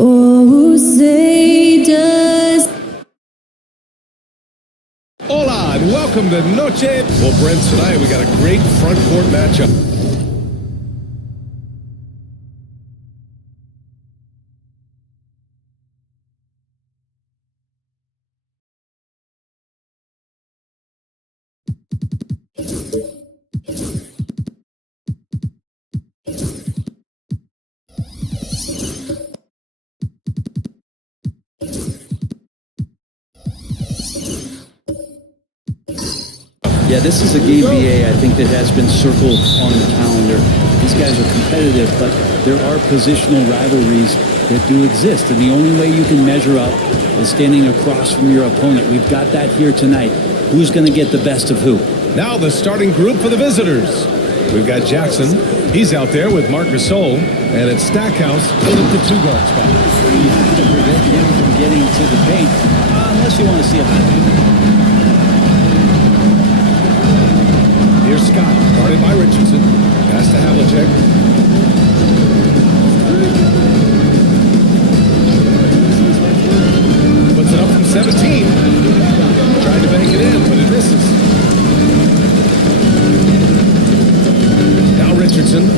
Oh, say does. Hola, and welcome to Noche. Well, Brent, tonight we got a great front court matchup. Yeah, this is a game, BA, I think that has been circled on the calendar. These guys are competitive, but there are positional rivalries that do exist, and the only way you can measure up is standing across from your opponent. We've got that here tonight. Who's going to get the best of who? Now the starting group for the visitors. We've got Jackson. He's out there with Marc Gasol. And it's Stackhouse in at the two-guard spot. You have to prevent him from getting to the paint, unless you want to see a highlight. Here's Scott, guarded by Richardson. Pass to Havlicek. Puts it up from 17. Tried to bank it in, but it misses. Now Richardson.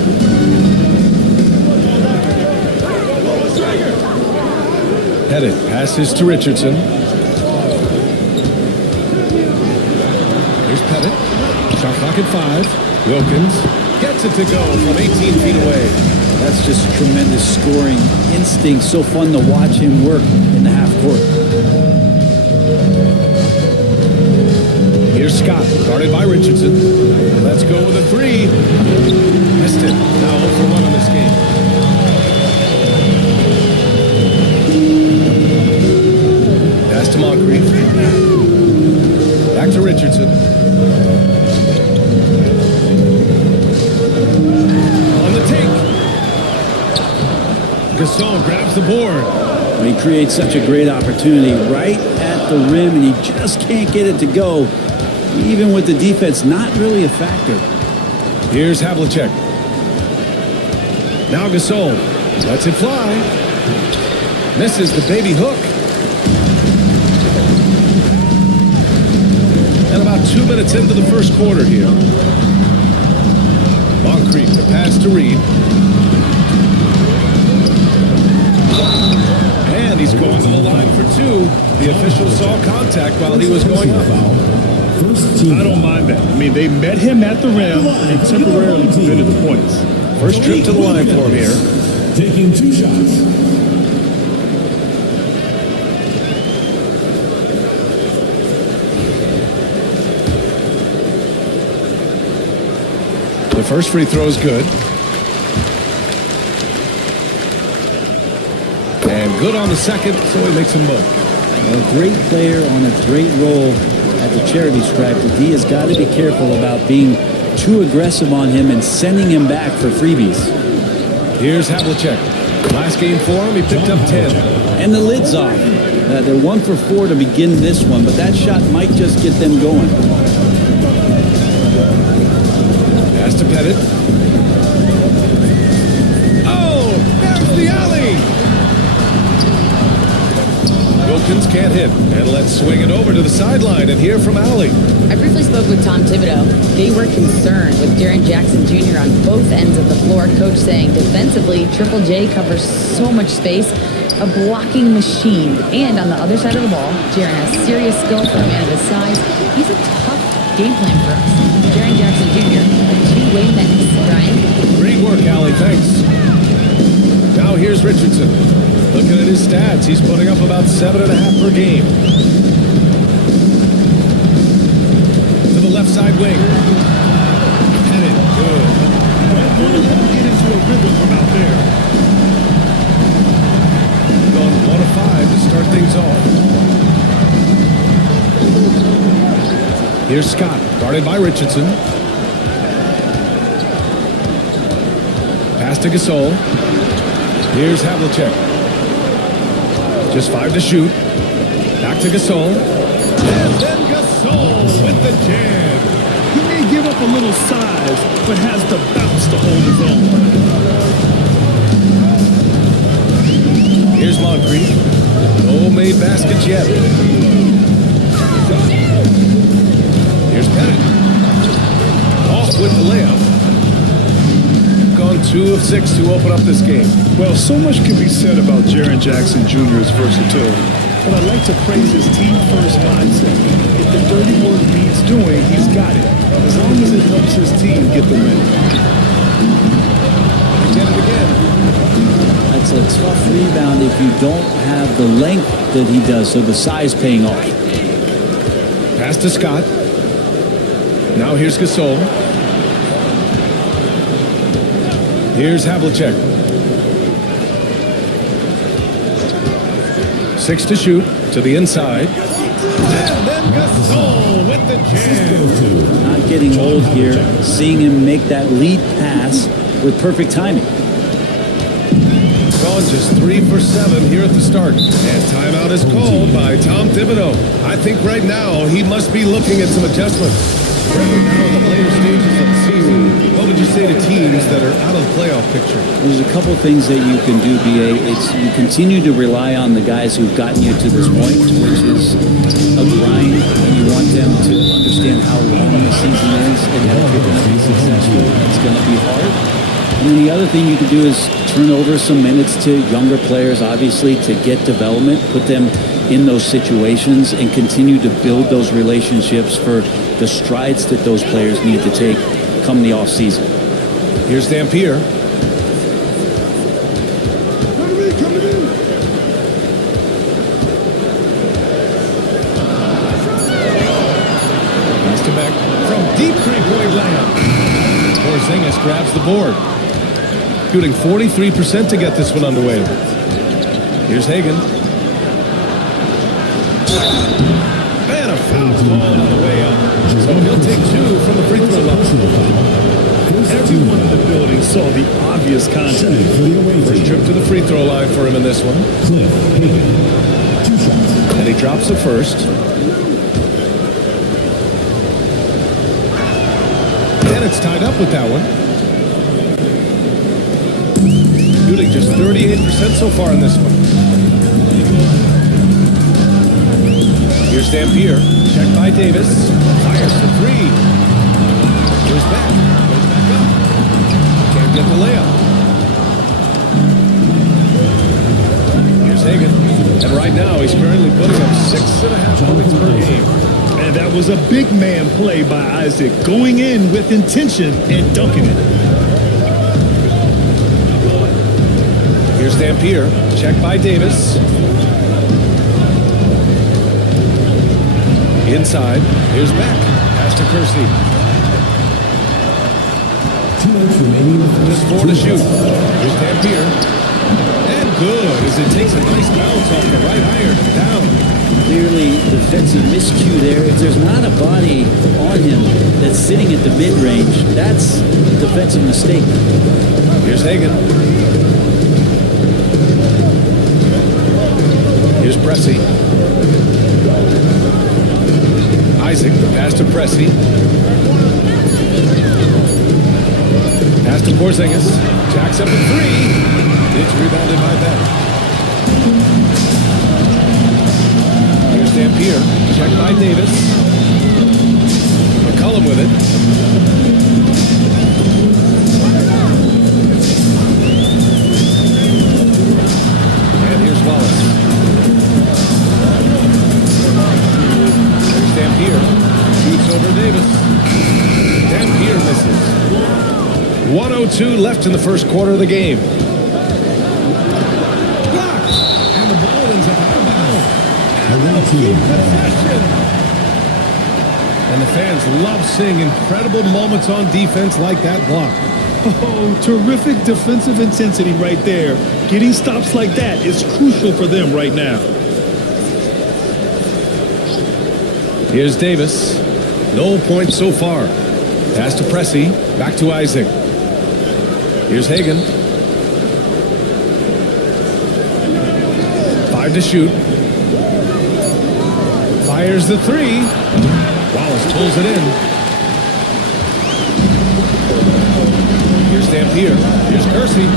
Pettit passes to Richardson. Here's Pettit. Shot clock at 5. Wilkins gets it to go from 18 feet away. That's just tremendous scoring instinct. So fun to watch him work in the half court. Here's Scott, guarded by Richardson. Let's go with a 3. Missed it. Now 0 for 1 on this game. Pass to Moncrief. Back to Richardson. On the take. Gasol grabs the board. He creates such a great opportunity right at the rim, and he just can't get it to go. Even with the defense not really a factor. Here's Havlicek. Now Gasol lets it fly. Misses the baby hook. And about about 2 minutes into the first quarter here. Moncrief, the pass to Reed. And he's going to the line for two. The official saw contact while he was going up. I don't mind that. I mean, they met him at the rim and temporarily prevented the points. First trip to the line for him here. Taking 2 shots. The first free throw is good. And good on the second, so he makes them both. A great player on a great role at the charity stripe. The D has got to be careful about being too aggressive on him and sending him back for freebies. Here's Havlicek. Last game for him, he picked up 10. And the lid's off. They're 1 for 4 to begin this one, but that shot might just get them going. Pass to Pettit. Oh, there's the alley. Wilkins can't hit, and let's swing it over to the sideline and hear from Alley. I briefly spoke with Tom Thibodeau. They were concerned with Jaren Jackson Jr. on both ends of the floor. Coach saying defensively, Triple J covers so much space, a blocking machine. And on the other side of the ball, Jaren has serious skill for a man of his size. He's a tough game plan for us. Jaren Jackson Jr., a two-way menace. Brian? Great work, Alley. Thanks. Now here's Richardson. Looking at his stats, he's putting up about 7.5 per game. To the left side wing. Pettit, good. Get into a rhythm from out there. Gone 1 of 5 to start things off. Here's Scott, guarded by Richardson. Pass to Gasol. Here's Havlicek. Just 5 to shoot. Back to Gasol. And then Gasol with the jam. He may give up a little size, but has the bounce to hold his own. Here's Moncrief. No made baskets yet. Here's Pettit. Off with the layup. Gone 2 of 6 to open up this game. Well, so much can be said about Jaren Jackson Jr.'s versatility, but I'd like to praise his team-first mindset. If the dirty work needs doing, he's got it, as long as it helps his team get the win. Get it again. That's a tough rebound if you don't have the length that he does, so the size paying off. Pass to Scott. Now here's Gasol. Here's Havlicek. 6 to shoot to the inside. And then Gasol with the jam. Not getting old here, seeing him make that lead pass with perfect timing. Gone just 3 for 7 here at the start. And timeout is called by Tom Thibodeau. I think right now he must be looking at some adjustments. We're now in the later stages of the season. What would you say to teams that are out of the playoff picture? There's a couple things that you can do, BA. It's you continue to rely on the guys who've gotten you to this point, which is a grind, and you want them to understand how long the season is and how you're going to be successful. It's going to be hard. And then the other thing you can do is turn over some minutes to younger players, obviously, to get development, put them in those situations, and continue to build those relationships for the strides that those players need to take come the offseason. Here's Dampier. Pass to Beck from deep three-point layup. Porzingis grabs the board. Shooting 43% to get this one underway. Here's Hagan. And a foul call on the way up. So he'll take 2 from the free throw line. Everyone in the building saw the obvious contact. First trip to the free throw line for him in this one. And he drops the first. And it's tied up with that one. Shooting just 38% so far in this one. Here's Dampier. Check by Davis. Fires the three. Here's back. Goes back up. Can't get the layup. Here's Hagan. And right now, he's currently putting up 6.5 points per game. And that was a big man play by Isaac, going in with intention and dunking it. Here's Dampier. Check by Davis. Inside. Here's Beck. Pass to Kersey. 2 minutes remaining. Just 4 to shoot. Here's Dampier. And good as it takes a nice bounce off the right iron down. Clearly, defensive miscue there. If there's not a body on him that's sitting at the mid-range, that's a defensive mistake. Here's Hagan. Here's Pressey. Isaac, the pass to Pressey. Pass to Porzingis. Jacks up a three. It's rebounded by Beck. Here's Dampier. Check by Davis. McCollum with it. And here's Wallace. Here's Dampier. Shoots over Davis. Dampier misses. 1:02 left in the first quarter of the game. Blocked. And the ball ends up out of bounds. And they'll keep possession. And the fans love seeing incredible moments on defense like that block. Oh, terrific defensive intensity right there. Getting stops like that is crucial for them right now. Here's Davis. No points so far. Pass to Pressey. Back to Isaac. Here's Hagan. 5 to shoot. Fires the three. Wallace pulls it in. Here's Dampier. Here's Kersey.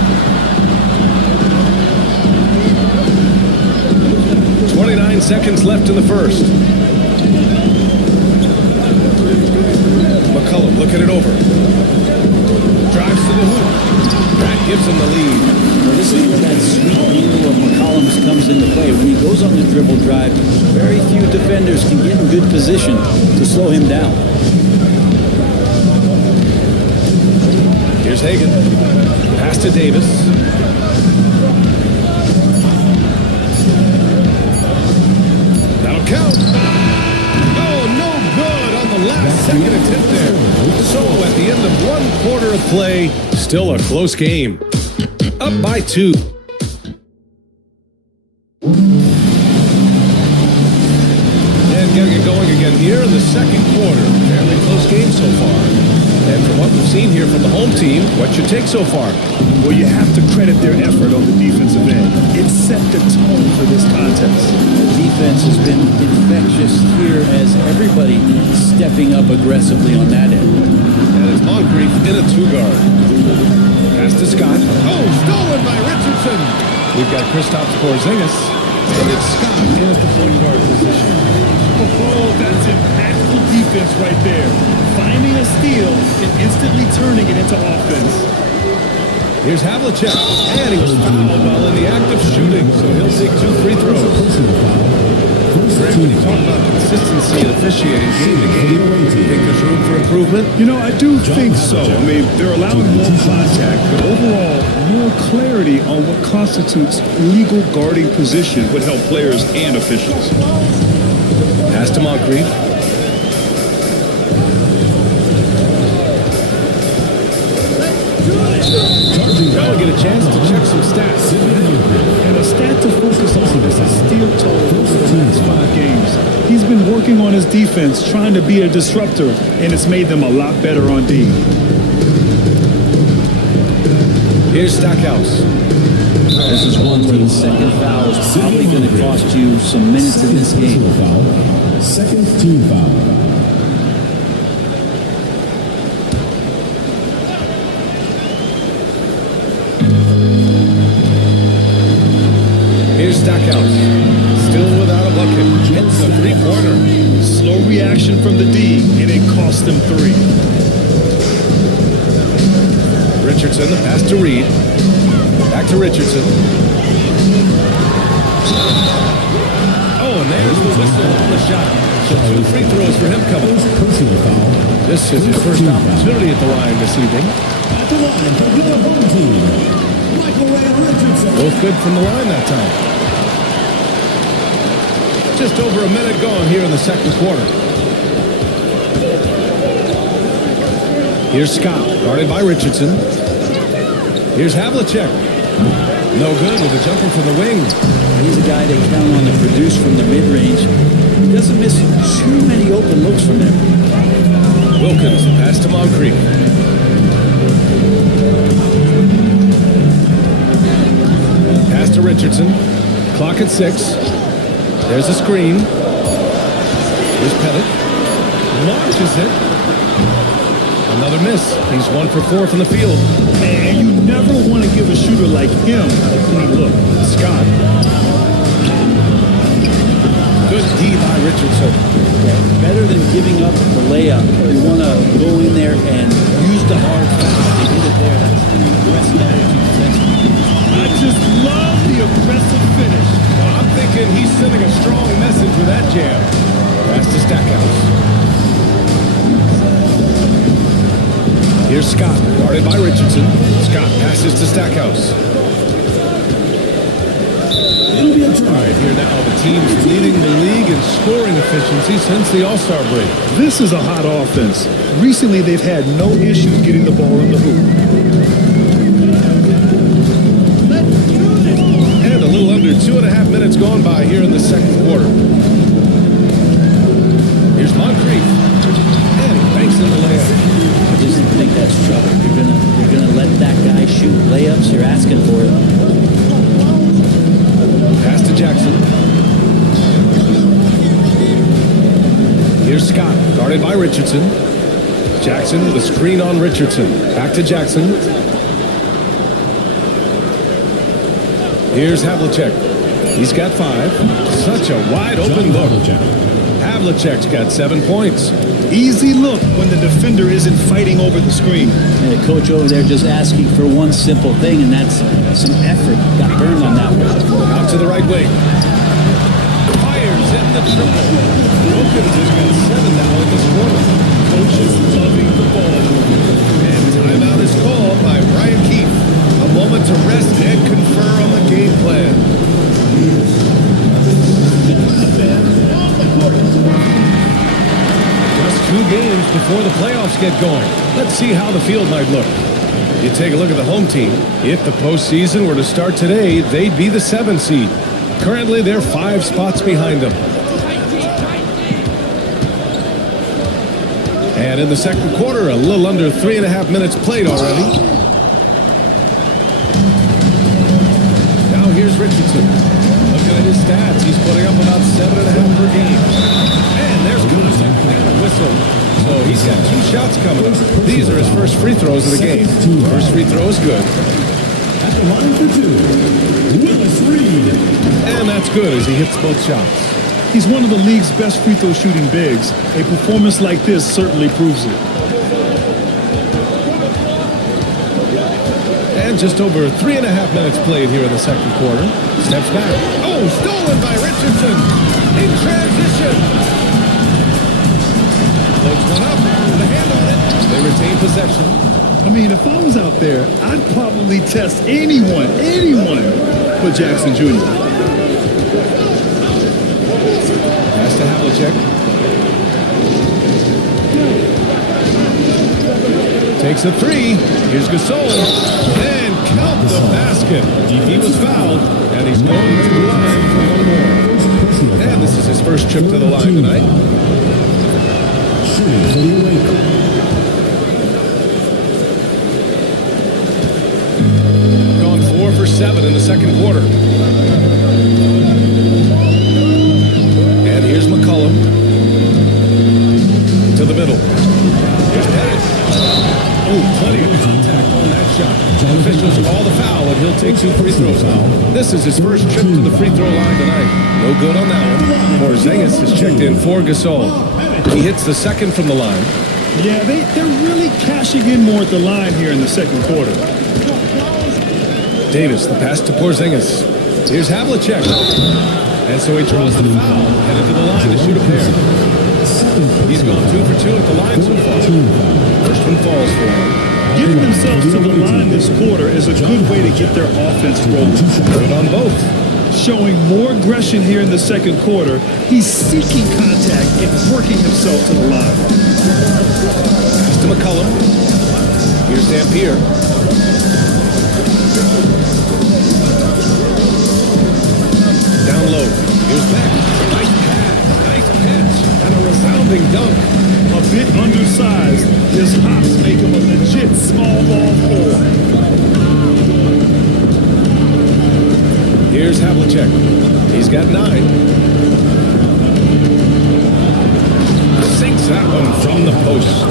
29 seconds left in the first. McCollum looking it over. Drives to the hoop. That gives him the lead. Well, this is where that sweet angle of McCollum's comes into play. When he goes on the dribble drive, very few defenders can get in good position to slow him down. Here's Hagan. Pass to Davis. That'll count. Oh, no good on the last second attempt there. So at the end of one quarter of play, still a close game. Up by 2. And getting it going again here in the second quarter. Fairly close game so far. And from what we've seen here from the home team, what's your take so far? Well, you have to credit their effort on the defensive end. It set the tone for this contest. The defense has been infectious here as everybody stepping up aggressively on that end. And it's Moncrief in a 2-guard. Pass to Scott. Oh, stolen by Richardson. We've got Kristaps Porzingis. And it's Scott in at the point guard position. Oh, that's impactful defense right there. Finding a steal and instantly turning it into offense. Here's Havlicek. And he was fouled while in the act of shooting, so he'll take 2 free throws. Grant, when you talk about consistency in officiating game to game, do you think there's room for improvement? You know, I do think so. I mean, they're allowing more contact, but overall, more clarity on what constitutes legal guarding position would help players and officials. Pass to Moncrief. Now we get a chance to check some stats. And a stat to focus on is his steal total over the last 5 games. He's been working on his defense, trying to be a disruptor, and it's made them a lot better on D. Here's Stackhouse. This is one where the second foul is probably going to cost you some minutes in this game. Second team foul. Here's Stackhouse. Still without a bucket. Hits a 3-pointer. reaction from the D, and it cost them 3. Richardson, the pass to Reed. Back to Richardson. Oh, and there's the whistle on the shot. So 2 free throws for him coming. Personal foul. This is his first opportunity at the line this evening. At the line for your home team, Michael Ray Richardson. Both good from the line that time. Just over a minute gone here in the second quarter. Here's Scott, guarded by Richardson. Here's Havlicek. No good with a jumper from the wing. He's a guy they count on to produce from the mid-range. He doesn't miss too many open looks from there. Wilkins, pass to Moncrief. Pass to Richardson. Clock at 6. There's a screen. Here's Pettit. Launches it. Another miss. He's 1 for 4 from the field. And you never want to give a shooter like him a clean look. Scott. Good D by Richardson. Better than giving up the layup. You want to go in there and use the hard foul. They did it there. That's the aggressive attitude. I just love the aggressive finish. Well, I'm thinking he's sending a strong message with that jam. Pass to Stackhouse. Here's Scott, guarded by Richardson. Scott passes to Stackhouse. It'll be a All try. right, here now, the team's leading the league in scoring efficiency since the All-Star break. This is a hot offense. Recently, they've had no issues getting the ball in the hoop. And a little under 2.5 minutes gone by here in the second quarter. Here's Moncrief. And he banks in the layup. I just think that's trouble. You're gonna let that guy shoot layups. You're asking for it. Pass to Jackson. Here's Scott, guarded by Richardson. Jackson with a screen on Richardson. Back to Jackson. Here's Havlicek. He's got 5. Such a wide open look. Havlicek's got 7 points. Easy look when the defender isn't fighting over the screen. And the coach over there just asking for one simple thing, and that's some effort. Got burned on that one. Out to the right wing. Fires in the triple. Wilkins has got 7 now in this quarter. Coach is loving the ball. And timeout is called by Brian Keefe. A moment to rest and confer on the game plan. Just 2 games before the playoffs get going. Let's see how the field might look. You take a look at the home team. If the postseason were to start today, they'd be the 7th seed. Currently, they're 5 spots behind them. And in the second quarter, a little under 3.5 minutes played already. Now here's Richardson. Looking at his stats, he's putting up about 7.5 per game. And there's contact and a whistle. So he's got 2 shots coming up. These are his first free throws of the game. First free throw is good. At the line for 2, Willis Reed. And that's good as he hits both shots. He's one of the league's best free throw shooting bigs. A performance like this certainly proves it. And just over 3.5 minutes played here in the second quarter. Steps back. Oh, stolen by Richardson. In transition. Floats one up. With a hand on it. They retain possession. I mean, if I was out there, I'd probably test anyone but Jackson Jr. Pass to Havlicek. Takes a 3. Here's Gasol. And count the basket. He was fouled, and he's going to the line for 1 more. And this is his first trip to the line tonight. Shooting for the Lakers. Gone 4 for 7 in the second quarter. And here's McCollum. To the middle. Here's Pettit. Oh, plenty of contact on that shot. Officials call the foul, and he'll take 2 free throws now. This is his first trip to the free throw line tonight. No good on that one. Porzingis is checked in for Gasol. He hits the second from the line. Yeah, they're really cashing in more at the line here in the second quarter. Davis, the pass to Porzingis. Here's Havlicek. And so he draws the foul, headed to the line to shoot a pair. He's gone 2 for 2 at the line so far. First one falls for him. Getting themselves to the line this quarter is a good way to get their offense rolling. Good on both. Showing more aggression here in the second quarter. He's seeking contact and working himself to the line. Pass to McCollum. Here's Dampier. Down low. Here's Beck. Nice pass. Nice catch. And a resounding dunk. A bit undersized, his hops make him a legit small ball forward. Here's Havlicek. He's got 9. Sinks that one from the post.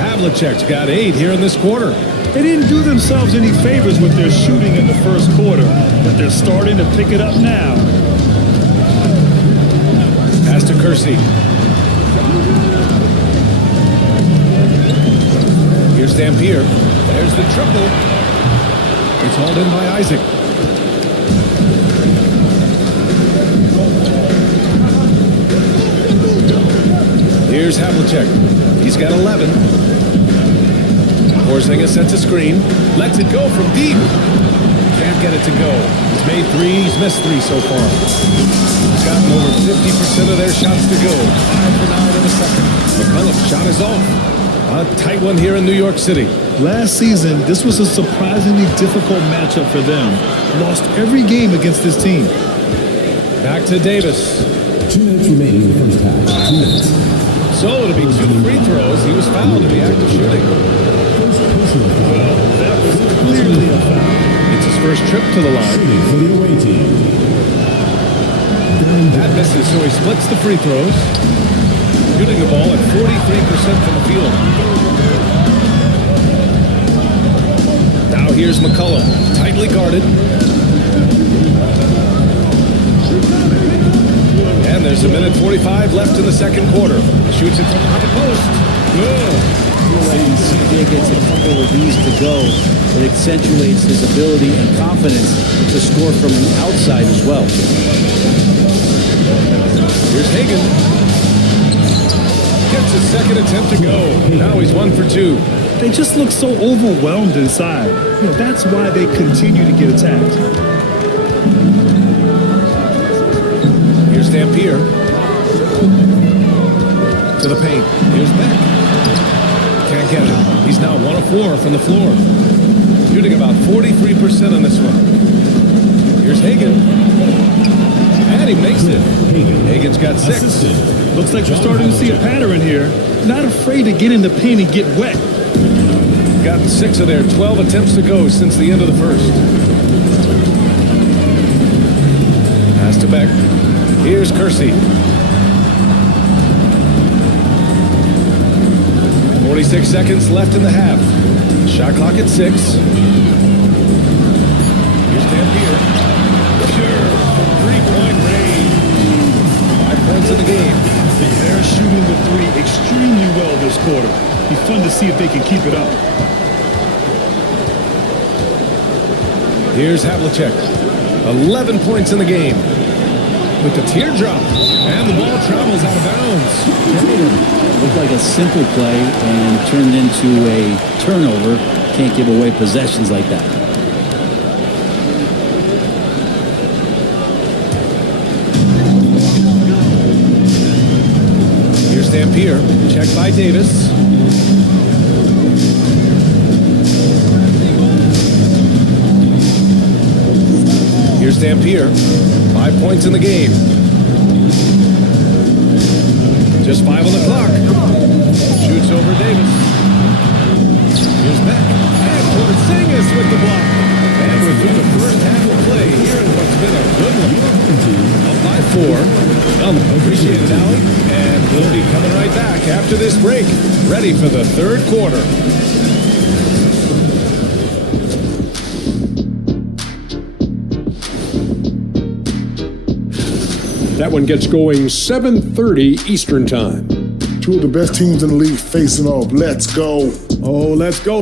Havlicek's got 8 here in this quarter. They didn't do themselves any favors with their shooting in the first quarter, but they're starting to pick it up now. Pass to Kersey. Here's Dampier. There's the triple. It's hauled in by Isaac. Here's Havlicek. He's got 11. Porzingis sets a screen. Lets it go from deep. Can't get it to go. He's made 3. He's missed 3 so far. He's gotten over 50% of their shots to go. 5 for 9 in the second. McCollum's shot is off. A tight one here in New York City. Last season, this was a surprisingly difficult matchup for them. Lost every game against this team. Back to Davis. 2 minutes remaining in the first half. 2 minutes. So it'll be 2 free throws. He was fouled in the act of shooting. Well, that was clearly a foul. It's his first trip to the line. Shooting for the away team. That misses, so he splits the free throws. Shooting the ball at 43% from the field. Now here's McCollum, tightly guarded. And there's 1:45 left in the second quarter. Shoots it from the high post. Good. I feel like when CJ gets a couple of these to go, it accentuates his ability and confidence to score from the outside as well. Here's Hagan. Gets his second attempt to go. Now he's 1 for 2. They just look so overwhelmed inside. That's why they continue to get attacked. Here's Dampier. To the paint. Here's Beck. Can't get it. He's now 1 of 4 from the floor. Shooting about 43% on this one. Here's Hagan. And he makes it. Hagan's got 6. Looks like we're starting to see a pattern here. Not afraid to get in the paint and get wet. Gotten 6 of their 12 attempts to go since the end of the first. Pass to Beck. Here's Kersey. 46 seconds left in the half. Shot clock at 6. Here's Dampier. Sure, from 3-point range. 5 points in the game. They're shooting the 3 extremely well this quarter. Be fun to see if they can keep it up. Here's Havlicek. 11 points in the game. With the teardrop. And the ball travels out of bounds. Looked like a simple play and turned into a turnover. Can't give away possessions like that. Here's Dampier. Checked by Davis. Here's Dampier. 5 points in the game. Just 5 on the clock. Shoots over Davis. Here's Beck. And Porzingis with the block. And we're through the first half of play here in what's been a good one. Up by 4. Appreciate it, Allie. And we'll be coming right back after this break. Ready for the third quarter. That one gets going 7:30 Eastern Time. Two of the best teams in the league facing off. Let's go. Oh, let's go.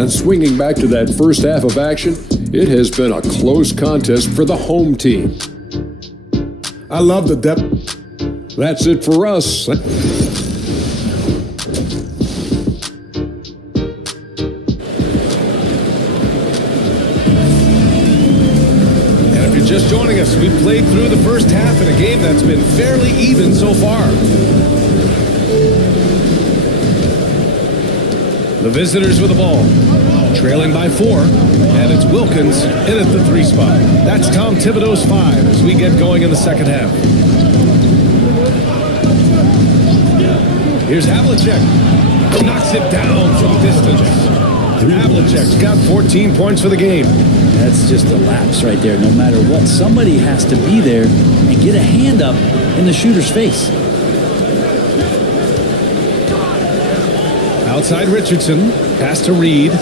And swinging back to that first half of action, it has been a close contest for the home team. I love the depth. That's it for us. And if you're just joining us, we've played through the first half in a game that's been fairly even so far. The visitors with the ball, trailing by 4, and it's Wilkins in at the 3 spot. That's Tom Thibodeau's 5 as we get going in the second half. Here's Havlicek, who knocks it down from distance. Havlicek's got 14 points for the game. That's just a lapse right there. No matter what, somebody has to be there and get a hand up in the shooter's face. Outside Richardson, pass to Reed. Ooh,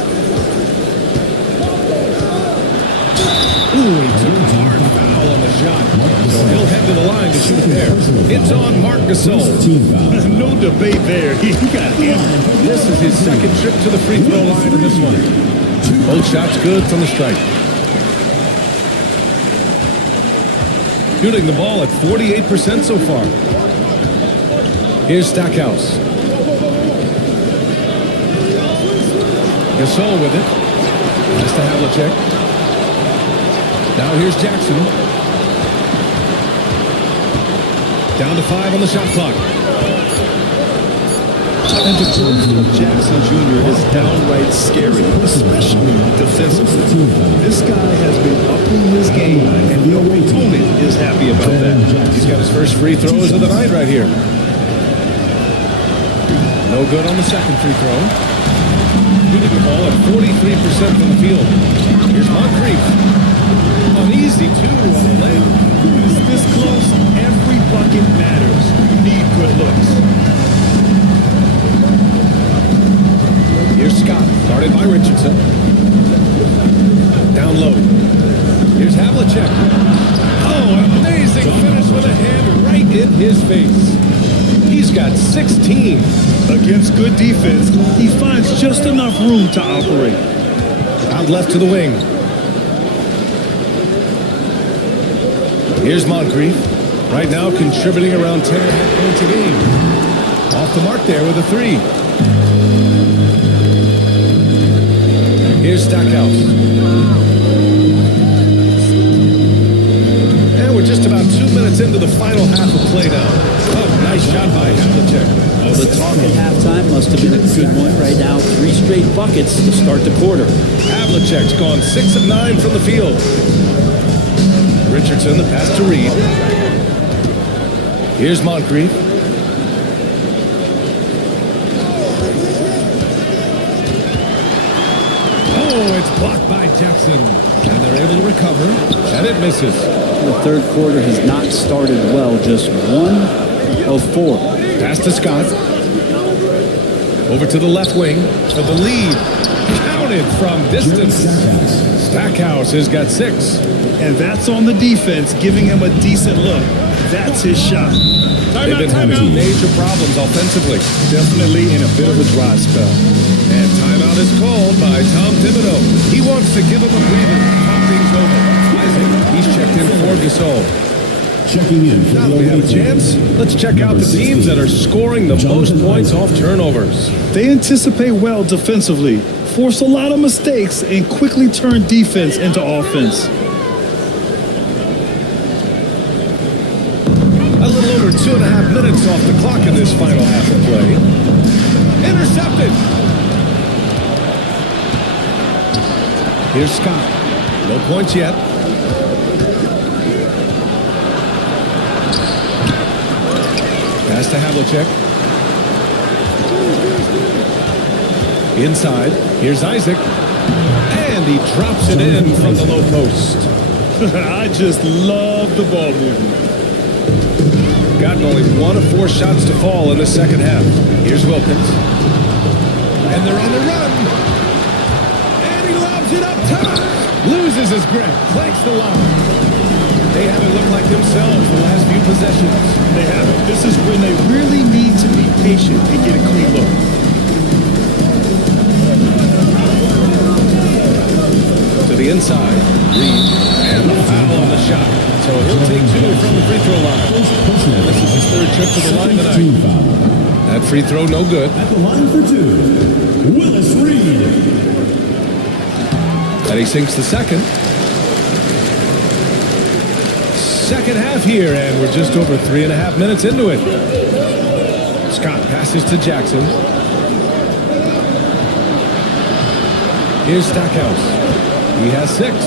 he took a hard foul on the shot. So he'll head to the line to shoot a pair. It's on Marc Gasol. No debate there. He got hammered. This is his second trip to the free throw line in this one. Both shots good from the strike. Shooting the ball at 48% so far. Here's Stackhouse. Gasol with it. Pass to Havlicek. Now here's Jackson. Down to 5 on the shot clock. And the growth of Jackson Jr. is downright scary, especially defensively. This guy has been upping his game, and the opponent is happy about that. He's got his first free throws of the night right here. No good on the second free throw. Shooting the ball at 43% from the field. Here's Moncrief. An easy 2 on the layup. It's this close, every bucket matters. You need good looks. Here's Scott, guarded by Richardson. Down low. Here's Havlicek. Oh, an amazing finish with a hand right in his face. He's got 16. Against good defense, he finds just enough room to operate. Out left to the wing. Here's Moncrief. Right now contributing around 10.5 points a game. Off the mark there with a 3. Here's Stackhouse. And we're just about 2 minutes into the final half of play now. Oh, nice shot by Havlicek. Well, the talk at halftime must have been a good one. Right now, 3 straight buckets to start the quarter. Havlicek's gone 6 of 9 from the field. Richardson, the pass to Reed. Here's Moncrief. Oh, it's blocked by Jackson. And they're able to recover. And it misses. The third quarter has not started well. Just 1 of 4. Pass to Scott. Over to the left wing for the lead. Counted from distance. Stackhouse has got 6. And that's on the defense, giving him a decent look. That's his shot. They've been having major problems offensively. Definitely in a bit of a dry spell. And timeout is called by Tom Thibodeau. He wants to give him a breather. Talk things over. Isaac, he's checked in for Gasol. Checking in for Now the that we have a away team. chance, let's check out the teams that are scoring the most points off turnovers. They anticipate well defensively, force a lot of mistakes, and quickly turn defense into offense. A little over 2.5 minutes off the clock in this final half of play. Intercepted. Here's Scott. No points yet. Pass to Havlicek. Inside. Here's Isaac. And he drops it in from the low post. I just love the ball movement. Gotten only 1 of 4 shots to fall in the second half. Here's Wilkins. And they're on the run. And he lobs it up top. Loses his grip. Clanks the line. They haven't looked like themselves the last few possessions. They haven't. This is when they really need to be patient and get a clean look. To the inside, Reed, and the foul on the shot. So he'll take 2 from the free throw line. And this is his 3rd trip to the line tonight. That free throw no good. At the line for 2, Willis Reed. And he sinks the second. Second half here, and we're just over 3.5 minutes into it. Scott passes to Jackson. Here's Stackhouse. He has 6.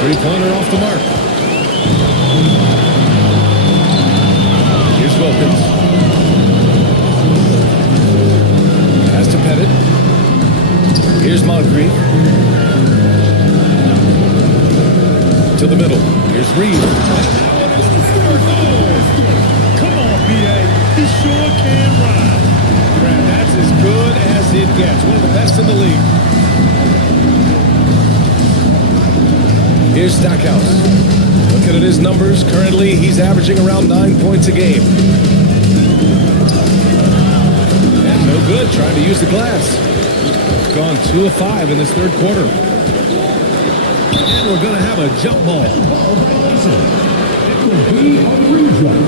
3-pointer off the mark. Here's Wilkins. Pass to Pettit. Here's Moncrief. To the middle. Here's Reed. Come on, B.A. He sure can ride. And that's as good as it gets. One of the best in the league. Here's Stackhouse. Looking at his numbers, currently he's averaging around 9 points a game. And no good, trying to use the glass. Gone 2 of 5 in this 3rd quarter. And we're going to have a jump ball. It will be a rejump.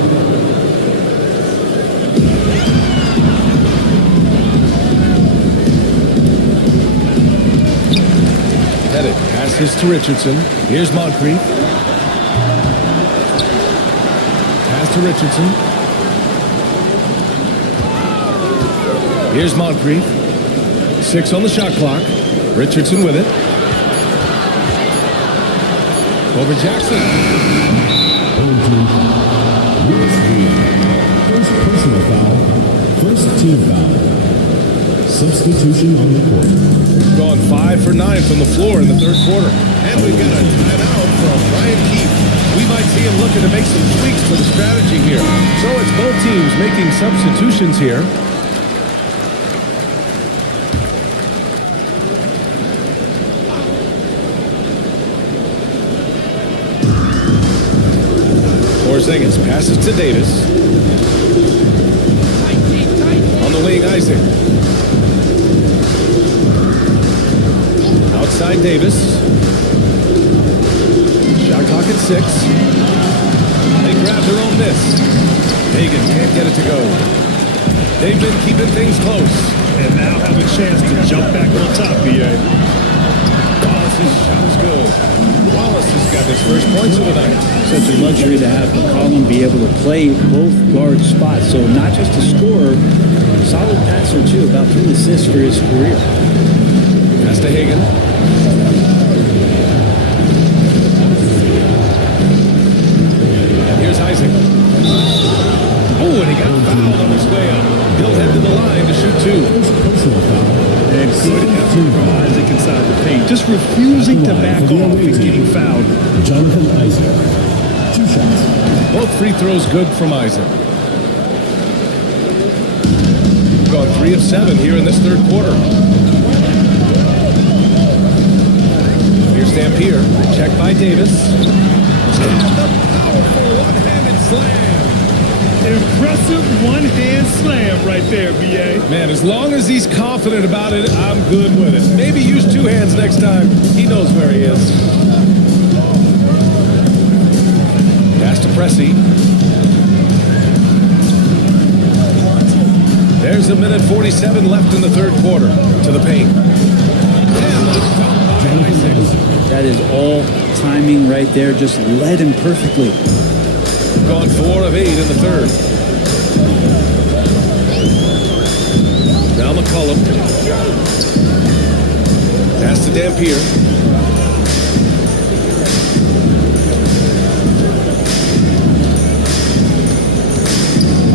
Pettit passes to Richardson. Here's Moncrief. Pass to Richardson. Here's Moncrief. 6 on the shot clock. Richardson with it. Over Jackson. Willis Reed. First personal foul. First team foul. Substitution on the court. Gone 5 for 9 from the floor in the 3rd quarter. And we've got a timeout from Brian Keefe. We might see him looking to make some tweaks to the strategy here. So it's both teams making substitutions here. Porzingis passes to Davis. On the wing, Isaac. Outside Davis. Shot clock at 6. They grab their own miss. Hagan can't get it to go. They've been keeping things close. And now have a chance to jump back on top, B.A. Wallace's shot is good. Wallace has got his first points of the night. Such a luxury to have McCollum be able to play both guard spots. So not just a scorer, solid passer too, about 3 assists for his career. Pass to Hagan. And here's Isaac. Oh, and he got fouled on his way up. He'll head to the line to shoot 2. And good effort from Isaac inside the paint. Just refusing to back off. He's getting fouled. Jonathan Isaac. 2 shots. Both free throws good from Isaac. Gone 3 of 7 here in this 3rd quarter. Here's Dampier. Check by Davis. And the powerful one-handed slam. Impressive one-hand slam right there, B.A. Man, as long as he's confident about it, I'm good with it. Maybe use 2 hands next time. He knows where he is. Pass to Pressey. There's a minute 47 left in the 3rd quarter. To the paint. And the dunk by Isaac. That is all timing right there. Just led him perfectly. Gone 4 of 8 in the 3rd. Now McCollum. Pass to Dampier.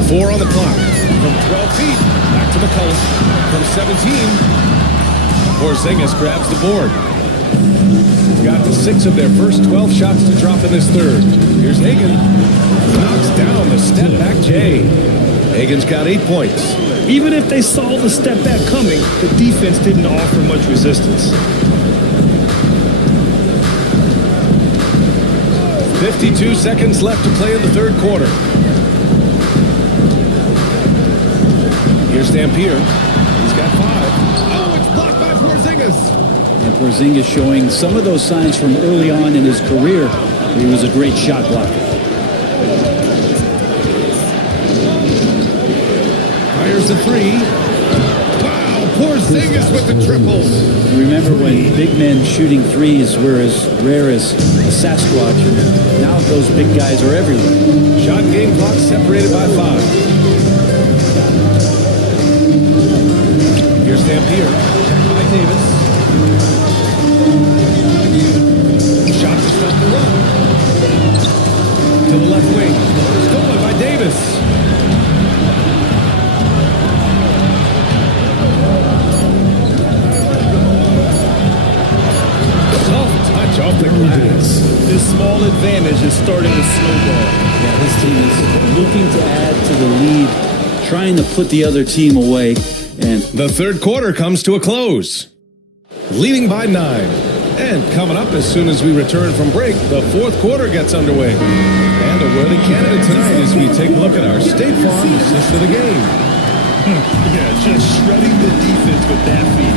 Four on the clock. From 12 feet. Back to McCollum. From 17. Porzingis grabs the board. Got to 6 of their first 12 shots to drop in this 3rd. Here's Hagan. Knocks down the step back J. Hagan's got 8 points. Even if they saw the step back coming, the defense didn't offer much resistance. 52 seconds left to play in the third quarter. Here's Dampier. He's got 5. Oh, it's blocked by Porzingis. And Porzingis showing some of those signs from early on in his career. He was a great shot blocker. Fires a 3. Wow, Porzingis with the triple. Remember when big men shooting threes were as rare as a Sasquatch? Now those big guys are everywhere. Shot game clock separated by 5. Here's Dampier. Checked by Davis. Shot to stop the run. To the left wing. Stolen by Davis. Soft touch off the glass. This small advantage is starting to snowball. Yeah, this team is looking to add to the lead, trying to put the other team away. And The third quarter comes to a close. Leading by 9. And coming up as soon as we return from break, the fourth quarter gets underway. And a worthy candidate tonight as we take a look at our State Farm assist of the game. Yeah, just shredding the defense with that feed.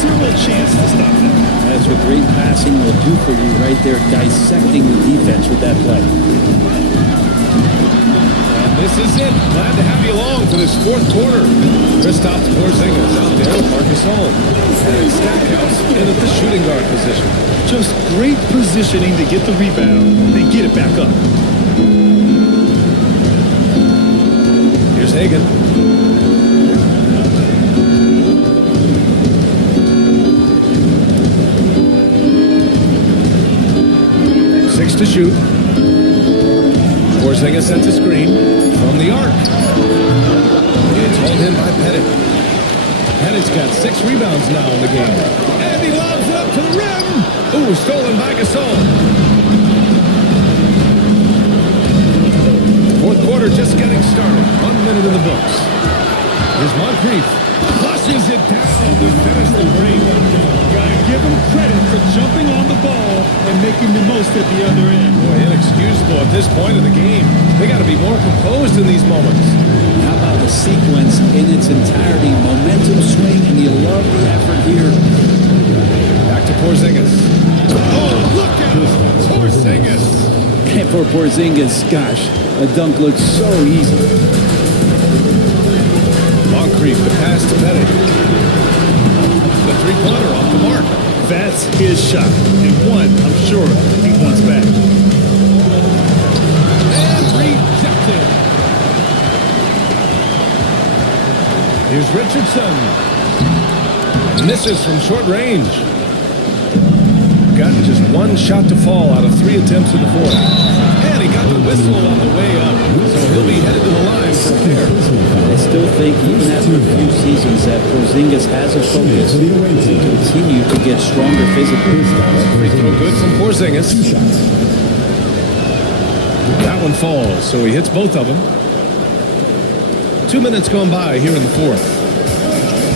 Zero chance to stop them. that's what great passing will do for you right there, dissecting the defense with that play. This is it. Glad to have you along for this fourth quarter. Kristaps Porzingis out there with Marcus Gasol. And Stackhouse in at the shooting guard position. Just great positioning to get the rebound, then get it back up. Here's Hagan. Six to shoot. Porzingis sent a screen from the arc. It's hauled in by Pettit. Pettit's got 6 rebounds now in the game. And he lobs it up to the rim. Ooh, stolen by Gasol. Fourth quarter just getting started. 1 minute in the books. Here's Moncrief. Flushes it down to finish the break. Gotta give him credit for jumping on the ball and making the most at the other end. Boy, inexcusable at this point of the game. They got to be more composed in these moments. How about the sequence in its entirety? Momentum swing, and you love the effort here. Back to Porzingis. Oh, look out! Porzingis! And for Porzingis, gosh, a dunk looks so easy. Moncrief, the pass to Pettit. The three-pointer off the mark. That's his shot. And one, I'm sure, he wants back. And rejected. Here's Richardson. Misses from short range. Got just one shot to fall out of 3 attempts in the fourth. And he got the whistle on the way up. So he'll be headed to the line for a pair. I still think, even after a few seasons, that Porzingis has a focus to continue to get stronger physically. Free throw good from Porzingis. That one falls, so he hits both of them. 2 minutes gone by here in the fourth.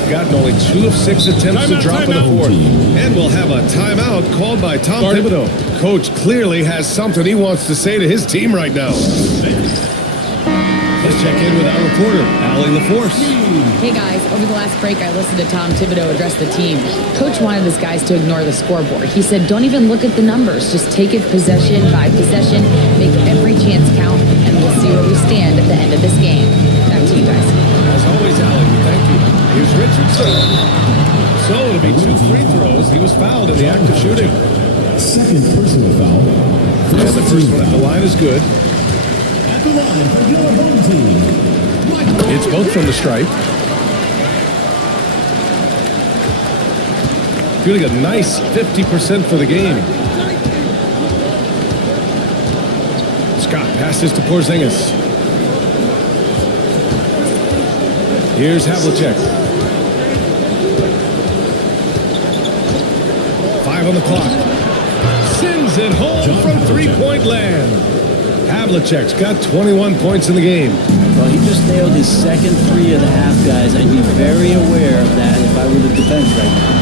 Gotten only 2 of 6 attempts to drop in the fourth. And we'll have a timeout called by Tom Thibodeau. Coach clearly has something he wants to say to his team right now. Let's check in with our reporter, Allie LaForce. Hey guys, over the last break I listened to Tom Thibodeau address the team. Coach wanted his guys to ignore the scoreboard. He said, don't even look at the numbers. Just take it possession by possession, make every chance count, and we'll see where we stand at the end of this game. Back to you guys. As always, Allie, thank you. Here's Richardson. So it'll be 2 free throws. He was fouled in the act of shooting. Second personal foul. And the first one at the line is good. At the line for your home team. It's both from the stripe. Shooting a nice 50% for the game. Scott passes to Porzingis. Here's Havlicek. 5 on the clock. Sends it home from three-point land. Havlicek's got 21 points in the game. Well, he just nailed his second 3 of the half, guys. I'd be very aware of that if I were the defense right now.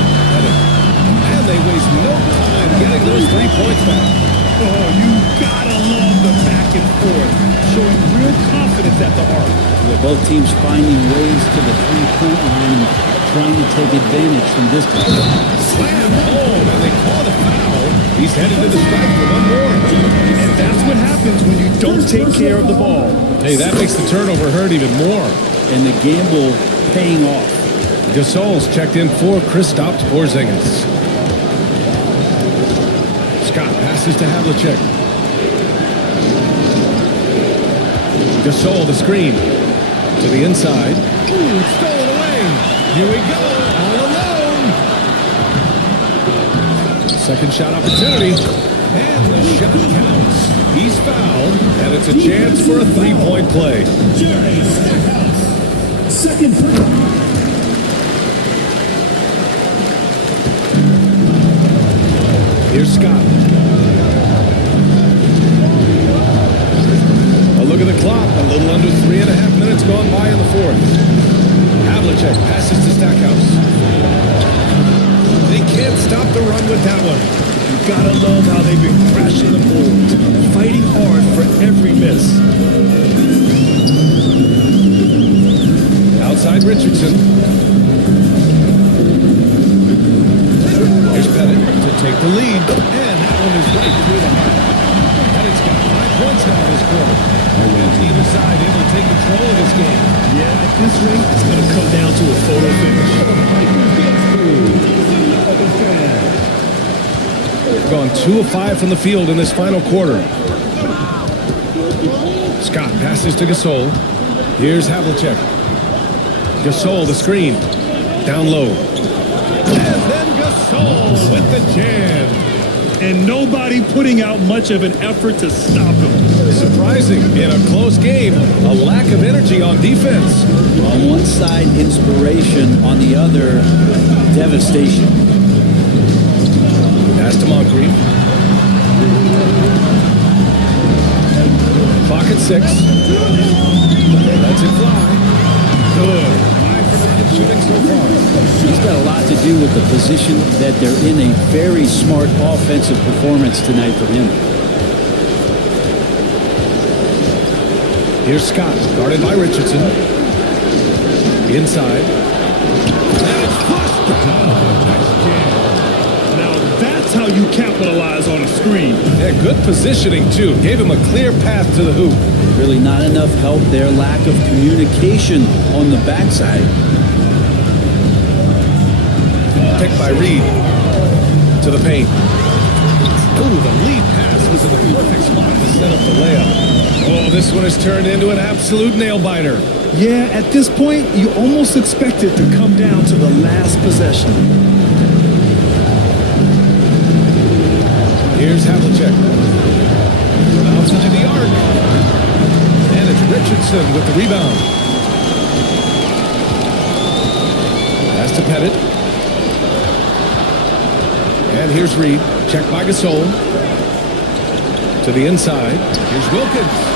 And they waste no time getting those 3 points back. Oh, you gotta love the back and forth, showing real confidence at the arc. With both teams finding ways to the three-point line and trying to take advantage from distance. Slam home, and they call the foul. He's headed to the stripe for one more. And that's what happens when you don't take care of the ball. Hey, that makes the turnover hurt even more. And the gamble paying off. Gasol's checked in for Kristaps Porzingis. Scott passes to Havlicek. Gasol the screen to the inside. Ooh, it's stolen away. Here we go, all alone. Second shot opportunity, and the shot counts. He's fouled, and it's a chance for a three-point play. Jerry Stackhouse. Second foul. Here's Scott. A look at the clock. A little under 3.5 minutes gone by in the fourth. Havlicek passes to Stackhouse. They can't stop the run with that one. You gotta love how they've been crashing the boards, fighting hard for every miss. Outside Richardson. Here's Pettit to take the lead. And that one is right through the heart. Pettit's got 5 points now this quarter. And neither side able to take control of this game. Yeah, at this rate, it's gonna come down to a photo finish. Gone 2 of 5 from the field in this final quarter. Scott passes to Gasol. Here's Havlicek. Gasol the screen. Down low. And then Gasol with the jam. And nobody putting out much of an effort to stop him. Surprising in a close game. A lack of energy on defense. On one side, inspiration. On the other, devastation. Pass to Moncrief. Clock at 6. Lets it fly. Good. 5 for 9 shooting so far. He's got a lot to do with the position that they're in. A very smart offensive performance tonight for him. Here's Scott, guarded by Richardson. Inside. And it's flushed down. Nice jam. Now that's how you capitalize on a screen. Yeah, good positioning, too. Gave him a clear path to the hoop. Really not enough help there. Lack of communication on the backside. Picked by Reed. To the paint. Ooh, the lead pass was in the perfect spot to set up the layup. Oh, this one has turned into an absolute nail-biter. Yeah, at this point, you almost expect it to come down to the last possession. Here's Havlicek. Outside the arc. And it's Richardson with the rebound. Pass to Pettit. And here's Reed. Checked by Gasol. To the inside. Here's Wilkins.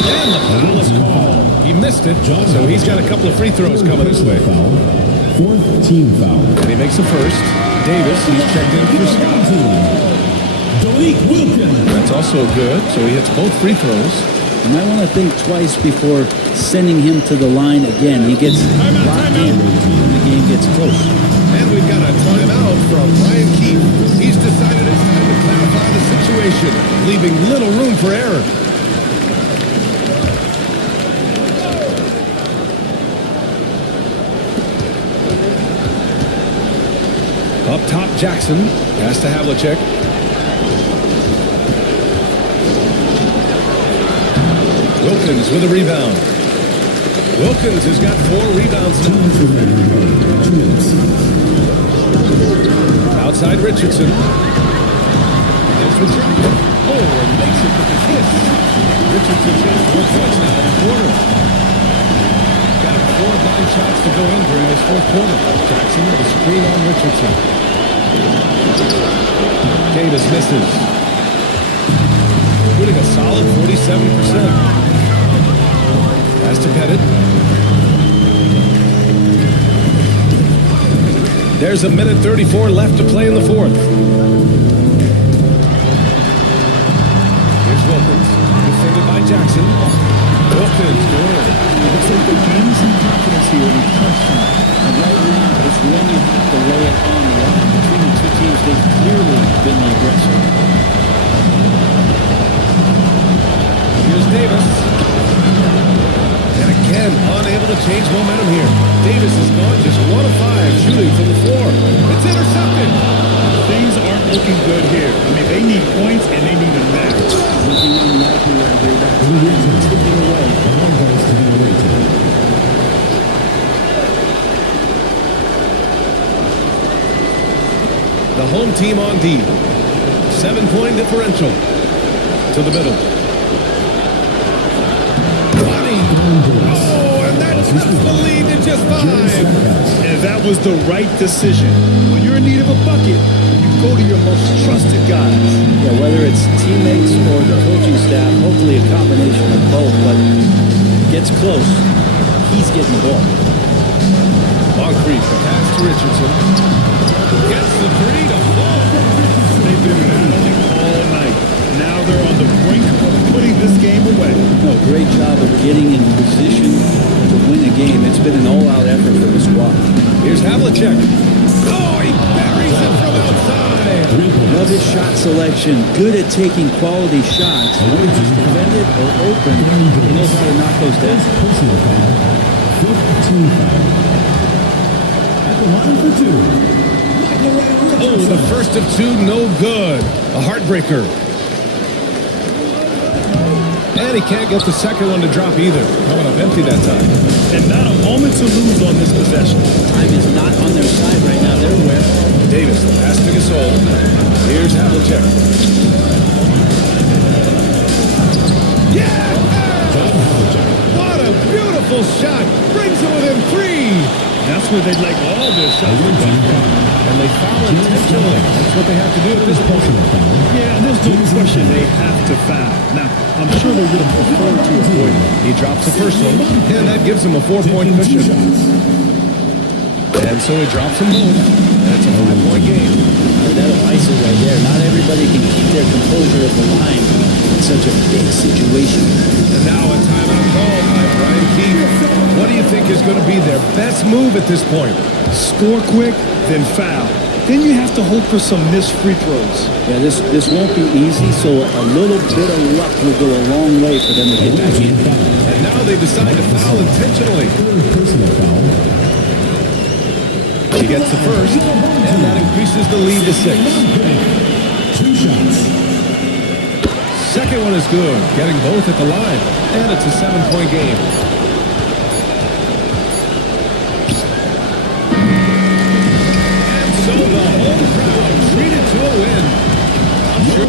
And the foul is called. He missed it, so he's got a couple of free throws coming this way. Fourth team foul. And he makes the first. Davis, he's checked in for Scott. Dominique Wilkins. That's also good, so he hits both free throws. You might want to think twice before sending him to the line again. He gets locked in when the game gets close. And we've got a timeout from Ryan Keefe. He's decided it's time to clarify the situation, leaving little room for error. Up top, Jackson. Pass to Havlicek. Wilkins with a rebound. Wilkins has got 4 rebounds now. Outside Richardson. There's the drop. Oh, and makes it with the kiss. Richardson's got 4 points now in the quarter. Got 4 of 9 shots to go in during this fourth quarter. Jackson with a screen on Richardson. Davis misses. Shooting a solid 47%. Pass to Pettit. There's a minute 34 left to play in the fourth. Richardson. Wilkins, good. Looks like they're gaining some confidence here in crunch time. And right now is when you have to lay it on the line. Between the two teams, they've clearly been the aggressor. Here's Davis. And again, unable to change momentum here. Davis is gone just 1 of 5 shooting from the floor. It's intercepted. Things aren't looking good here. I mean, they need points and they need a match. Looking unlikely right here. That's tipping away. One goes to the rating. The home team on D. 7-point differential. To the middle. Bonnie. Oh, and that cuts the lead to just 5. And that was the right decision. When you're in need of a bucket, you go to your most trusted guys. Yeah, whether it's teammates or the coaching staff, hopefully a combination of both, but gets close, he's getting the ball. Moncrief, the pass to Richardson. Gets the 3 to fall. They've been battling all night. Now they're on the brink of putting this game away. No, great job of getting in position to win a game. It's been an all-out effort for the squad. Here's Havlicek. Oh, he buries it from outside. Love his shot selection. Good at taking quality shots. Whether he's defended or open, he knows how to knock those down. Personal foul. Fifth team foul. At the line for 2. Michael Ray Richardson. Oh, the first of 2, no good. A heartbreaker. And he can't get the second one to drop either. Coming up empty that time. And not a moment to lose on this possession. Time is not on their side right now. They're aware. Davis, the pass to Gasol. Here's Havlicek. Yeah! What a beautiful shot. Brings it within 3. That's where they'd like all their shots to come from. And they foul intentionally. That's what they have to do at this point. Yeah, and there's no question they have to foul. Now, I'm sure they would have preferred to avoid it. He drops the first one, and that gives him a 4-point cushion. And so he drops them both. And it's a 5-point game. That'll ice it right there. Not everybody can keep their composure at the line in such a big situation. And now a timeout call by Brian Keefe. What do you think is going to be their best move at this point? Score quick, then foul. Then you have to hope for some missed free throws. Yeah, this won't be easy, so a little bit of luck will go a long way for them to get back in. And now they decide to foul intentionally. Personal foul. He gets the first, and that increases the lead to 6. 2 shots. Second one is good, getting both at the line. And it's a 7-point game. So the home crowd treated to a win. I'm sure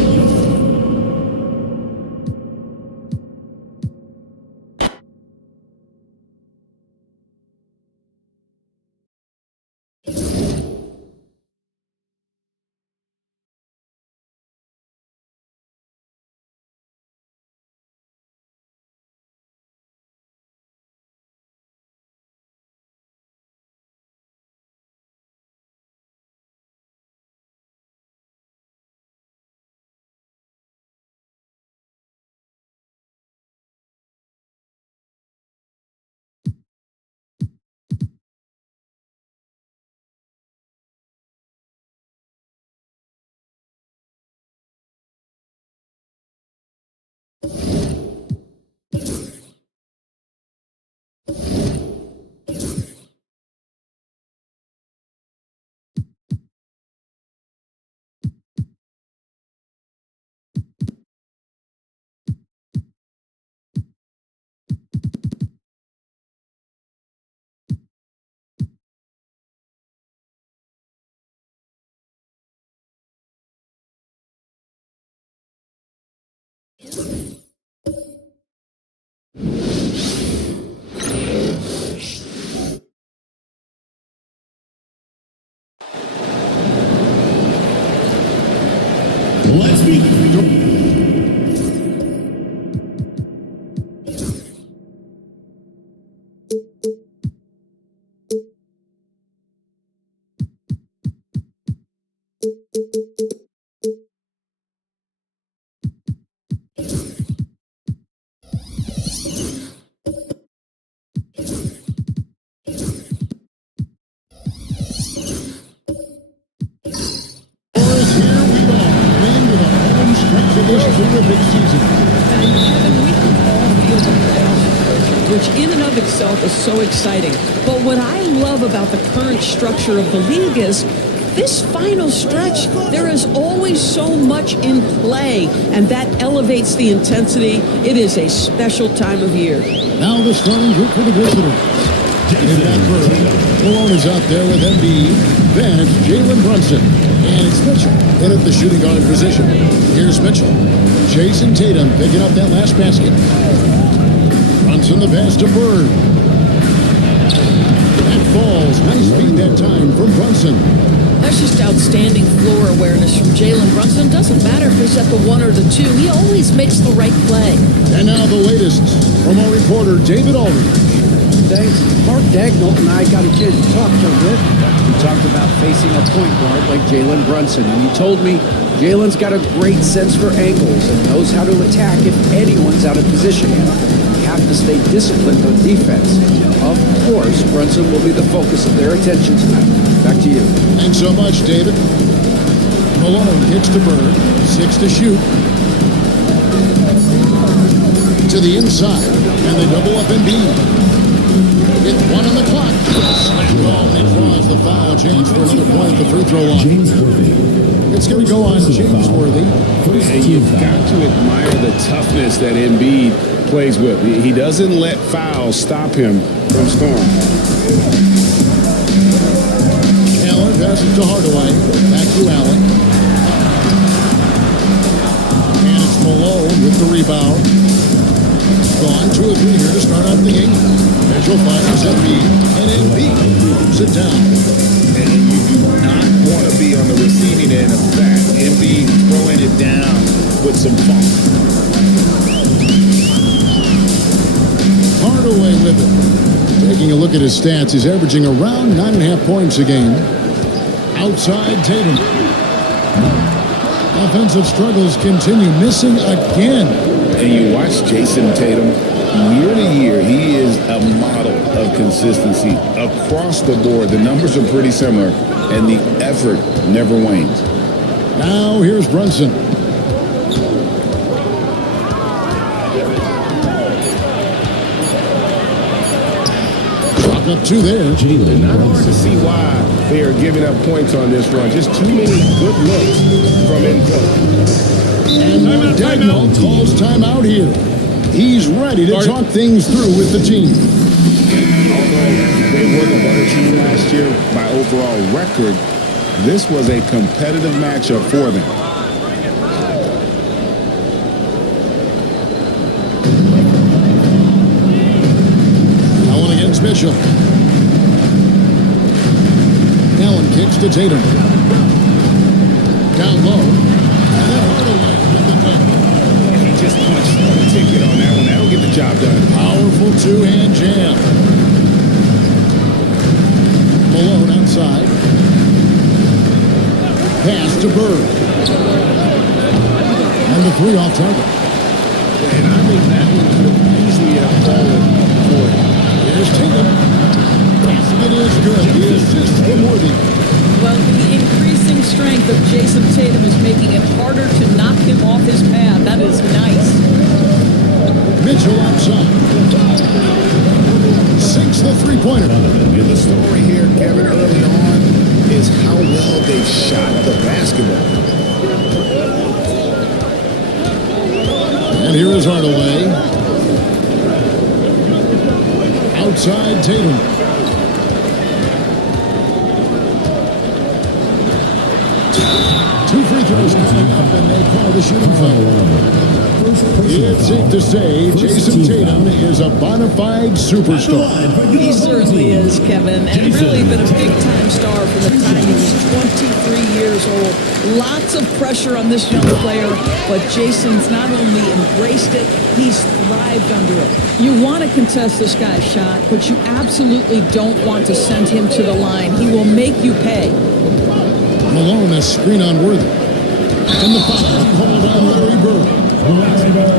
season. And Kevin, we can all feel the playoff approaching, which in and of itself is so exciting. But what I love about the current structure of the league is this final stretch, there is always so much in play, and that elevates the intensity. It is a special time of year. Now the starting group for the visitors. In that bird, Malone is out there with Embiid. Then it's Jalen Brunson. And it's Mitchell in at the shooting guard position. Here's Mitchell. Jason Tatum picking up that last basket. Brunson the pass to Bird. That falls. Nice feed that time from Brunson. That's just outstanding floor awareness from Jalen Brunson. Doesn't matter if he's at the 1 or the 2. He always makes the right play. And now the latest from our reporter, David Aldridge. Thanks. Mark Dagnall and I got a chance to talk to him. We talked about facing a point guard like Jalen Brunson, and he told me Jalen's got a great sense for angles and knows how to attack if anyone's out of position. You have to stay disciplined on defense. Of course, Brunson will be the focus of their attention tonight. Back to you. Thanks so much, David. Malone kicks to Bird. 6 to shoot. To the inside, and they double up Embiid. With 1 on the clock. Slam ball, and he draws the foul. Chance for another point at the free throw line. James Worthy. It's going to go on James Worthy. And you've got to admire the toughness that Embiid plays with. He doesn't let fouls stop him from scoring. Allen passes to Hardaway. Back to Allen. And it's Malone with the rebound. Gone 2 of 3 here to start off the game. Mitchell fires Embiid, and Embiid moves it down. And you do not want to be on the receiving end of that. Embiid throwing it down with some funk. Hardaway with it. Taking a look at his stats, he's averaging around 9.5 points a game. Outside Tatum. Offensive struggles continue, missing again. And you watch Jason Tatum. Year to year, he is a model of consistency across the board. The numbers are pretty similar, and the effort never wanes. Now here's Brunson. Clock up 2 there. Not hard to see why they are giving up points on this run. Just too many good looks from in close. And Dagnall calls timeout here. He's ready to talk things through with the team. Although they were the better team last year by overall record, this was a competitive matchup for them. Allen against Mitchell. Allen kicks to Tatum. Down low. And then Hardaway with the dunk. Just punched the ticket on that one. That'll get the job done. Powerful 2-hand jam. Malone outside. Pass to Bird. And the 3 off target. And I think that one could have easily fallen for him. Here's Tatum. Basket is good. He is just Worthy. Well, the increasing strength of Jason Tatum is making it harder to knock him off his path. That is nice. Mitchell outside. Sinks the 3-pointer. And the story here, Kevin, early on is how well they shot the basketball. And here is Hardaway. Outside Tatum. 2 free throws coming up, and they call the shooting foul. It's safe to say Jason Tatum is a bona fide superstar. He certainly is, Kevin, and really been a big-time star from the time he was 23 years old. Lots of pressure on this young player, but Jason's not only embraced it, he's thrived under it. You want to contest this guy's shot, but you absolutely don't want to send him to the line. He will make you pay. Malone, a screen on Worthy. And the foul called on Larry Bird.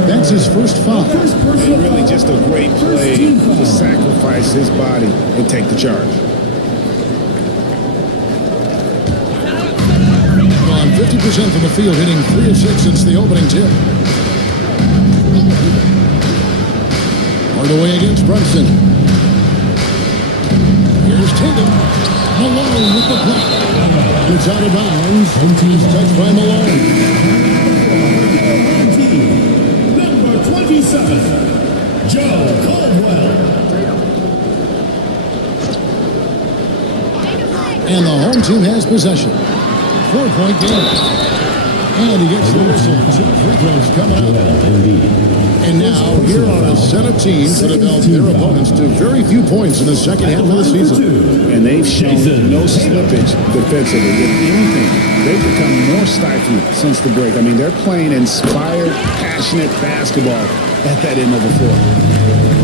That's his first foul. And really just a great play to sacrifice his body and take the charge. On 50% from the field, hitting 3 of 6 since the opening tip. Hardaway against Brunson. Here's Tatum. Malone with the block. It's out of bounds. He's touched by Malone. Number 27, Joe Caldwell. And the home team has possession. 4-point game. And he gets the whistle. 2 free throws coming up. And now, here are a set of teams that have held their opponents to very few points in the second half of the season. And they've shown no slippage defensively. If anything, they've become more stifling since the break. I mean, they're playing inspired, passionate basketball at that end of the floor.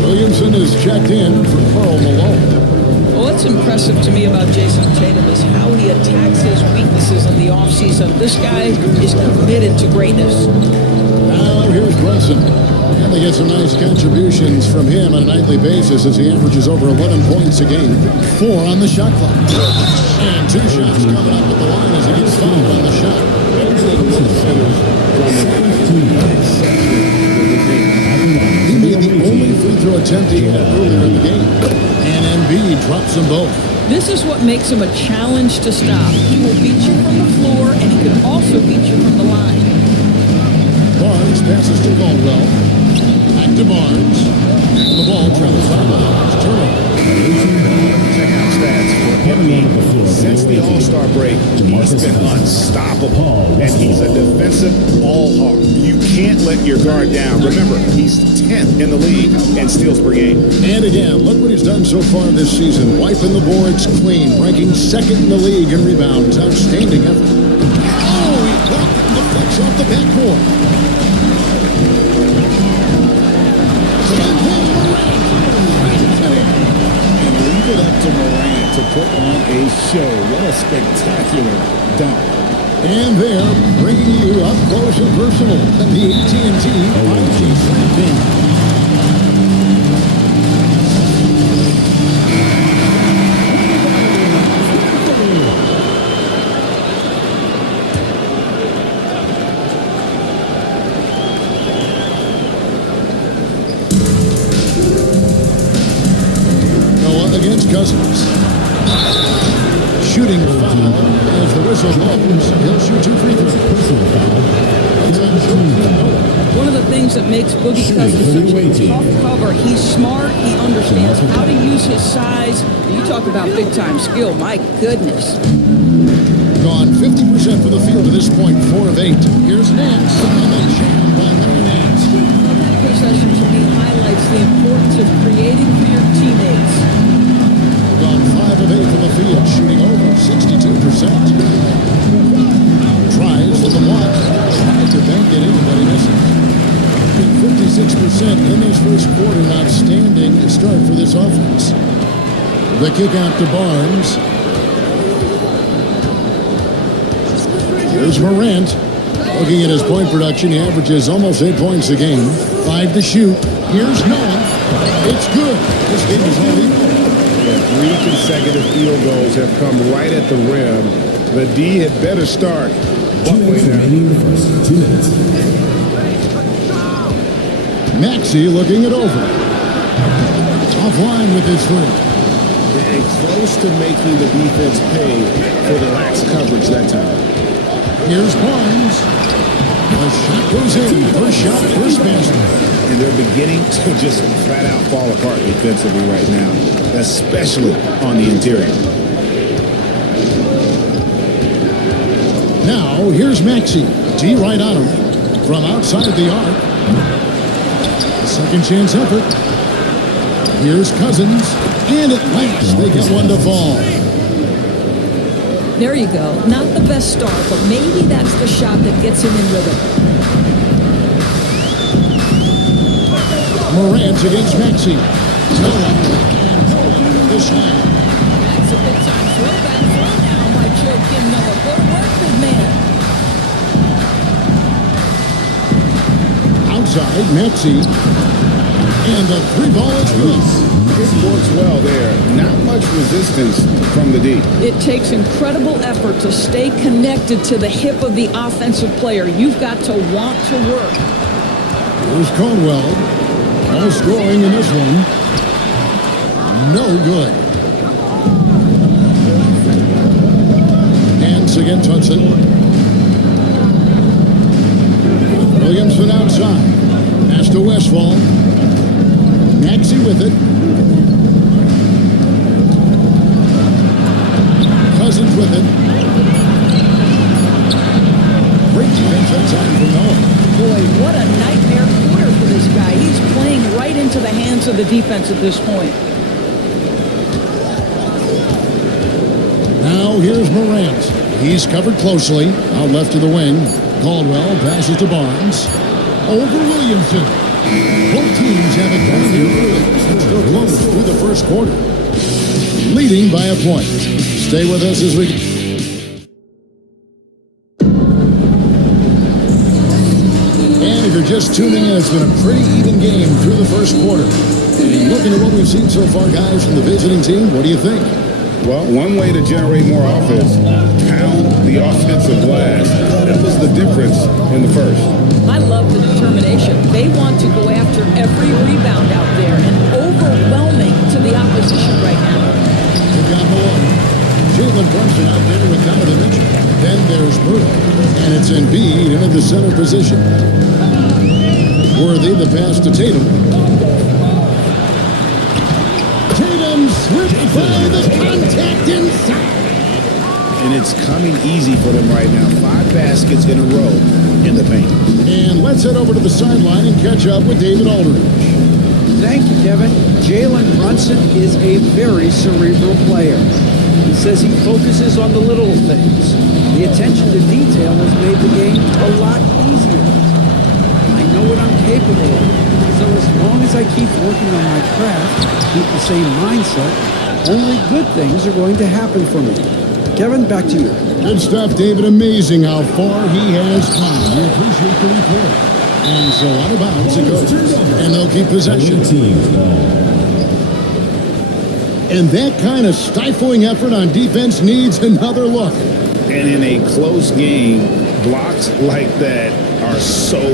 Williamson is checked in for Karl Malone. Well, what's impressive to me about Jason Tatum is how he attacks his weaknesses in the offseason. This guy is committed to greatness. Now here's Brunson. And they get some nice contributions from him on a nightly basis as he averages over 11 points a game. 4 on the shot clock. And 2 shots coming up at the line as he gets fouled on the shot. He made the only free throw attempt he had earlier in the game. And Embiid drops them both. This is what makes him a challenge to stop. He will beat you from the floor, and he can also beat you from the line. Barnes passes to Caldwell. Back to Barnes. And the ball travels out of bounds. Turnover. Check out stats for Embiid. Since the All-Star break, he's been unstoppable. And he's a defensive ball hawk. You can't let your guard down. Remember, he's 10th in the league in steals per game. And again, look what he's done so far this season. Wiping the boards clean, ranking 2nd in the league in rebounds. Outstanding effort. Oh, he blocked it and deflects off the backboard. And leave it up to Morant to put on a show. What a spectacular dunk. And they're bringing you up close and personal at the AT&T 5G Slam Game. Against Cousins. Shooting foul as the whistle blows. He'll shoot 2 free throws. One of the things that makes Boogie Cousins such a tough cover, he's smart, he understands how to use his size. You talk about big-time skill, my goodness. Gone 50% from the field to this point, 4 of 8. Here's Nance, and then jammed by Larry Nance. Well, that possession to me highlights the importance of creating for your teammates. Gone 5 of 8 from the field, shooting over 62%. Tries with the block. Tried to bank it in, but he misses. 56% in this first quarter. An outstanding start for this offense. The kick out to Barnes. Here's Morant. Looking at his point production, he averages almost 8 points a game. 5 to shoot. Here's Noah. It's good. This game is all equal. 3 consecutive field goals have come right at the rim. The D had better start. Maxey looking it over. Offline with his 3. And close to making the defense pay for the lax coverage that time. Here's Barnes. The shot goes in. First shot, first basket. And they're beginning to just flat out fall apart defensively right now, especially on the interior. Now, here's Maxey. D right on him from outside the arc. Second chance effort. Here's Cousins. And at last, they get one to fall. There you go. Not the best start, but maybe that's the shot that gets him in rhythm. Morant against Maxey. Noah this time. That's a big-time throwback throw down by Joe Kim Noah. Good work, big man. Outside, Maxey. And the 3 ball is good. It works well there. Not much resistance from the D. It takes incredible effort to stay connected to the hip of the offensive player. You've got to want to work. Here's Caldwell. All scoring in this one. No good. Hands against Hudson. Williamson outside. Pass to Westfall. Maxey with it. Cousins with it. Great defense that time from Noah. Boy, what a nightmare quarter for this guy. He's playing right into the hands of the defense at this point. Now here's Morant. He's covered closely. Out left to the wing. Caldwell passes to Barnes. Over Williamson. Both teams have it going here early. Still close through the first quarter. Leading by a point. Stay with us as we... And if you're just tuning in, it's been a pretty even game through the first quarter. And looking at what we've seen so far, guys, from the visiting team, what do you think? Well, one way to generate more offense, pound the offensive glass. That was the difference in the first. I love the determination. They want to go after every rebound out there and overwhelming to the opposition right now. They've got more. Jalen Brunson out there with Donovan Mitchell. Then there's Burke. And it's Embiid into the center position. Worthy the pass to Tatum. Tatum slipped by the contact inside. And it's coming easy for them right now. 5 baskets in a row in the paint. And let's head over to the sideline and catch up with David Aldridge. Thank you, Kevin. Jalen Brunson is a very cerebral player. He says he focuses on the little things. The attention to detail has made the game a lot easier. I know what I'm capable of. So as long as I keep working on my craft, keep the same mindset, only good things are going to happen for me. Kevin, back to you. Good stuff, David. Amazing how far he has come. We appreciate the report. And so out of bounds it goes. And they'll keep possession. And that kind of stifling effort on defense needs another look. And in a close game, blocks like that are so a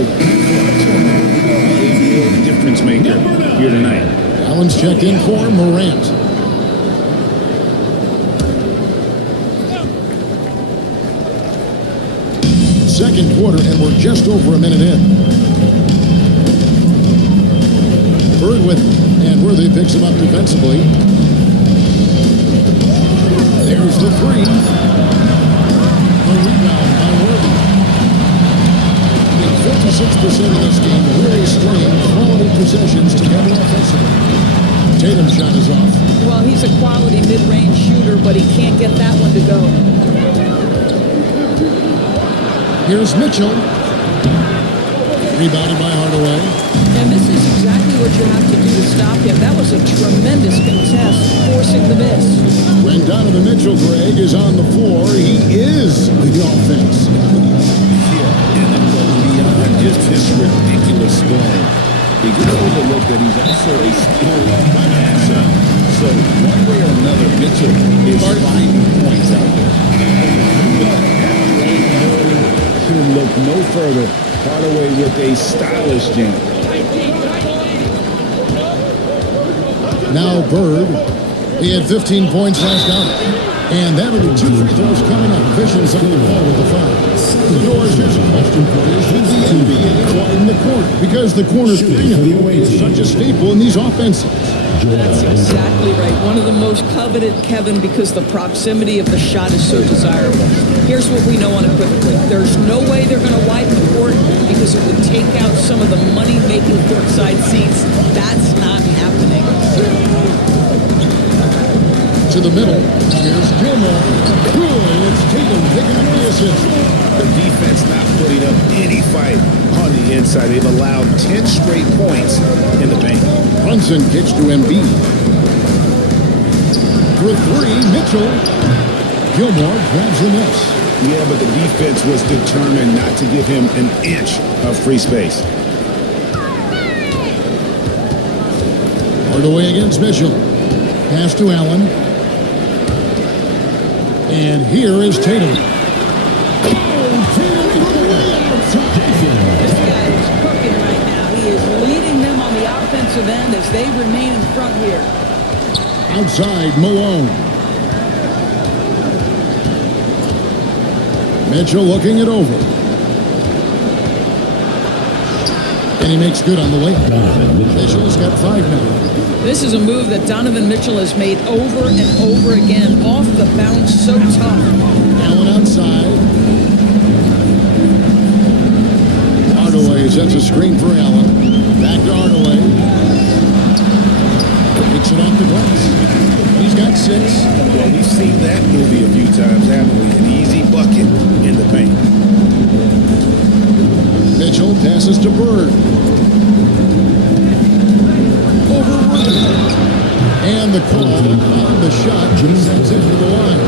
difference maker here tonight. Allen's checked in for Morant. Second quarter, and we're just over a minute in. Bird with and Worthy picks him up defensively. There's the three. The rebound by Worthy. In 56% of this game, really stringing quality possessions together offensively. Tatum's shot is off. Well, he's a quality mid-range shooter, but he can't get that one to go. Here's Mitchell. Rebounded by Hardaway. And this is exactly what you have to do to stop him. That was a tremendous contest, forcing the miss. When Donovan Mitchell, Greg, is on the floor, he is the offense. Yeah, and it goes beyond just his ridiculous scoring. He gets overlooked that he's also a skilled passer. So one way or another, Mitchell is finding points out there. Should look no further. Hardaway with a stylish jam. Now Bird. He had 15 points last night. And that'll be 2 free throws coming up. Officials on the ball with the foul. Yours, here's a question for you. Should the NBA widen the corner? Because the corner three is such a staple in these offenses. That's exactly right. One of the most coveted, Kevin, because the proximity of the shot is so desirable. Here's what we know unequivocally. There's no way they're going to widen the court because it would take out some of the money-making courtside seats. That's not happening. To the middle. Here's Gilmore. It's Tatum picking up the assist. The defense not putting up any fight on the inside. They've allowed 10 straight points in the paint. Brunson kicks to Embiid. For three, Mitchell. Gilmore grabs the miss. Yeah, but the defense was determined not to give him an inch of free space. Hardaway against Mitchell. Pass to Allen. And here is Tatum. This guy is cooking right now. He defensive end as they remain in front here. Outside, Malone. Mitchell looking it over. And he makes good on the layup. Mitchell's got 5 now. This is a move that Donovan Mitchell has made over and over again. Off the bounce, so tough. Allen outside. Hardaway sets a screen for Allen. Back to Hardaway. Picks it off the glass. He's got 6. Well, we've seen that movie a few times, haven't we? An easy bucket in the paint. Mitchell passes to Bird. Overrun. And the call on the shot sends it to the line.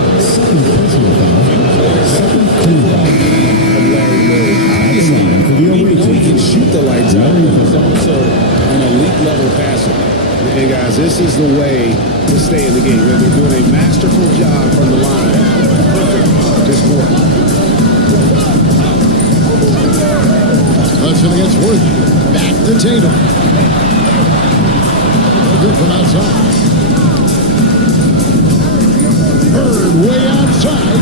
We know he can shoot the lights out, but he's also an elite level passer. Hey guys, this is the way to stay in the game. They're doing a masterful job from the line. Perfect this quarter. Hudson against Worthy. Back to Tatum. Good from outside. Bird way outside.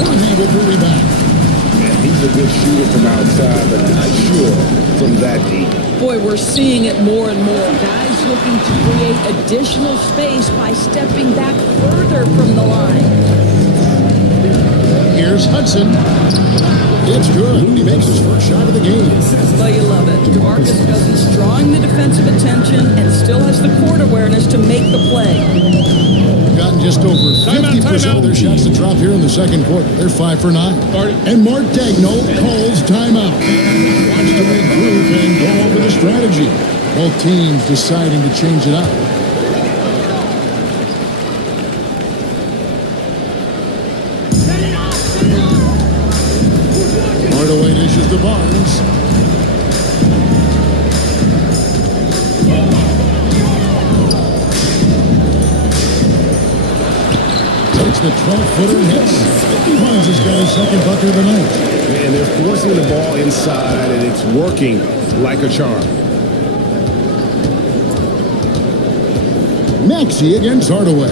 Worthy with the rebound. Yeah, he's a good shooter from outside, but not sure from that deep. Boy, we're seeing it more and more. Guys looking to create additional space by stepping back further from the line. Here's Hudson. It's good. He makes his first shot of the game. Well, you love it. DeMarcus Cousins drawing the defensive attention and still has the court awareness to make the play. Gotten just over 50% of their shots to drop here in the second quarter. They're 5 for 9. And Mark Daigneault calls timeout. Wants to regroup and go over the strategy. Both teams deciding to change it up. Hardaway dishes to Barnes. Takes the 12-footer and hits. Barnes has got his second bucket of the night. Man, they're forcing the ball inside, and it's working like a charm. Maxey against Hardaway.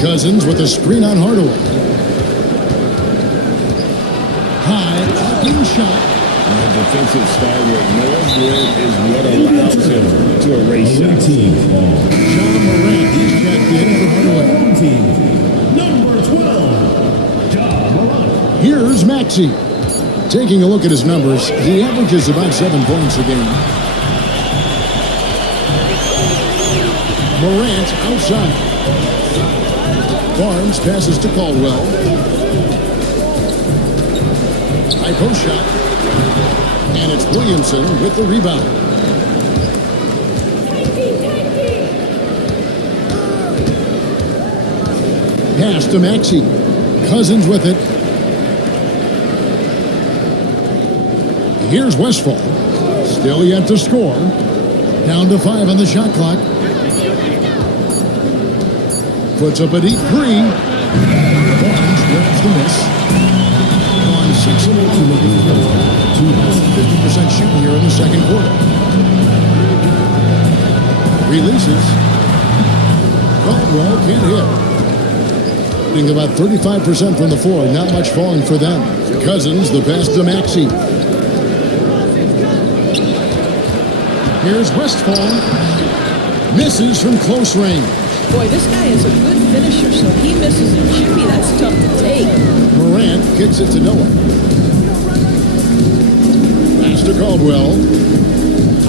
Cousins with a screen on Hardaway. High, arcing shot. The defensive stalwart knows where is what allows him to erase shots. John Morant, he's checked in for Hardaway. Number 12, Ja Morant. Here's Maxey. Taking a look at his numbers, he averages about 7 points a game. Morant outside. Barnes passes to Caldwell. High post shot. And it's Williamson with the rebound. Pass to Maxey. Cousins with it. Here's Westphal. Still yet to score. Down to 5 on the shot clock. Puts up a deep 3. Barnes grabs the miss. On 6 of 50% shooting here in the second quarter. Releases. Caldwell can't hit. Shooting about 35% from the floor. Not much falling for them. Cousins, the pass to Maxey. Here's Westphal. Misses from close range. Boy, this guy is a good finisher, so he misses a chippy. That's tough to take. Morant kicks it to Noah. Pass to Caldwell.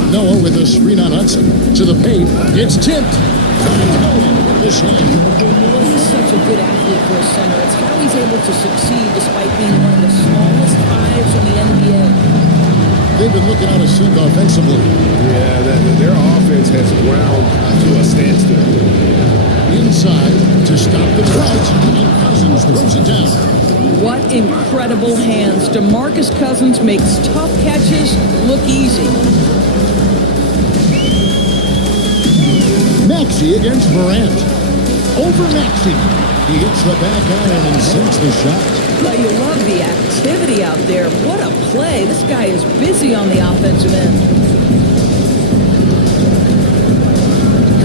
Noah with a screen on Hudson. To the paint. It's tipped. This line. Well, he's such a good athlete for a center. It's how he's able to succeed despite being one of the smallest fives in the NBA. They've been looking out of sync offensively. Yeah, their offense has ground to a standstill. Inside to stop the drought, and Cousins throws it down. What incredible hands. DeMarcus Cousins makes tough catches look easy. Maxey against Morant. Over Maxey. He hits the back iron and sinks the shot. Well, you love the activity out there. What a play. This guy is busy on the offensive end.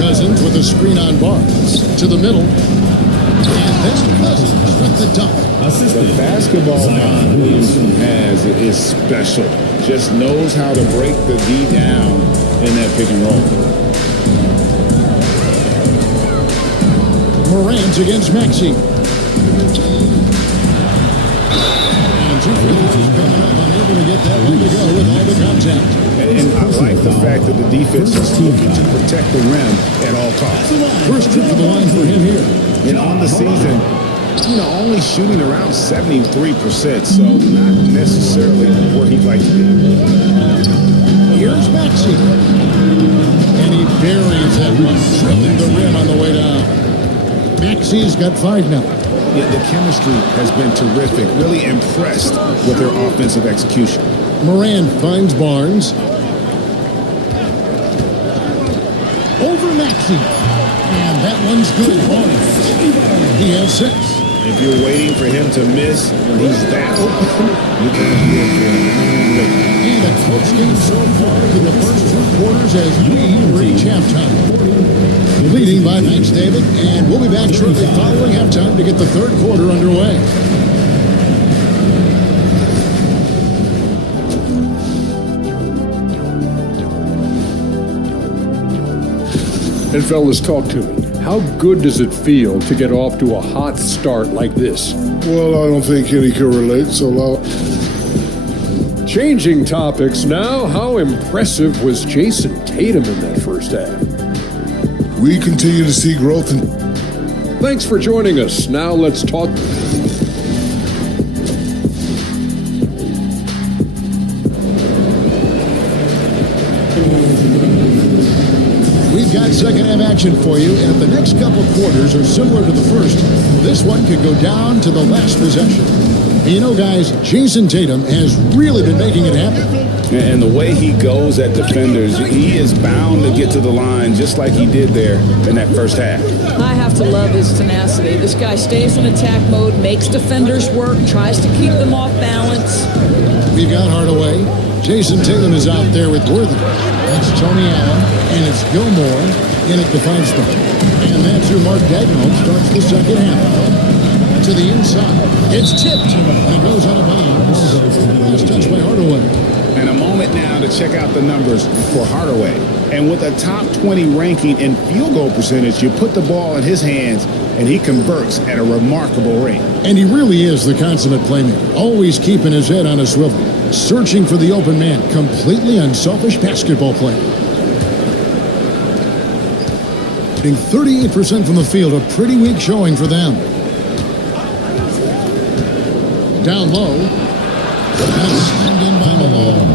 Cousins with a screen on Barnes. To the middle. And then Cousins with the dunk. The basketball mind Williamson has is special. Just knows how to break the D down in that pick and roll. Morant against Maxey. And 2 free throws coming up, unable to get that one to go with all the contact. And I like the fact that the defense is looking to protect the rim at all costs. First trip to the line for him here. And on the season, only shooting around 73%, so not necessarily where he'd like to be. Here's Maxey. And he buries that one, tripping the rim on the way down. Maxey's got 5 now. Yeah, the chemistry has been terrific. Really impressed with their offensive execution. Moran finds Barnes. Over Maxey. And that one's good. Barnes. He has 6. If you're waiting for him to miss when he's that open, you're going to be And a close game so far in the first 2 quarters as we reach halftime. Leading by thanks, David, and we'll be back shortly following halftime to get the 3rd quarter underway. And fellas, talk to me. How good does it feel to get off to a hot start like this? Well, I don't think any can relate, so I'll... Changing topics now, how impressive was Jason Tatum in that first half? We continue to see growth in... Thanks for joining us. Now let's talk... We've got second half action for you, and if the next couple quarters are similar to the first, this one could go down to the last possession. And guys, Jason Tatum has really been making it happen. And the way he goes at defenders, he is bound to get to the line just like he did there in that first half. I have to love his tenacity. This guy stays in attack mode, makes defenders work, tries to keep them off balance. We've got Hardaway. Jason Tatum is out there with Worthy. That's Tony Allen, and it's Gilmore in at the 5 spot. And that's who Mark Daigneault starts the second half. To the inside. It's tipped. And it goes out of bounds. Last touch by Hardaway. And a moment now to check out the numbers for Hardaway. And with a top 20 ranking in field goal percentage, you put the ball in his hands, and he converts at a remarkable rate. And he really is the consummate playmaker, always keeping his head on a swivel, searching for the open man, completely unselfish basketball player. Hitting 38% from the field, a pretty weak showing for them. Down low. And slammed in by Malone.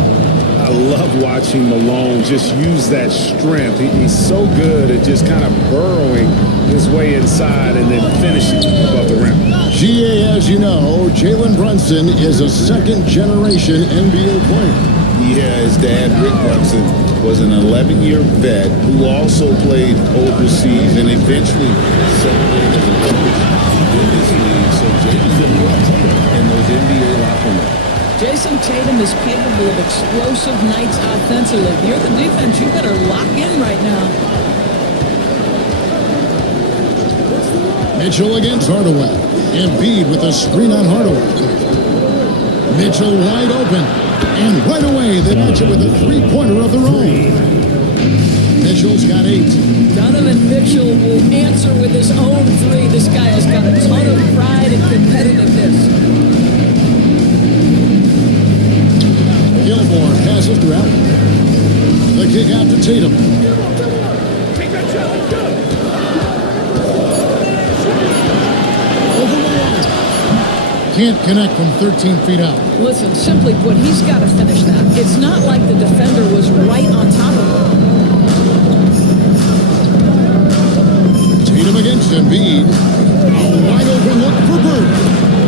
I love watching Malone just use that strength. He's so good at just kind of burrowing his way inside and then finishing above the rim. GA, as you know, Jalen Brunson is a second-generation NBA player. Yeah, his dad, Rick Brunson, was an 11-year vet who also played overseas and eventually celebrated as a coach in this league. So Jalen grew up in those NBA locker rooms. Jason Tatum is capable of explosive nights offensively. If you're the defense, you better lock in right now. Mitchell against Hardaway. Embiid with a screen on Hardaway. Mitchell wide open. And right away, they match it with a three-pointer of their own. Mitchell's got 8. Donovan Mitchell will answer with his own 3. This guy has got a ton of pride and competitiveness. Gilmore passes to Allen. The kick out to Tatum. Over the line. Can't connect from 13 feet out. Listen, simply put, he's got to finish that. It's not like the defender was right on top of him. Tatum against Embiid. A wide open look for Bird.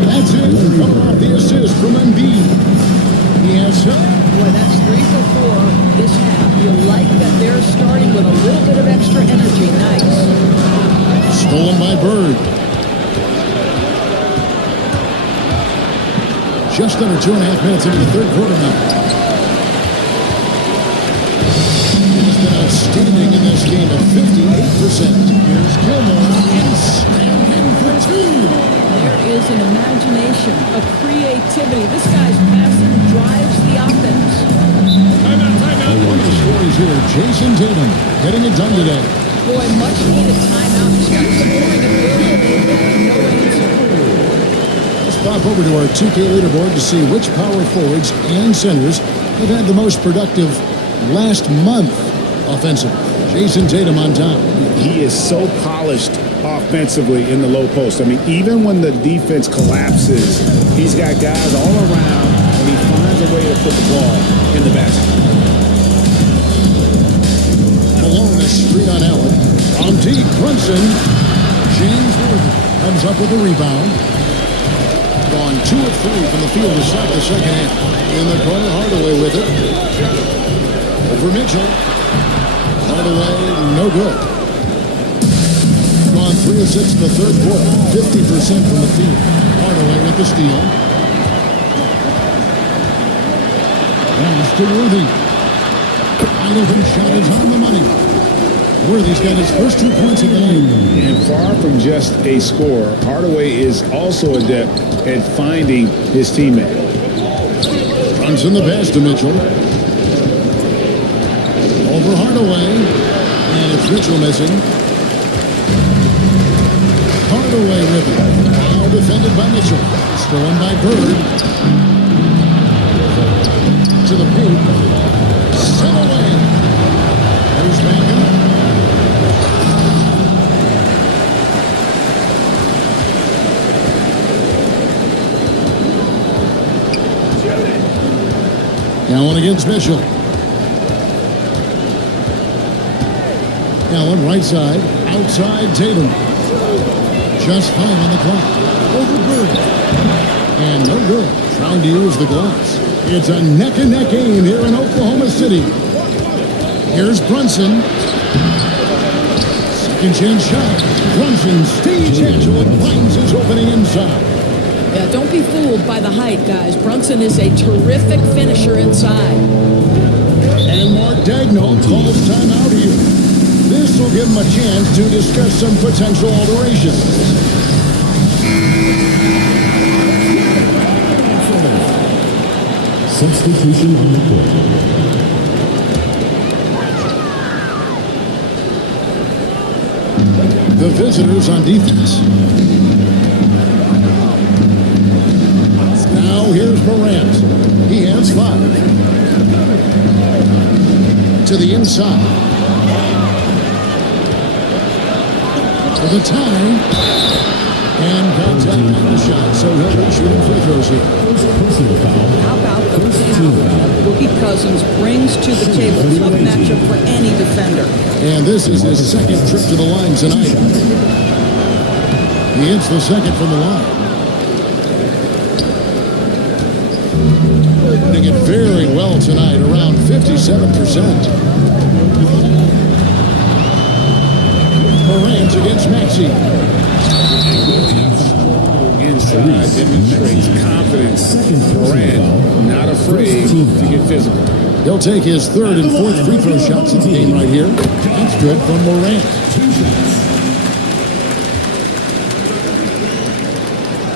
That's it. Coming off the assist from Embiid. He has Boy, that's 3 for 4 this half. You like that they're starting with a little bit of extra energy. Nice. Stolen by Bird. Just under 2.5 minutes into the third quarter now. has been outstanding in this game at 58%. Here's Gilmore and slam in for two. There is an imagination, a creativity. This guy's passing drives the offense. Timeout. One of the stories here, Jason Tatum getting it done today. Boy, much needed timeout. He's got scoring ability, no answer. Let's pop over to our 2K leaderboard to see which power forwards and centers have had the most productive last month offensively. Jason Tatum on top. He is so polished offensively in the low post. I mean, even when the defense collapses, he's got guys all around, and he finds a way to put the ball in the basket. Malone is straight on Allen. On deep, Brunson. James Worthy comes up with a rebound. Gone 2 of 3 from the field to start the second half. In the corner, Hardaway with it. Over Mitchell. Hardaway, no good. Gone 3 of 6 in the third quarter. 50% from the field. Hardaway with the steal. Pass to Worthy. Wide open shot is on the money. Worthy's got his first 2 points of the night. And far from just a scorer, Hardaway is also adept at finding his teammate. Brunson the pass to Mitchell. Over Hardaway. And it's Mitchell missing. Hardaway with it. Now defended by Mitchell. Stolen by Bird. To the boot. Sent away. There's Manga. Allen against Mitchell. Allen right side, outside Tatum. Just 5 on the clock. Over Bird. And no good. Trying to use the glass. It's a neck-and-neck game here in Oklahoma City. Here's Brunson. Second chance shot. Brunson stage agile and finds his opening inside. Yeah, don't be fooled by the height, guys. Brunson is a terrific finisher inside. And Mark Daigneault calls timeout here. This will give him a chance to discuss some potential alterations. Substitution on the court. The visitors on defense. Now here's Morant. He has 5. To the inside. For the time. And contact on the shot, so he'll be shooting free throws here. How about the power that Boogie Cousins brings to the table? Tough matchup for any defender. And this is his second trip to the line tonight. He hits the second from the line. Doing it very well tonight, around 57%. Morant against Maxey. Inside demonstrates confidence. Morant not afraid to get physical. He'll take his third and fourth free throw shots in the game right here. That's good from Morant.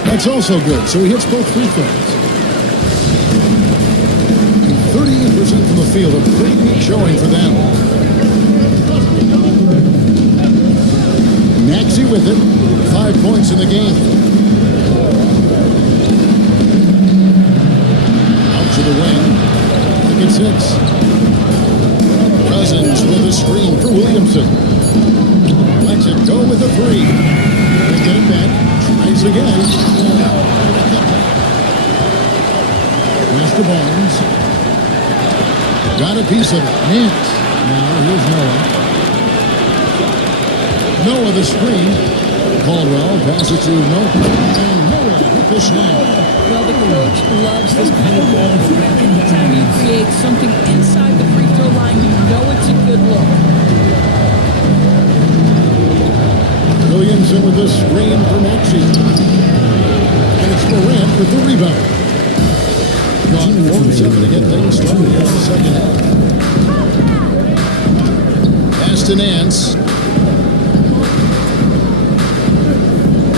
That's also good, so he hits both free throws. 38% from the field, a pretty good showing for them. Maxey with it, 5 points in the game. Out to the wing, pocket 6. Cousins with a screen for Williamson. Lets it go with a 3. They get it back, tries again. Master Barnes. Got a piece of it. Nance. Now here's Noah. Noah the screen. Caldwell passes to Noah. And Noah with the slam. Well, the coach loves this kind of ball movement. Anytime you create something inside the free throw line, you know it's a good look. Williamson with the screen for Maxey. And it's Morant with the rebound. Gone 4-7 to get things started in the second half. pass to Nance.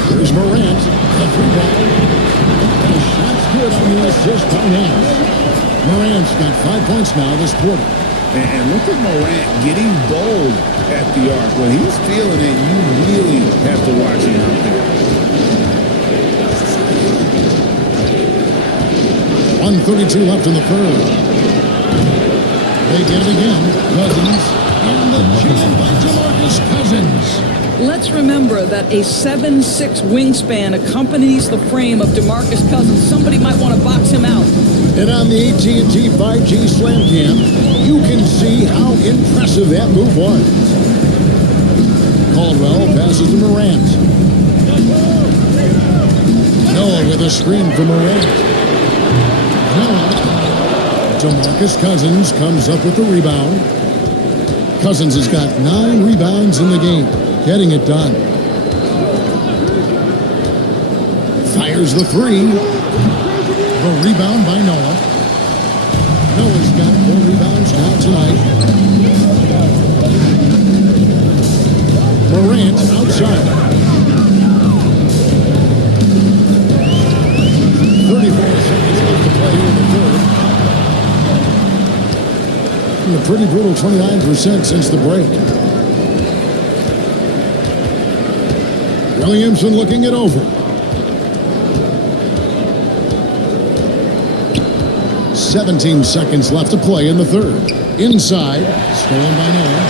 Here's Morant. The free ball. The shot's good on the assist by Nance. Morant's got 5 points now this quarter. And look at Morant getting bold at the arc. When he's feeling it, you really have to watch him out there. 1:32 left in the third. They get it again. Cousins. And the jam by DeMarcus Cousins. Let's remember that a 7'6" wingspan accompanies the frame of DeMarcus Cousins. Somebody might want to box him out. And on the AT&T 5G Slam Cam, you can see how impressive that move was. Caldwell passes to Morant. Noah with a screen for Morant. Noah. DeMarcus Cousins comes up with the rebound. Cousins has got 9 rebounds in the game, getting it done. Fires the three. The rebound by Noah. Noah's got 4 rebounds now tonight. Morant outside. 34 seconds left to play here in the third. And a pretty brutal 29% since the break. Williamson looking it over. 17 seconds left to play in the third. Inside, stolen by Noah.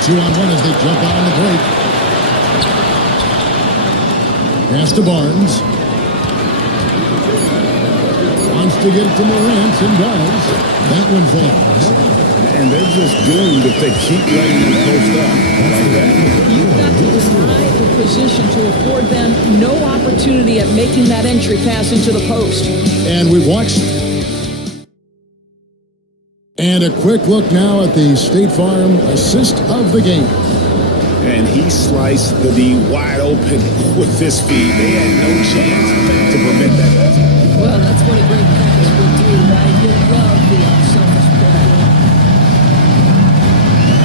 2-on-1 as they jump out on the break. Pass to Barnes. Wants to get it to Morant and does. That one falls. And they're just doomed if they keep letting them post up like that. You've got to decide the position to afford them no opportunity at making that entry pass into the post. And we've watched. And a quick look now at the State Farm assist of the game. And he sliced the D wide open with this feed. They had no chance to prevent that basket. Well, that's what a great pass would do, right? You'll love the unselfish play.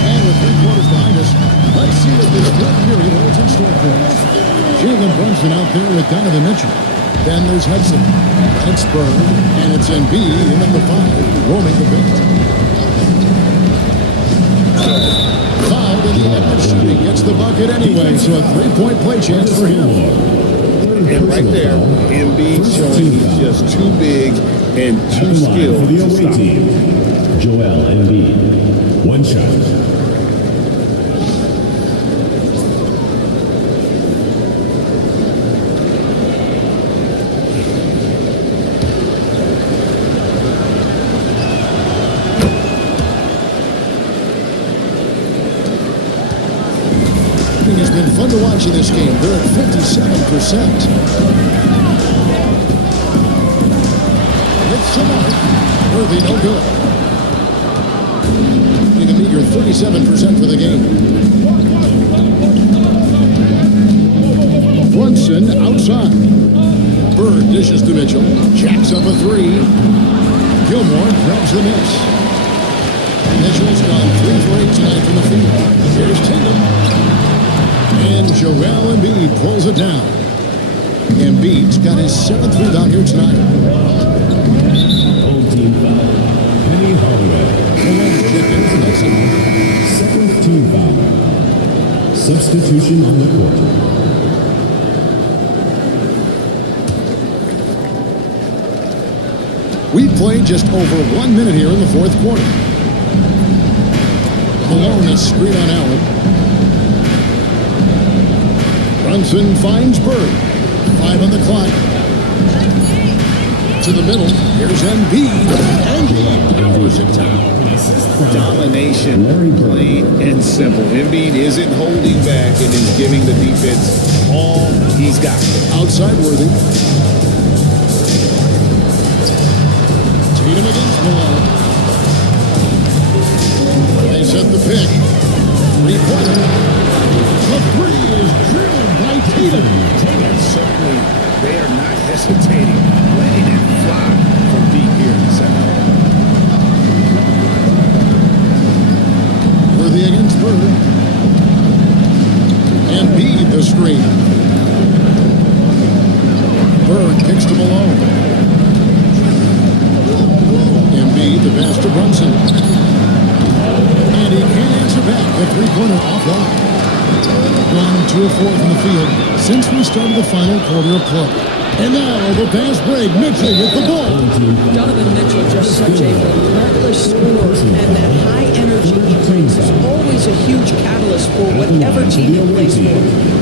And with 3 quarters behind us, let's see what this third period holds in store for us. Jalen Brunson out there with Donovan Mitchell. Then there's Hudson. And it's Bird. And it's Embiid in number 5, roaming the bench. Fouled in the act of shooting. Gets the bucket anyway, so a 3-point play chance for him. And right there, Embiid showing he's just too big and too skilled for the to away stop. team. Joel Embiid. 1 shot. It's been fun to watch in this game. They're at 57%. It's Samar. Worthy, no good. You can meet your 37% for the game. Brunson outside. Bird dishes to Mitchell. Jacks up a 3. Gilmore grabs the miss. Mitchell's gone 3 for 8 tonight from the field. Here's Tatum. And Joel Embiid pulls it down. Embiid's got his 7th rebound here tonight. Home team foul. Penny Hardaway. Second team foul. Substitution on the court. We played just over 1 minute here in the fourth quarter. Malone is screen on Allen. Brunson finds Bird. 5 on the clock. To the middle. Here's Embiid. And he powers it down. Domination, plain and simple. Embiid isn't holding back and is giving the defense all he's got. Outside Worthy. Tatum against Malone. They set the pick. 3-pointer. The 3 is drilled by Tatum. And certainly they are not hesitating, letting it fly from deep here in the center. Worthy against Bird. Embiid the screen. Bird kicks to Malone. Embiid the pass to Brunson. And he can't answer back. The three-pointer offline. Gone 2 of 4 from the field since we started the final quarter of play. And now the fast break. Mitchell with the ball. Donovan Mitchell, just such a relentless scorer, and that high energy he brings is always a huge catalyst for whatever team he plays for.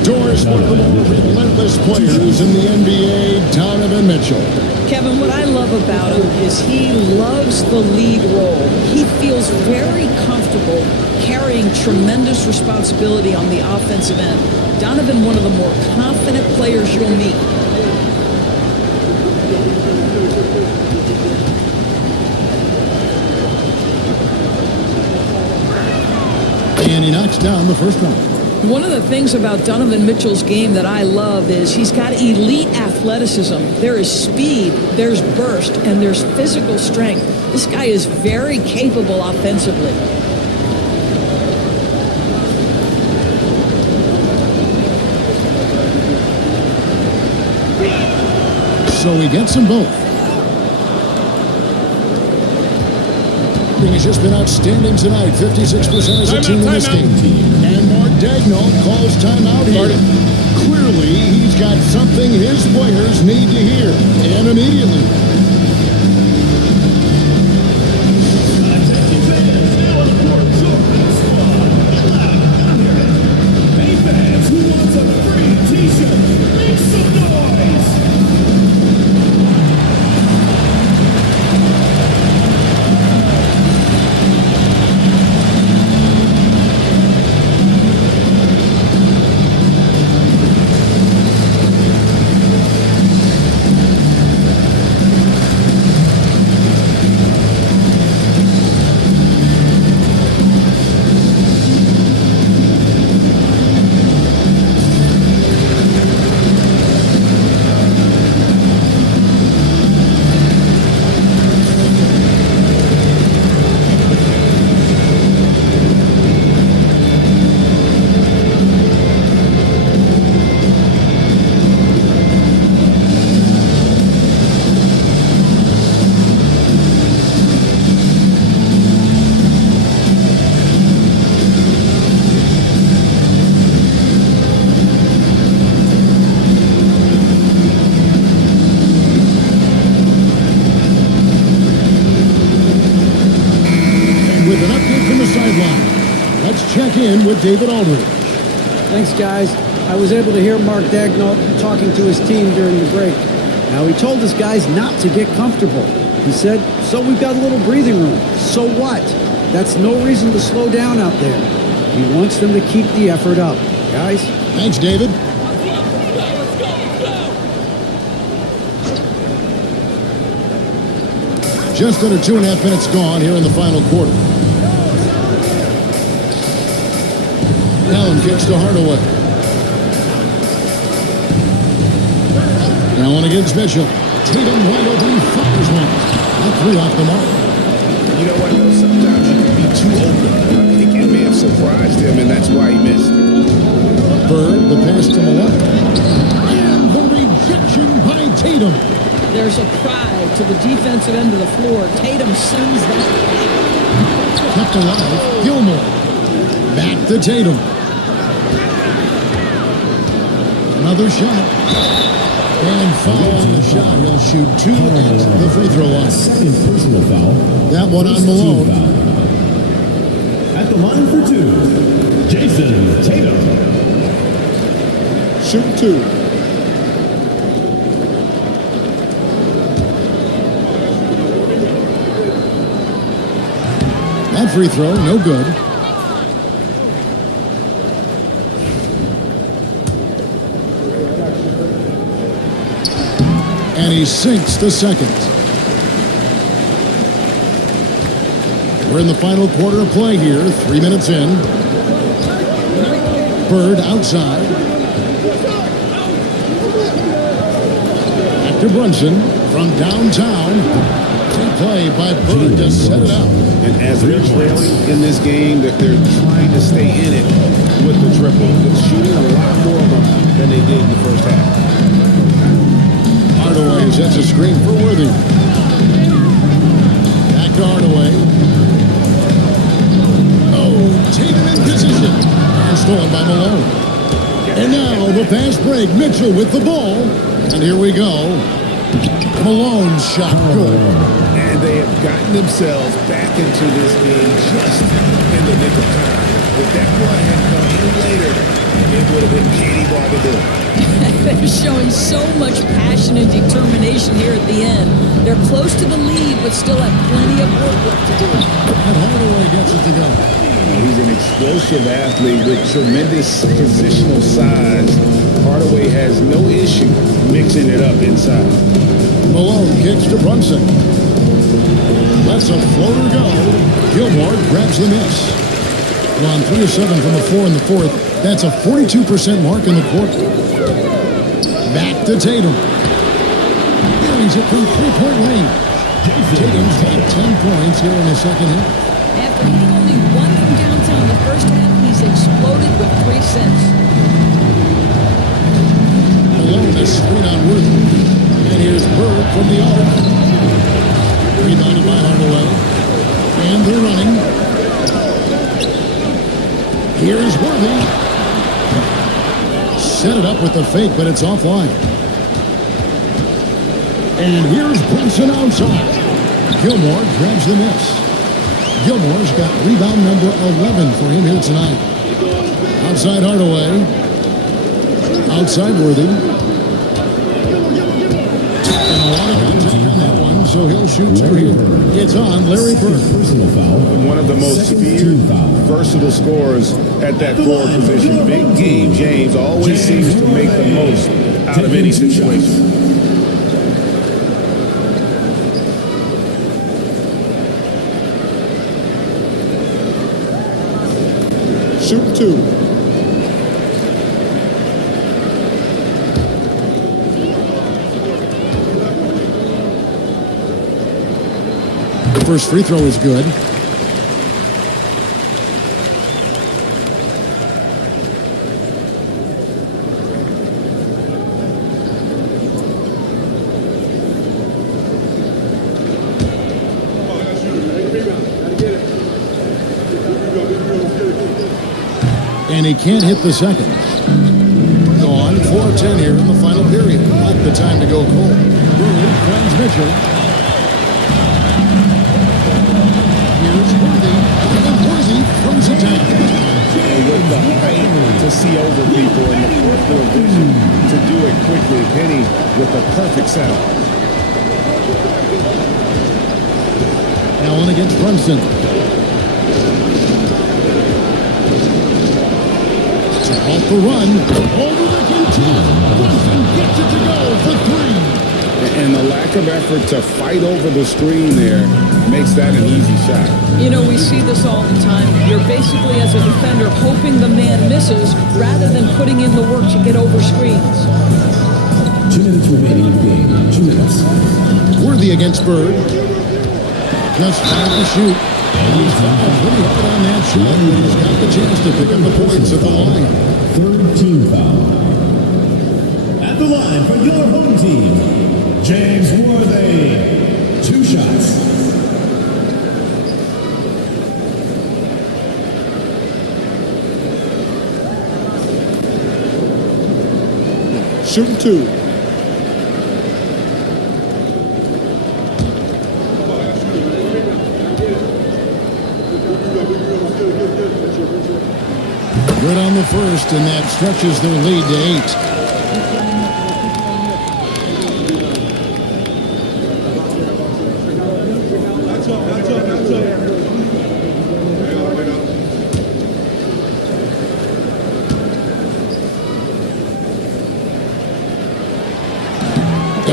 Doris, one of the more relentless players in the NBA, Donovan Mitchell. Kevin, what I love about him is he loves the lead role. He feels very comfortable carrying tremendous responsibility on the offensive end. Donovan, one of the more confident players you'll meet. And he knocks down the first one. One of the things about Donovan Mitchell's game that I love is he's got elite athleticism. There is speed, there's burst, and there's physical strength. This guy is very capable offensively. So he gets them both. He's just been outstanding tonight. 56% as a team in this game. And Mark Daigneault calls timeout here. Clearly, he's got something his players need to hear. And immediately. Hey fans, who wants a free t-shirt? Make some noise! Check in with David Aldridge. Thanks, guys. I was able to hear Mark Daigneault talking to his team during the break. Now, he told his guys not to get comfortable. He said, so we've got a little breathing room. So what? That's no reason to slow down out there. He wants them to keep the effort up. Guys? Thanks, David. Just under 2.5 minutes gone here in the final quarter. Allen kicks to Hardaway. Allen against Mitchell. Tatum wide open, fires one. Not 3 off the mark. You know what, though? Sometimes you can be too open. I think it may have surprised him, and that's why he missed. Bird, the pass to Malone. And the rejection by Tatum. There's a pride to the defensive end of the floor. Tatum sends that back. Kept alive. Gilmore. Back to Tatum. Another shot. And foul on the shot. He'll shoot 2 at the free throw line. Second personal foul. That one on Malone. At the line for 2, Jason Tatum. Shoot 2. That free throw, no good. And he sinks the second. We're in the final quarter of play here, 3 minutes in. Bird outside. Back to Brunson from downtown. Great play by Bird to set it up. And as they're trailing in this game, that they're trying to stay in it with the triple. They're shooting a lot than they did in the first half. Hardaway sets a screen for Worthy. Back to Hardaway. Oh, Tatum in position. And stolen by Malone. And now the fast break. Mitchell with the ball. And here we go. Malone's shot good. And they have gotten themselves back into this game just in the nick of time. If that one had come in later, it would have been Katie Barbadour. They're showing so much passion and determination here at the end. They're close to the lead, but still have plenty of work left to do. And Hardaway gets it to go. He's an explosive athlete with tremendous positional size. Hardaway has no issue mixing it up inside. Malone kicks to Brunson. Lets a floater go. Gilmore grabs the miss. On 3 of 7 from the floor in the fourth. That's a 42% mark in the quarter. Back to Tatum. Carries it from three-point range. Tatum's got 10 points here in the second half. After hitting only one from downtown in the first half, he's exploded with 3 since. Malone is screen on Worthy. And here's Bird from the arc. Rebounded by Hardaway. And they're running. Here's Worthy. Set it up with the fake, but it's offline. And here's Brunson outside. Gilmore grabs the miss. Gilmore's got rebound number 11 for him here tonight. Outside Hardaway. Outside Worthy. And a lot of contact on that one, so he'll shoot 2 here. It's on Larry Bird. One of the most feared, versatile scorers at that forward position. Big game. James always seems to make the most out of any situation. Shoot 2. The first free throw is good. And he can't hit the second. Gone, 4-10 here in the final period. Not the time to go cold. Bird finds Mitchell. Here's Worthy. And Worthy throws it down. And with the height to see over people and the peripheral vision to do it quickly, Penny with the perfect setup. Allen against Brunson. Off the run, over the container. Brunson gets it to go for 3. And the lack of effort to fight over the screen there makes that an easy shot. You know, we see this all the time. You're basically, as a defender, hoping the man misses rather than putting in the work to get over screens. 2 minutes remaining in the game. 2 minutes. Worthy against Bird. Just 5 to shoot. He's fouled pretty hard on that shot, but he's got the chance to pick up the points at the line. Third team foul. At the line for your home team, James Worthy. 2 shots. Shoot 2. Good on the first, and that stretches their lead to 8.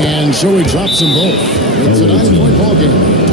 And so he drops them both. It's a 9-point ball game.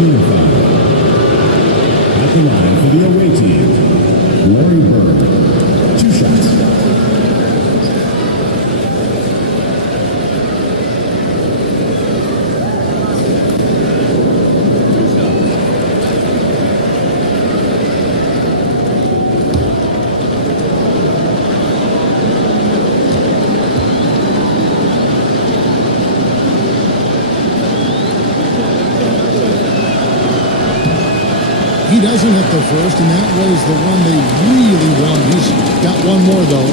team foul. At the line for the away team, Larry Bird. 2 shots. He doesn't hit the first, and that was the one they really wanted. He's got one more, though.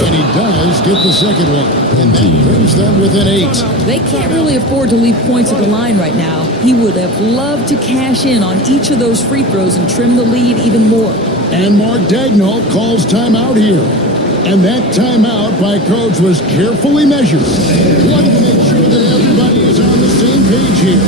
And he does get the second one, and that brings them within 8. They can't really afford to leave points at the line right now. He would have loved to cash in on each of those free throws and trim the lead even more. And Mark Daigneault calls timeout here. And that timeout by coach was carefully measured. Wanted to make sure that everybody is on the same page here.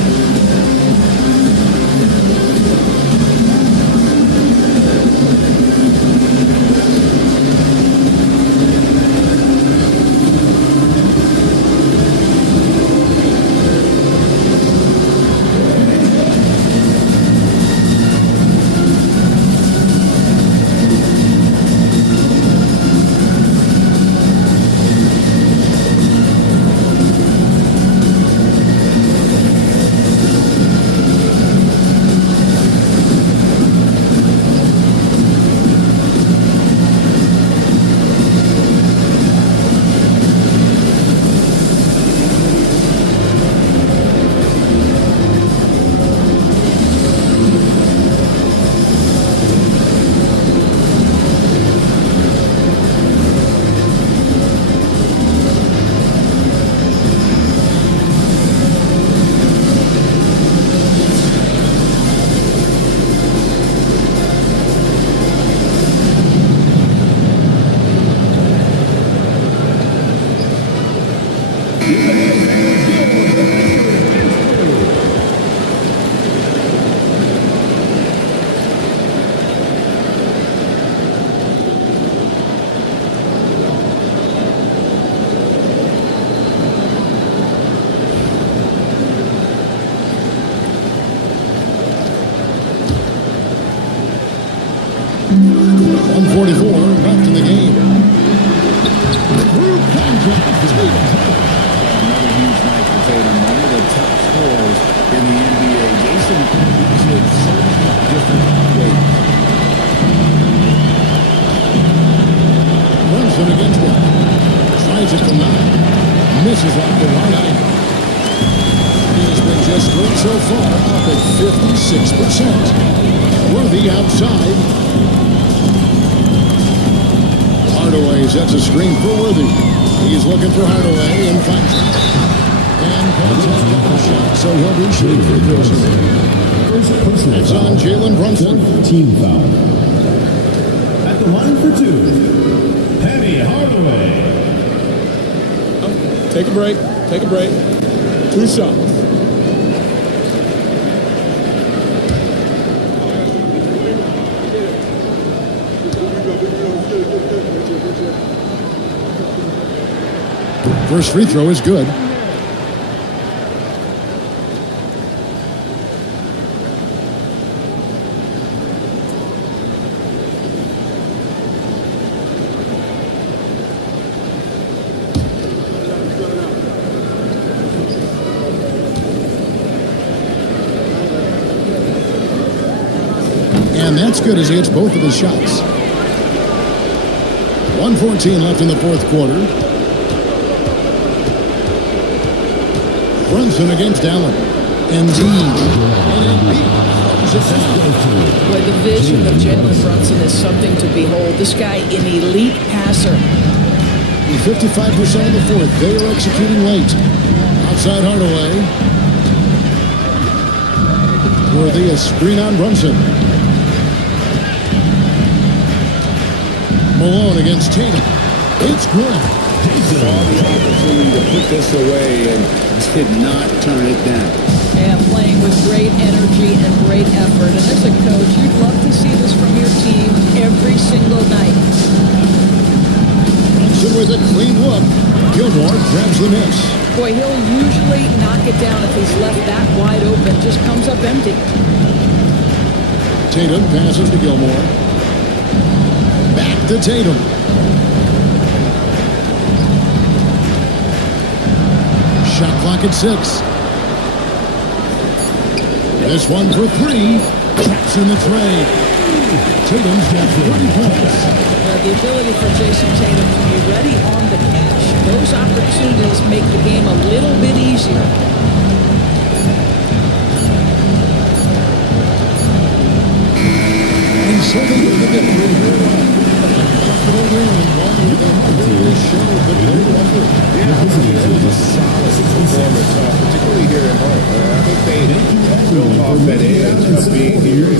Left in the game. Another huge night for Tatum. One of the top scorers in the NBA. Jason uses it so many different ways. Brunson against him. Tries it from 9. Misses off the right eye. He has been just good so far, up at 56%. Worthy outside. Hardaway sets a screen for Worthy. He's looking for Hardaway and finds it. And comes up with a shot, so he'll be shooting free throws. It's on Jalen Brunson. Team foul. At the line for 2, Penny Hardaway. Take a break. Take a break. 2 shots. First free throw is good. And that's good as he hits both of his shots. 1:14 left in the fourth quarter. Brunson against Allen. Embiid. Boy, the vision of Jalen Brunson is something to behold. This guy, an elite passer. 55% of the fourth. They are executing late. Outside Hardaway. Worthy, a screen on Brunson. Malone against Tatum. It's good. Saw the opportunity to put this away and did not turn it down. Yeah, playing with great energy and great effort. And as a coach, you'd love to see this from your team every single night. Brunson with a clean look. Gilmore grabs the miss. Boy, he'll usually knock it down if he's left that wide open. Just comes up empty. Tatum passes to Gilmore. Back to Tatum. Shot clock at 6. This one for 3. Traps in the tray. Tatum's got 30 points. The ability for Jason Tatum to be ready on the catch. Those opportunities make the game a little bit easier. And so they will get through here. Confident win, one with them clearly showed the great effort. Yeah, it was a solid performance, particularly here at home. I think they built off that edge of being here.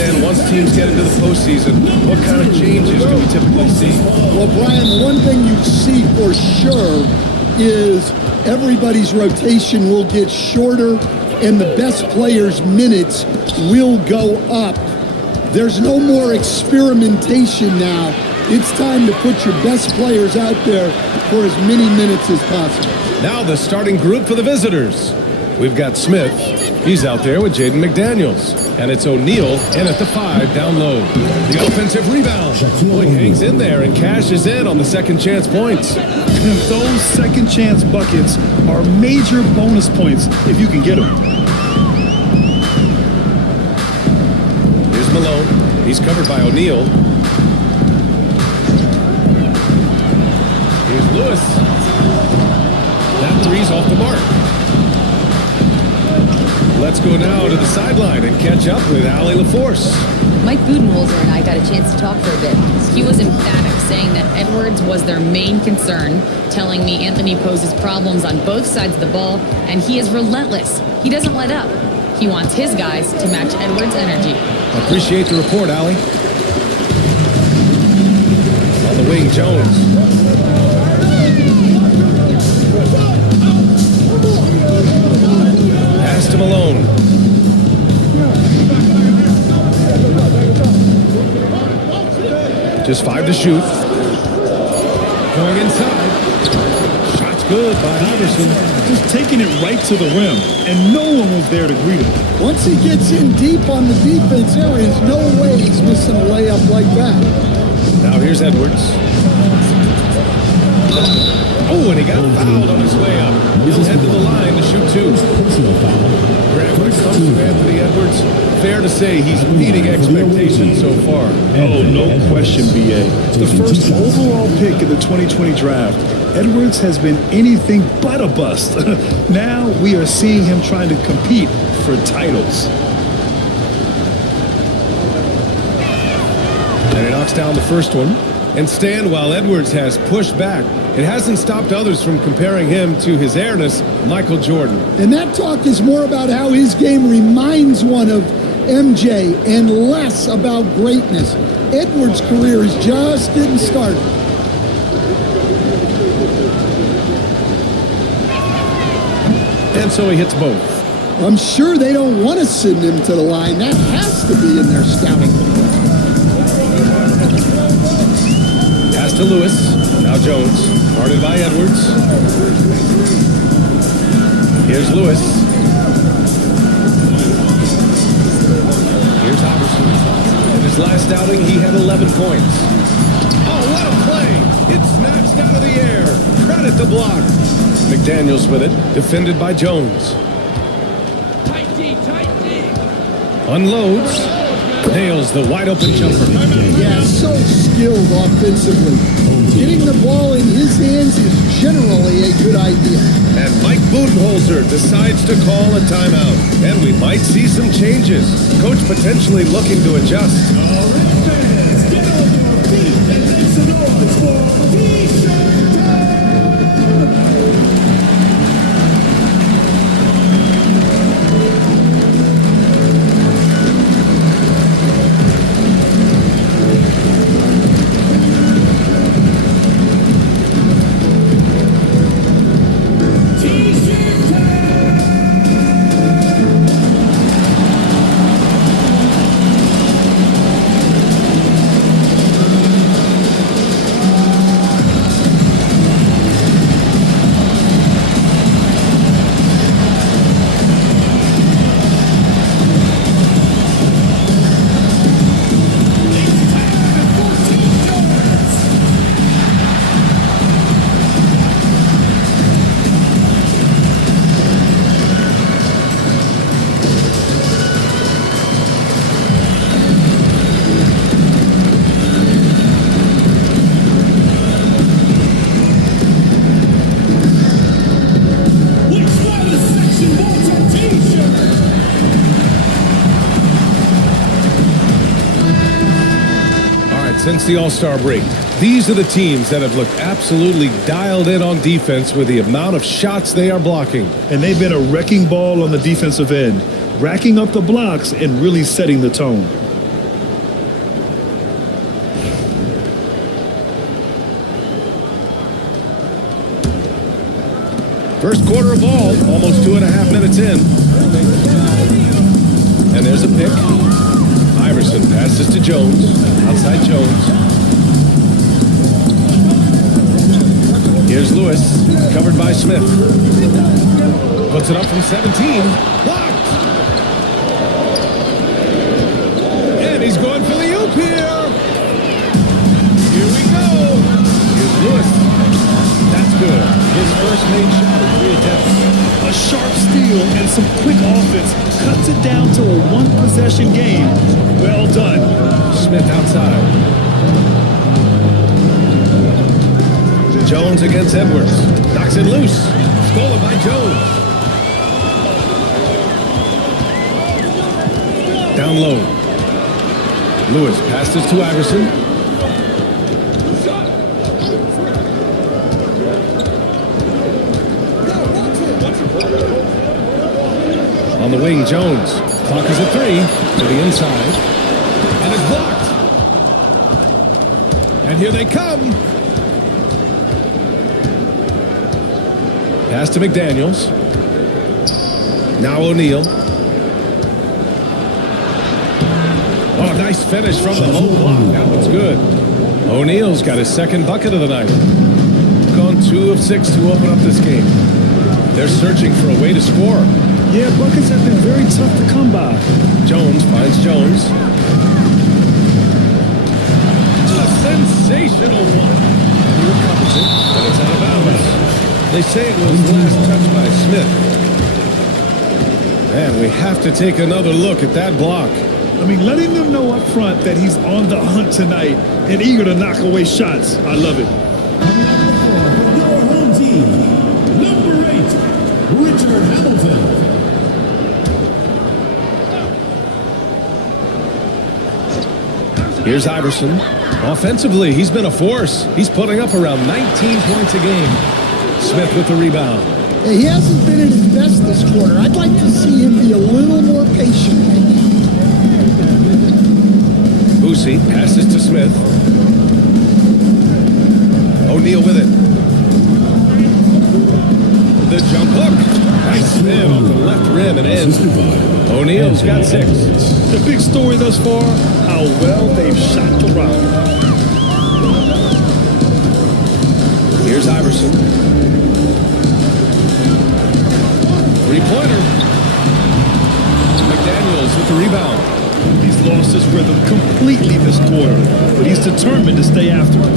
Understand once teams get into the postseason, what kind of changes do we typically see? Well, Brian, the one thing you see for sure is everybody's rotation will get shorter and the best players' minutes will go up. There's no more experimentation now. It's time to put your best players out there for as many minutes as possible. Now the starting group for the visitors. We've got Smith. He's out there with Jaden McDaniels. And it's O'Neal in at the 5 down low. The offensive rebound. Boy, hangs in there and cashes in on the second chance points. And those second chance buckets are major bonus points if you can get them. Here's Malone. He's covered by O'Neal. Here's Lewis. That three's off the mark. Let's go now to the sideline and catch up with Allie LaForce. Mike Budenholzer and I got a chance to talk for a bit. He was emphatic, saying that Edwards was their main concern, telling me Anthony poses problems on both sides of the ball, and he is relentless. He doesn't let up. He wants his guys to match Edwards' energy. Appreciate the report, Allie. On the wing, Jones. Pass to Malone. Just 5 to shoot. Going inside. Shot's good by Iverson. Just taking it right to the rim, and no one was there to greet him. Once he gets in deep on the defense, there is no way he's missing a layup like that. Now here's Edwards. Oh, and he got fouled on his way up. He'll head to the line to shoot 2. Grant, when it comes to Anthony Edwards, fair to say he's meeting expectations so far. Oh, no question, B.A. The first overall pick in the 2020 draft, Edwards has been anything but a bust. Now we are seeing him trying to compete for titles. And he knocks down the first one. And Stan, while Edwards has pushed back, it hasn't stopped others from comparing him to his heiress, Michael Jordan. And that talk is more about how his game reminds one of MJ and less about greatness. Edwards' career is just getting started. And so he hits both. I'm sure they don't want to send him to the line. That has to be in their scouting report. Pass to Lewis. Now Jones. Guarded by Edwards. Here's Lewis. Here's Iverson. In his last outing, he had 11 points. Oh, what a play! It's snatched out of the air. Credit the block. McDaniels with it. Defended by Jones. Unloads. Nails the wide open jumper. Yeah, so skilled offensively. Getting the ball in his hands is generally a good idea. And Mike Budenholzer decides to call a timeout. And we might see some changes. Coach potentially looking to adjust. Get on your feet and make some noise for T-shirt. Since the All-Star break, these are the teams that have looked absolutely dialed in on defense with the amount of shots they are blocking. And they've been a wrecking ball on the defensive end, racking up the blocks and really setting the tone. First quarter of ball, almost 2.5 minutes in. And there's a pick. Iverson passes to Jones. Outside Jones. Here's Lewis, covered by Smith. Puts it up from 17. Blocked! And he's going for the oop here. Here we go. Here's Lewis. That's good. His first made shot in 3 attempts. A sharp steal and some quick offense cuts it down to a one-possession game. Well done. Smith outside. Jones against Edwards. Knocks it loose. Stolen by Jones. Down low. Lewis passes to Iverson. On the wing, Jones. Clock is at 3 to the inside. And it's blocked. And here they come. Pass to McDaniels. Now O'Neal. Oh, nice finish from the low block. That one's good. O'Neal's got his second bucket of the night. Gone 2 of 6 to open up this game. They're searching for a way to score. Yeah, buckets have been very tough to come by. Jones finds Jones. A sensational one. He recovers it, and it's out of bounds. They say it was last touched by Smith. Man, We have to take another look at that block. I mean, letting them know up front that he's on the hunt tonight and eager to knock away shots. I love it. Your home team, number 8, Richard Hamilton. Here's Iverson. Offensively, he's been a force. He's putting up around 19 points a game. Smith with the rebound. He hasn't been at his best this quarter. I'd like to see him be a little more patient right now. Boosie passes to Smith. O'Neal with it. The jump hook. Nice spin off the left rim and in. O'Neal's got 6. The big story thus far, how well they've shot the rock. Here's Iverson. Three-pointer. McDaniels with the rebound. He's lost his rhythm completely this quarter, but he's determined to stay after it.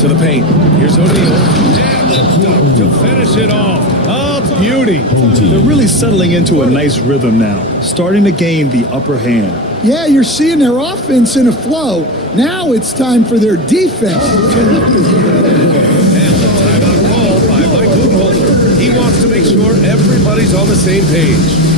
To the paint. Here's O'Neal. And the dunk to finish it off. A beauty. They're really settling into a nice rhythm now, starting to gain the upper hand. Yeah, you're seeing their offense in a flow. Now it's time for their defense to turn up. And the timeout called by Mike Budenholzer. He wants to make sure everybody's on the same page.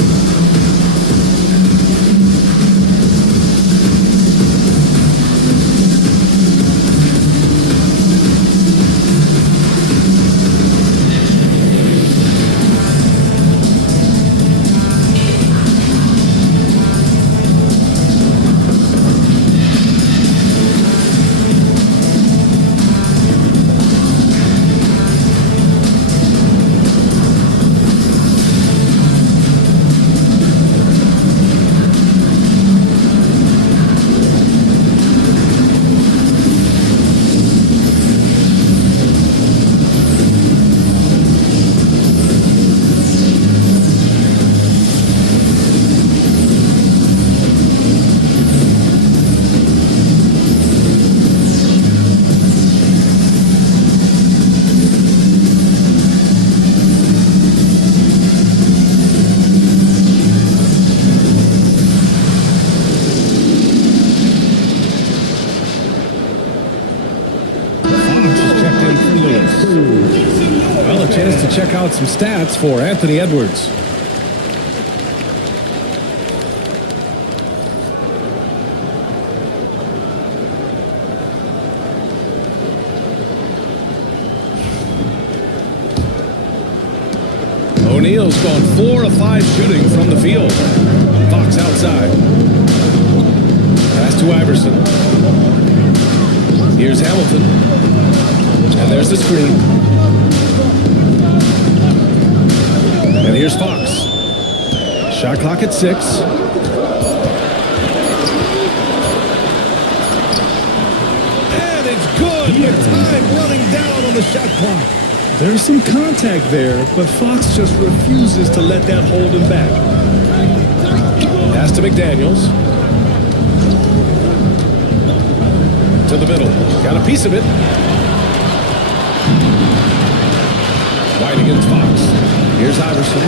Well, a chance to check out some stats for Anthony Edwards. O'Neal's gone 4 of 5 shooting from the field. Fox outside. Pass to Iverson. Here's Hamilton. And there's the screen. And here's Fox. Shot clock at 6. And it's good. The time running down on the shot clock. There's some contact there, but Fox just refuses to let that hold him back. Pass to McDaniels. To the middle. Got a piece of it. White against Fox. Here's Iverson.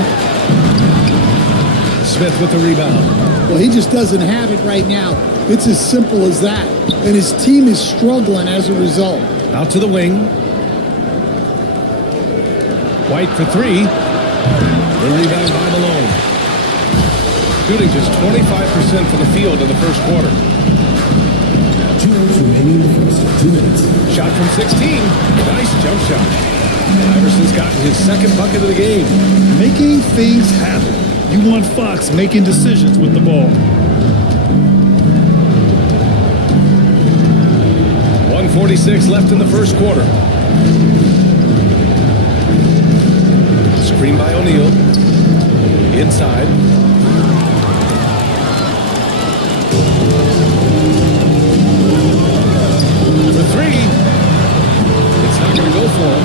Smith with the rebound. Well, he just doesn't have it right now. It's as simple as that. And his team is struggling as a result. Out to the wing. White for 3. The rebound by Malone. Shooting just 25% from the field in the first quarter. 2 minutes remaining in the first 2 minutes. Shot from 16. Nice jump shot. Iverson's gotten his second bucket of the game. Making things happen. You want Fox making decisions with the ball. 1:46 left in the first quarter. Screen by O'Neal. Inside. For 3. It's not going to go for him.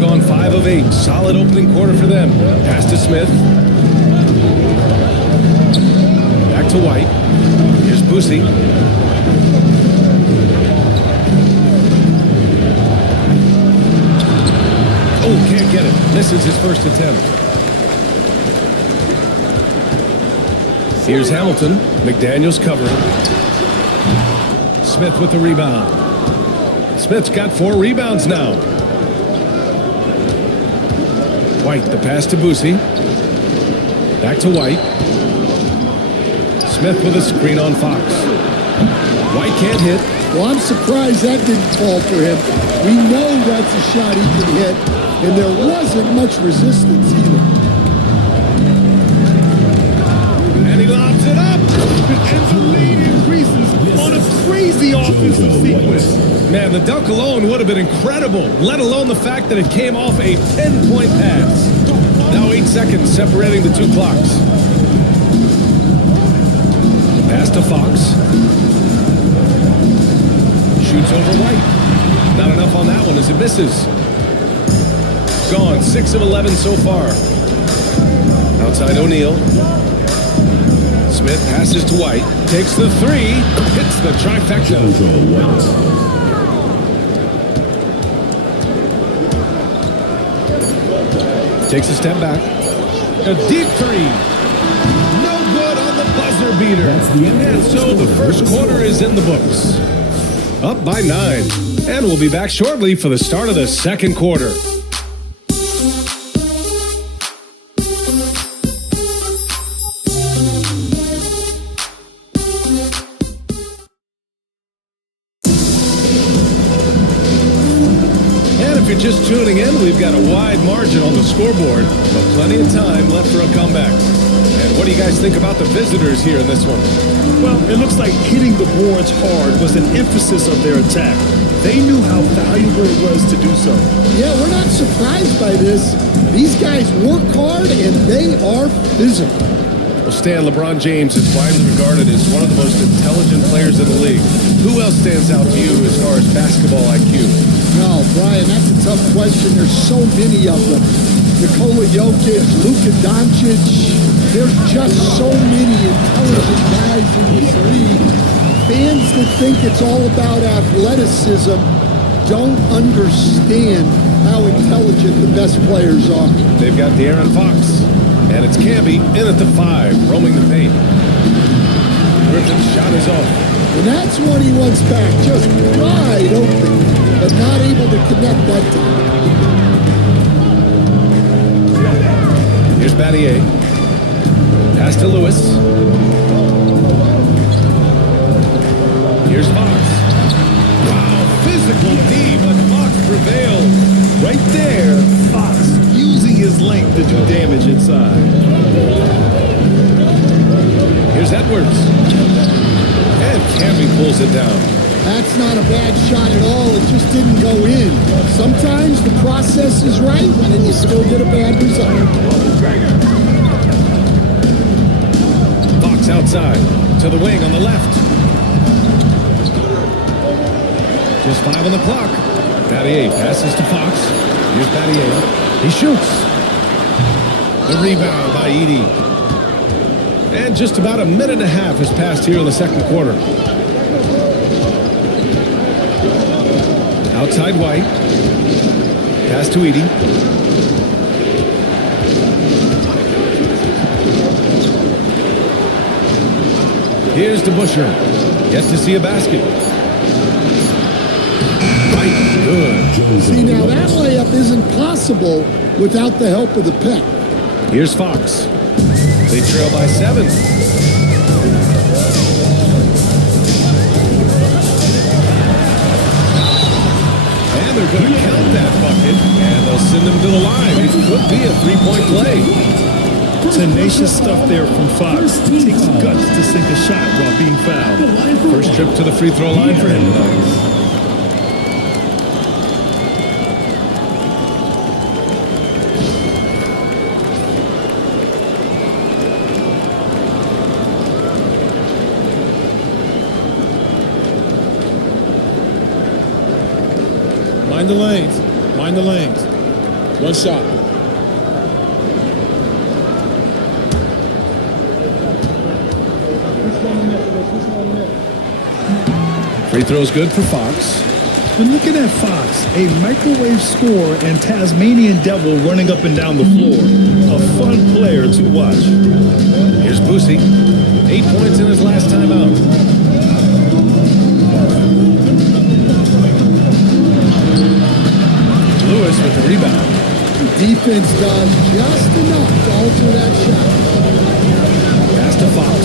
Gone 5 of 8. Solid opening quarter for them. Pass to Smith. Back to White. Here's Boosie. Oh, can't get it. Misses his first attempt. Here's Hamilton. McDaniels covering. Smith with the rebound. Smith's got 4 rebounds now. White, the pass to Boosie. Back to White. Smith with a screen on Fox. White can't hit. Well, I'm surprised that didn't fall for him. We know that's a shot he can hit, and there wasn't much resistance either. And he lobs it up. And the lead increases on a crazy offensive sequence. Man, the dunk alone would have been incredible, let alone the fact that it came off a 10-point pass. Now 8 seconds separating the 2 clocks. Pass to Fox. Shoots over White. Not enough on that one as it misses. Gone, 6 of 11 so far. Outside O'Neal. Smith passes to White. Takes the 3. Hits the trifecta. Takes a step back. A deep 3. No good on the buzzer beater. And so the first quarter is in the books. Up by 9. And we'll be back shortly for the start of the second quarter. Just tuning in, we've got a wide margin on the scoreboard, but plenty of time left for a comeback. And what do you guys think about the visitors here in this one? Well, it looks like hitting the boards hard was an emphasis of their attack. They knew how valuable it was to do so. Yeah, we're not surprised by this. These guys work hard and they are physical. Well, Stan, LeBron James is widely regarded as one of the most intelligent players in the league. Who else stands out to you as far as basketball IQ? No, Brian, that's a tough question. There's so many of them. Nikola Jokic, Luka Doncic. There's just so many intelligent guys in this league. Fans that think it's all about athleticism don't understand how intelligent the best players are. They've got De'Aaron Fox, and it's Camby in at the 5, roaming the paint. Griffin's shot is off. And that's one he wants back, just wide open, but not able to connect that time. Here's Battier. Pass to Lewis. Here's Fox. Wow, physical D, but Fox prevailed. Right there, Fox using his length to do damage inside. Here's Edwards. And Camby pulls it down. That's not a bad shot at all. It just didn't go in. Sometimes the process is right, and you still get a bad result. Fox outside to the wing on the left. Just 5 on the clock. Battier passes to Fox. Here's Battier. He shoots. The rebound by Edey. And just about a minute and a half has passed here in the second quarter. Outside White. Pass to Edey. Here's DeBusschere. Yet to see a basket. Right, good. See, now that layup isn't possible without the help of the pick. Here's Fox. They trail by 7. And they're going to count that bucket, and they'll send them to the line. It could be a 3-point play. Tenacious stuff there from Fox. It takes guts to sink a shot while being fouled. First trip to the free throw line for him tonight. Mind the lanes. Mind the lanes. One shot. Free throw's good for Fox. When looking at Fox, a microwave scorer and Tasmanian devil running up and down the floor. A fun player to watch. Here's Boosie. 8 points in his last time out. Lewis with the rebound. The defense does just enough to alter that shot. Pass to Fox.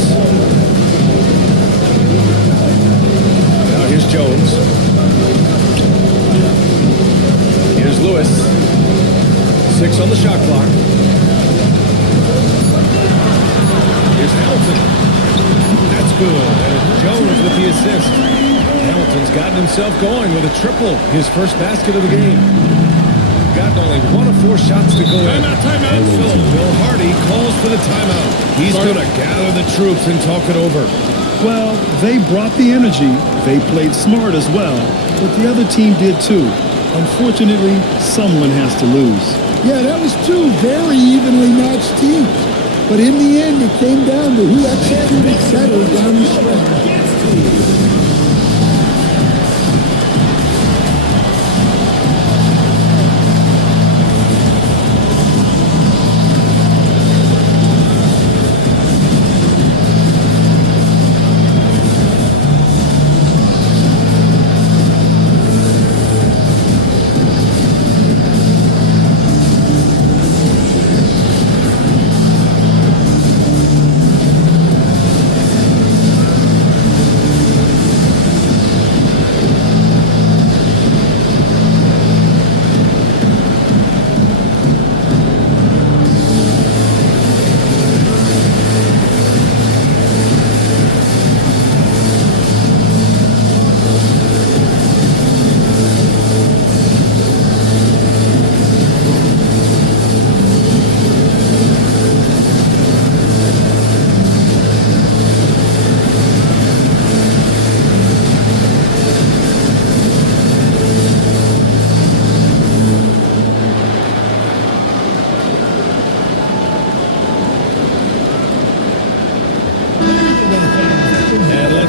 Now here's Jones. Here's Lewis. 6 on the shot clock. Here's Hamilton. That's good. And Jones with the assist. Hamilton's gotten himself going with a triple. His first basket of the game. Gotten only 1 of 4 shots to go in. Timeout. And so Bill Hardy calls for the timeout. He's going to gather the troops and talk it over. Well, they brought the energy. They played smart as well. But the other team did too. Unfortunately, someone has to lose. Yeah, that was 2 very evenly matched teams. But in the end, it came down to who executed better down the stretch.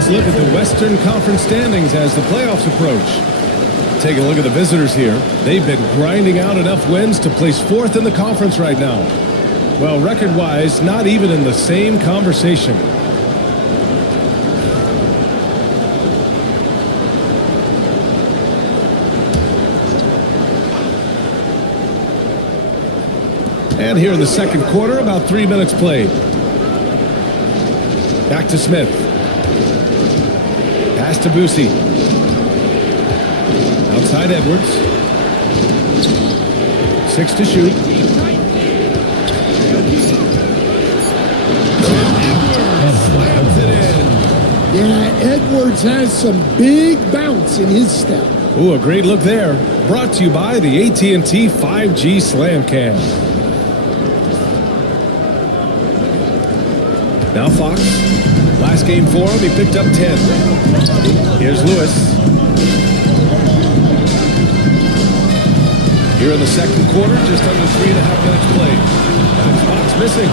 Let's look at the Western Conference standings as the playoffs approach. Take a look at the visitors here. They've been grinding out enough wins to place 4th in the conference right now. Well, record-wise, not even in the same conversation. And here in the second quarter, about 3 minutes played. Back to Smith. Pass to Boosie. Outside Edwards. 6 to shoot. Slams it in. Yeah, Edwards has some big bounce in his step. Ooh, a great look there. Brought to you by the AT&T 5G Slam Cam. Now Fox. Last game for him, he picked up 10. Here's Lewis. Here in the second quarter, just under 3.5 minutes played. And Fox missing.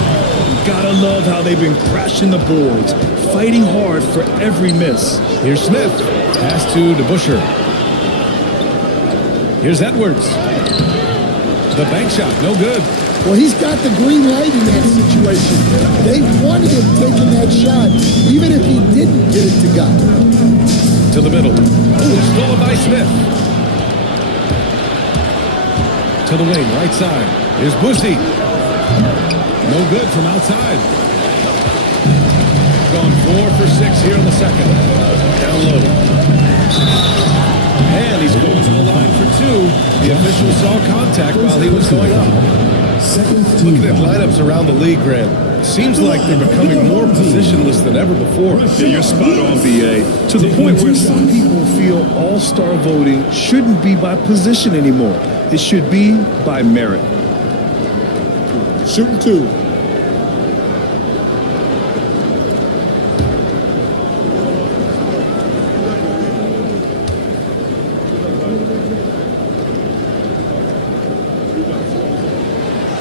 Gotta love how they've been crashing the boards, fighting hard for every miss. Here's Smith. Pass to DeBusschere. Here's Edwards. The bank shot, no good. Well, he's got the green light in that situation. They wanted him taking that shot, even if he didn't get it to go. To the middle. Ooh, stolen by Smith. To the wing, right side. Here's Boosie. No good from outside. Gone 4 for 6 here in the second. Down low. And he's going to the line for 2. The official saw contact while he was going up. Looking at lineups around the league, Grant, seems like they're becoming more positionless than ever before. Yeah, you're spot on, BA. To the point where some people feel all-star voting shouldn't be by position anymore. It should be by merit. Shooting 2.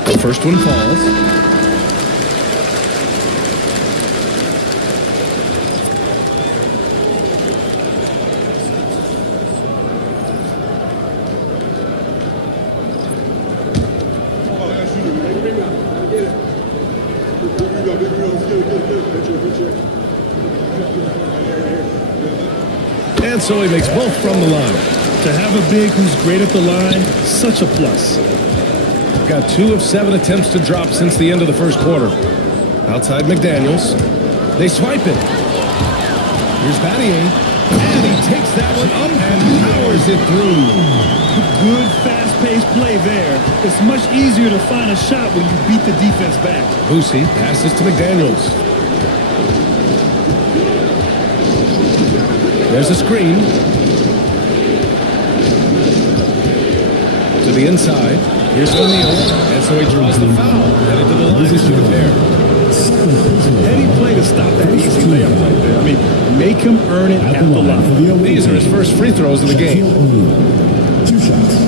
The first one falls. And so he makes both from the line. To have a big who's great at the line, such a plus. Got 2 of 7 attempts to drop since the end of the first quarter. Outside McDaniels. They swipe it. Here's Battier. And he takes that one up and powers it through. Good, fast-paced play there. It's much easier to find a shot when you beat the defense back. Boosie passes to McDaniels. There's a screen. To the inside. Here's O'Neal. And so he draws the foul. Headed to the line to shoot there. Any play to stop that easy layup right there. I mean, make him earn it at the line. These are his first free throws of the game. 2 shots.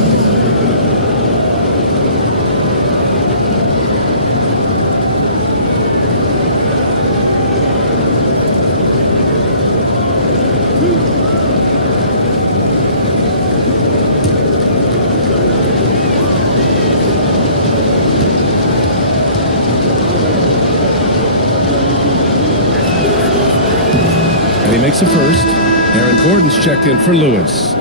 He makes a first. Aaron Gordon's checked in for Lewis.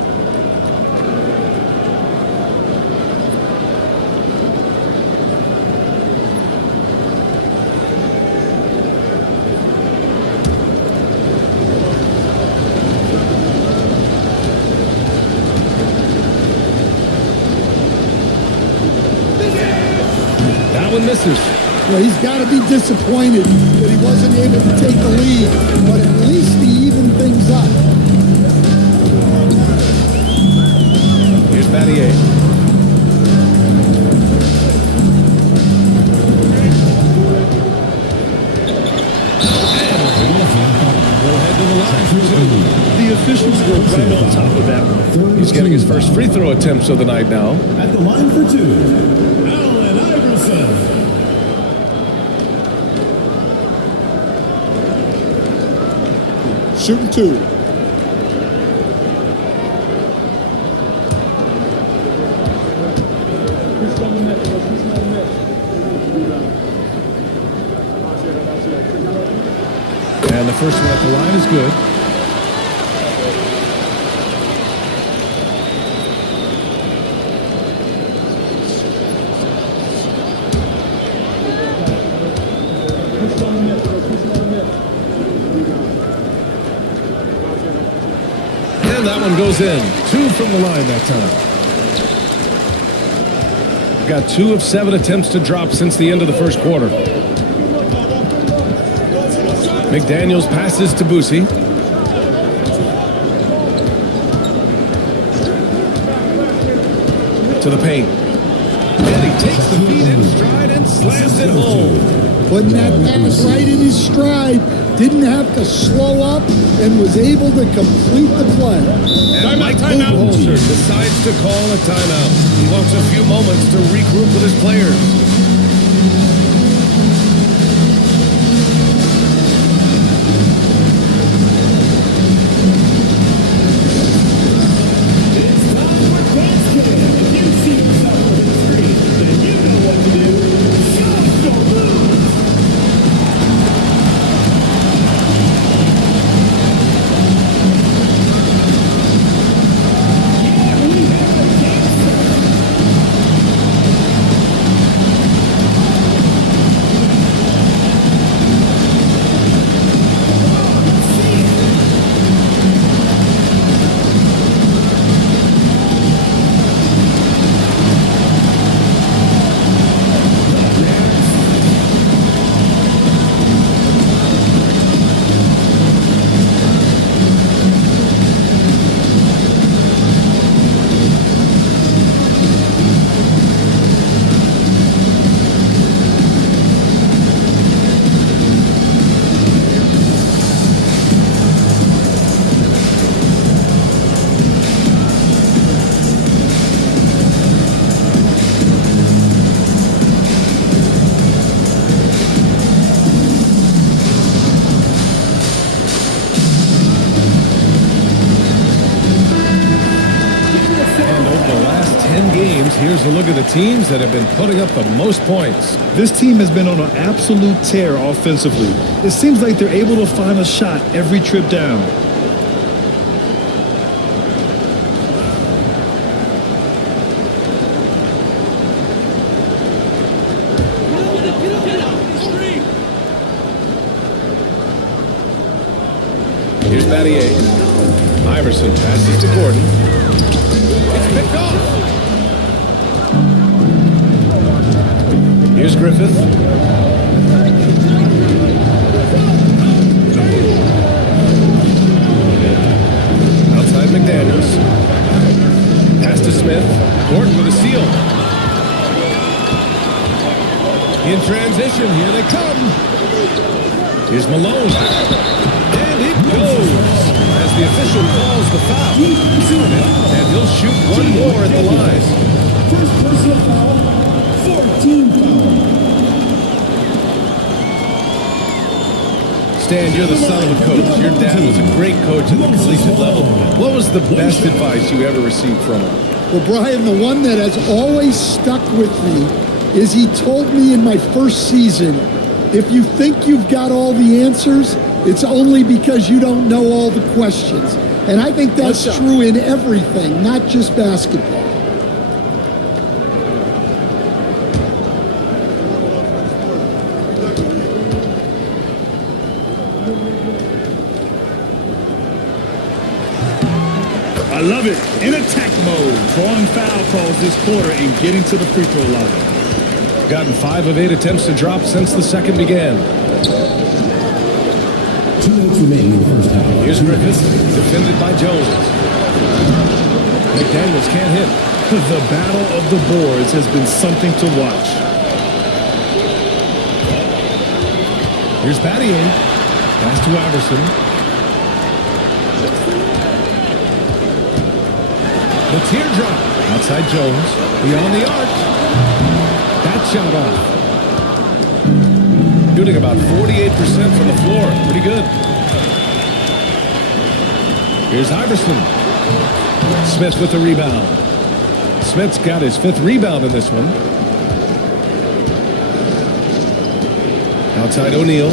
That one misses. Well, he's got to be disappointed that he wasn't able to take the lead, but at least he evened things up. Here's Battier. We'll head to the line for 2. The officials were right on top of that one. He's getting his first free throw attempts of the night now. At the line for 2, Allen Iverson. Shooting 2. And the first one at the line is good. And that one goes in. 2 from the line that time. Got 2 of 7 attempts to drop since the end of the first quarter. McDaniels passes to Boosie. To the paint. And he takes the feet in stride and slams it home. Putting that pass right in his stride. Didn't have to slow up and was able to complete the play. And Mike Budenholzer decides to call a timeout. He wants a few moments to regroup with his players. here's a look at the teams that have been putting up the most points. This team has been on an absolute tear offensively. It seems like they're able to find a shot every trip down. Here's Battier. Iverson passes to Gordon. It's picked off. Here's Griffith. Outside McDaniels. Pass to Smith. Gordon with a steal. In transition, here they come. Here's Malone. And it goes as the official calls the foul. And he'll shoot one more at the line. First personal foul, 14 foul. Stan, you're the son of a coach. Your dad was a great coach at the collegiate level. What was the best advice you ever received from him? Well, Brian, the one that has always stuck with me is he told me in my first season, if you think you've got all the answers, it's only because you don't know all the questions. And I think that's true in everything, not just basketball. I love it. In attack mode, drawing foul calls this quarter and getting to the free throw line. Gotten 5 of 8 attempts to drop since the second began. 2 minutes remaining in the first half. Here's Griffith, defended by Jones. McDaniels can't hit. The battle of the boards has been something to watch. Here's Battier. Pass to Iverson. The teardrop. Outside Jones. Beyond the arc. That shot off. Shooting about 48% from the floor. Pretty good. Here's Iverson. Smith with the rebound. Smith's got his 5th rebound in this one. Outside O'Neal.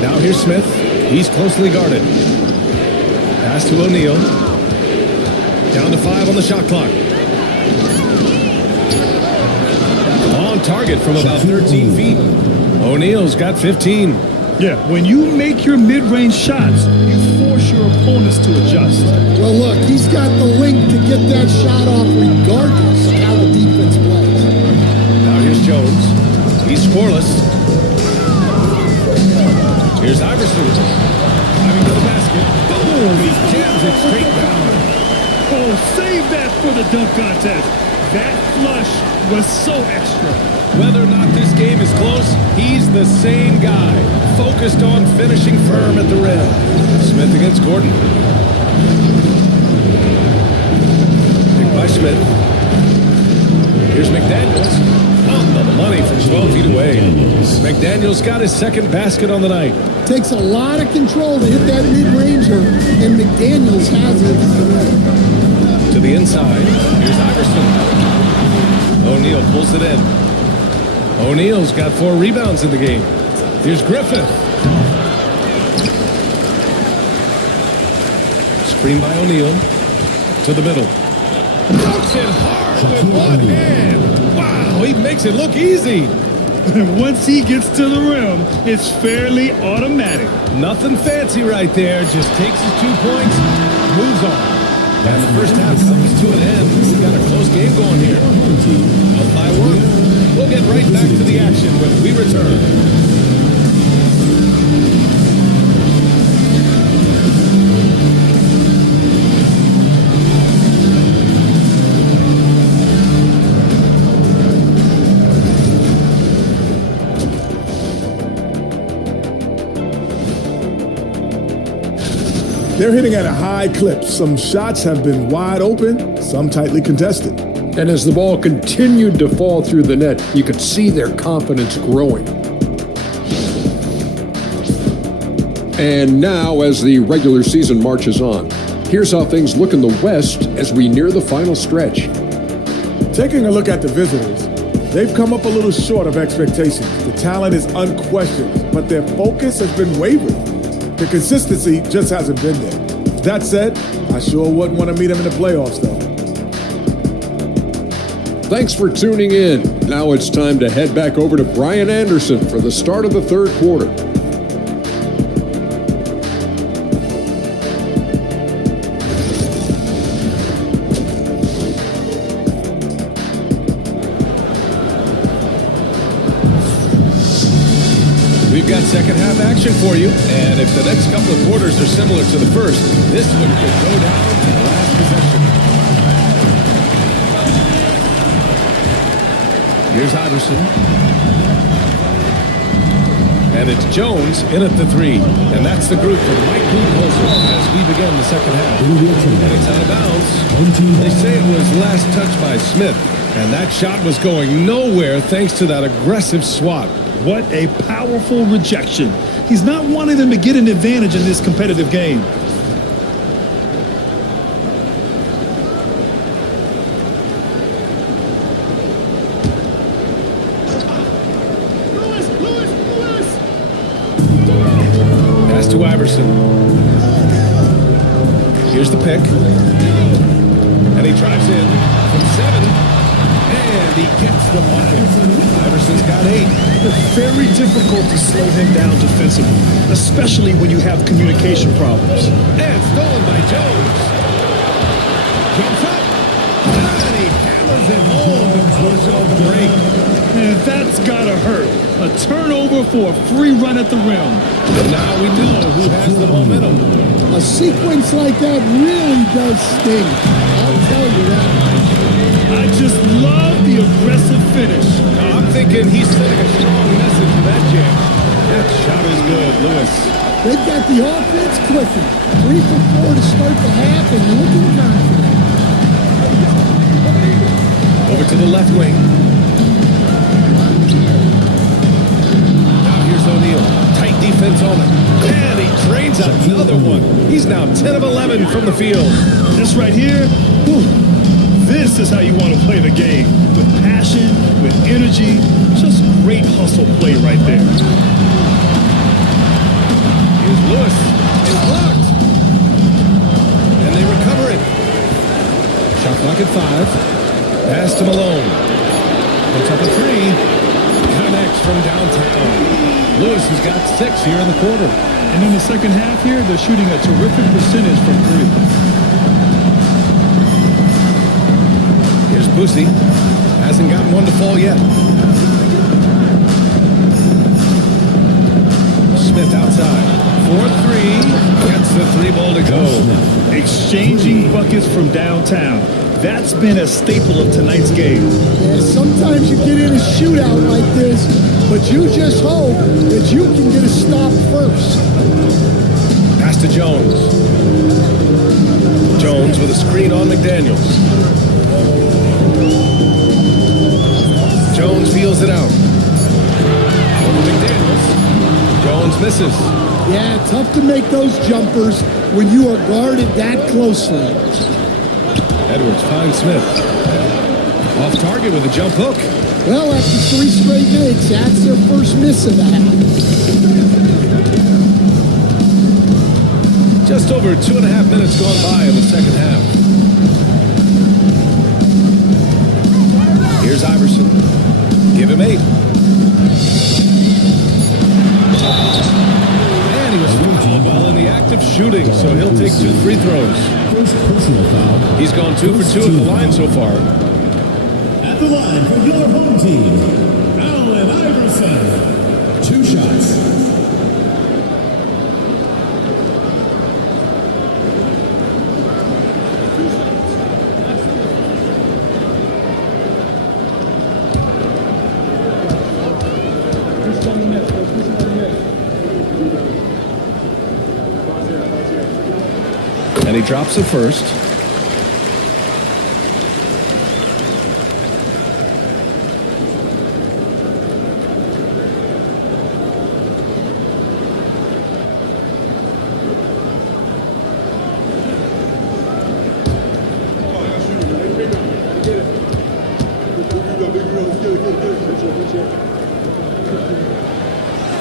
Now here's Smith. He's closely guarded. Pass to O'Neal. Down to 5 on the shot clock. On target from about 13 feet. O'Neal's got 15. Yeah, when you make your mid-range shots, you force your opponents to adjust. Well, look, he's got the link to get that shot off regardless of how the defense plays. Now here's Jones. He's scoreless. Here's Iverson. Driving to the basket. Boom! He jams it straight down. Oh, save that for the dunk contest. That flush was so extra. Whether or not this game is close, he's the same guy, focused on finishing firm at the rim. Smith against Gordon. Picked by Smith. Here's McDaniels. On the money from 12 feet away. McDaniels got his 2nd basket on the night. Takes a lot of control to hit that mid-ranger, and McDaniels has it. To the inside. Here's Iverson. O'Neal pulls it in. O'Neal's got 4 rebounds in the game. Here's Griffith. Screen by O'Neal. To the middle. Dunks it hard with one hand. Wow, he makes it look easy. Once he gets to the rim, it's fairly automatic. Nothing fancy right there. Just takes his 2 points, moves on. And the first half comes to an end. We've got a close game going here. Up by 1. We'll get right back to the action when we return. They're hitting at a high clip. Some shots have been wide open, some tightly contested. And as the ball continued to fall through the net, you could see their confidence growing. And now, as the regular season marches on, Here's how things look in the West as we near the final stretch. Taking a look at the visitors, they've come up a little short of expectations. The talent is unquestioned, but their focus has been wavering. The consistency just hasn't been there. That said, I sure wouldn't want to meet them in the playoffs, though. Thanks for tuning in. Now it's time to head back over to Brian Anderson for the start of the third quarter. We've got second half action for you, and if the next couple of quarters are similar to the first, this one could go down to the last possession. Here's Iverson. And it's Jones in at the three. And that's the group for Mike Budenholzer as we begin the second half. And it's out of bounds. They say it was last touched by Smith. And that shot was going nowhere thanks to that aggressive swat. What a powerful rejection. He's not wanting them to get an advantage in this competitive game. Pass to Iverson. Here's the pick. And he drives in from 7. And he gets the bucket. Iverson's got 8. It's very difficult to slow him down defensively, especially when you have communication problems. And stolen by Jones. Jumps up. And he hammers it home to close off the break. And that's gotta hurt. A turnover for a free run at the rim. But now we know who has the momentum. A sequence like that really does sting. I'll tell you that. I just love the aggressive finish. I'm thinking he's sending a strong message to that jam. That shot is good, Lewis. They've got the offense clicking. 3 for 4 to start the half and looking confident. Over to the left wing. Now here's O'Neal. Tight defense on it. And he drains out another one. He's now 10 of 11 from the field. This right here, whew, this is how you want to play the game. With passion, with energy, just great hustle play right there. Here's Lewis. It's blocked. And they recover it. Shot clock at 5. Pass to Malone. Puts up a 3. Connects from downtown. Lewis has got 6 here in the quarter. And in the second half here, they're shooting a terrific percentage from 3. Here's Boosie. Hasn't gotten one to fall yet. Smith outside. 4-3. Gets the 3-ball to go. Exchanging buckets from downtown. That's been a staple of tonight's game. Yeah, sometimes you get in a shootout like this, but you just hope that you can get a stop first. Pass to Jones. Jones with a screen on McDaniels. Jones feels it out. Over McDaniels. Jones misses. Yeah, tough to make those jumpers when you are guarded that closely. Edwards finds Smith. Off target with a jump hook. Well, after 3 straight makes, that's their first miss of that. Just over 2.5 minutes gone by in the second half. Here's Iverson. Give him 8. And he was fouled while in the act of shooting, so he'll take 2 free throws. He's gone 2 for 2 at the line so far. At the line for your home team, Allen Iverson. 2 shots. And he drops the first.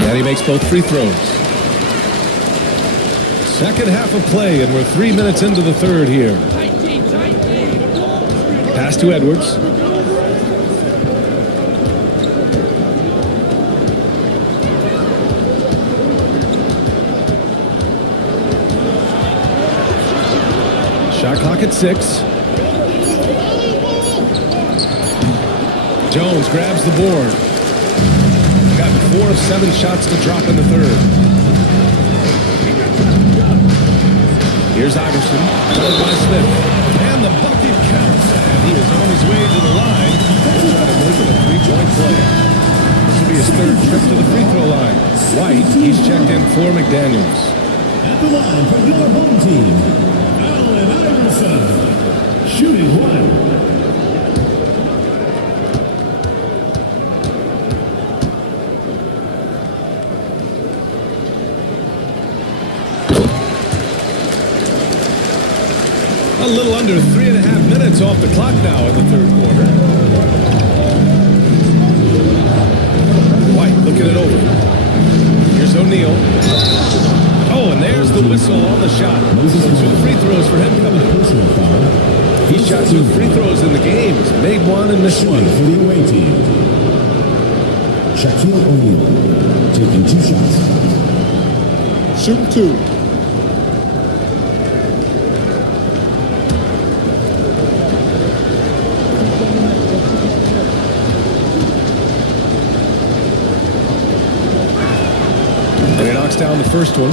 And he makes both free throws. Second half of play, and we're 3 minutes into the third here. Pass to Edwards. Shot clock at 6. Jones grabs the board. Got 4 of 7 shots to drop in the third. Here's Iverson, followed by Smith. And the bucket counts. And he is on his way to the line. He'll try to make it a 3-point play. This will be his third trip to the free throw line. White, he's checked in for McDaniels. At the line for your home team, Allen Iverson, shooting 1. A little under 3.5 minutes off the clock now in the third quarter. White looking it over. Here's O'Neal. Oh, and there's the whistle on the shot. So 2 free throws for him coming up. He shot 2 free throws in the game. He's made 1 and missed 1. For the away team, Shaquille O'Neal taking 2 shots. Shooting 2. Down the first one.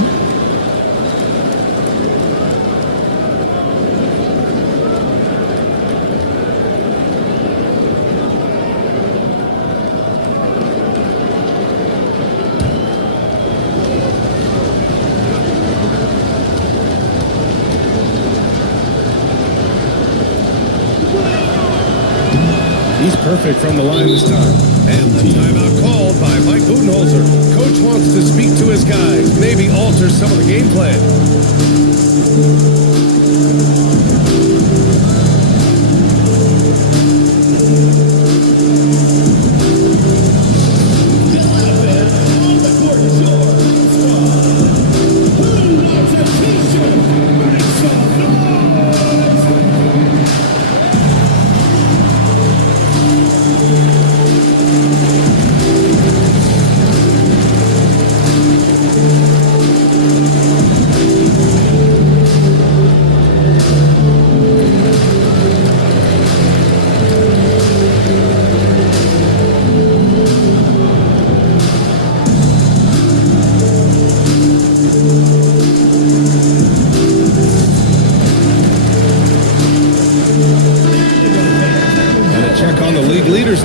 He's perfect from the line this time. And the timeout called by Mike Budenholzer. Coach wants to speak to his guys, maybe alter some of the game plan.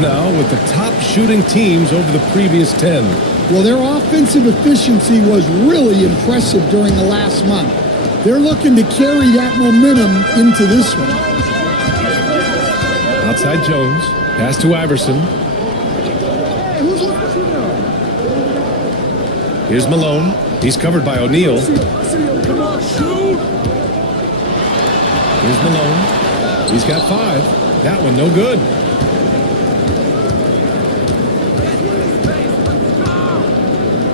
Now with the top shooting teams over the previous 10. Well, their offensive efficiency was really impressive during the last month. They're looking to carry that momentum into this one. Outside Jones, pass to Iverson. Here's Malone. He's covered by O'Neal. Here's Malone. He's got 5. That one no good.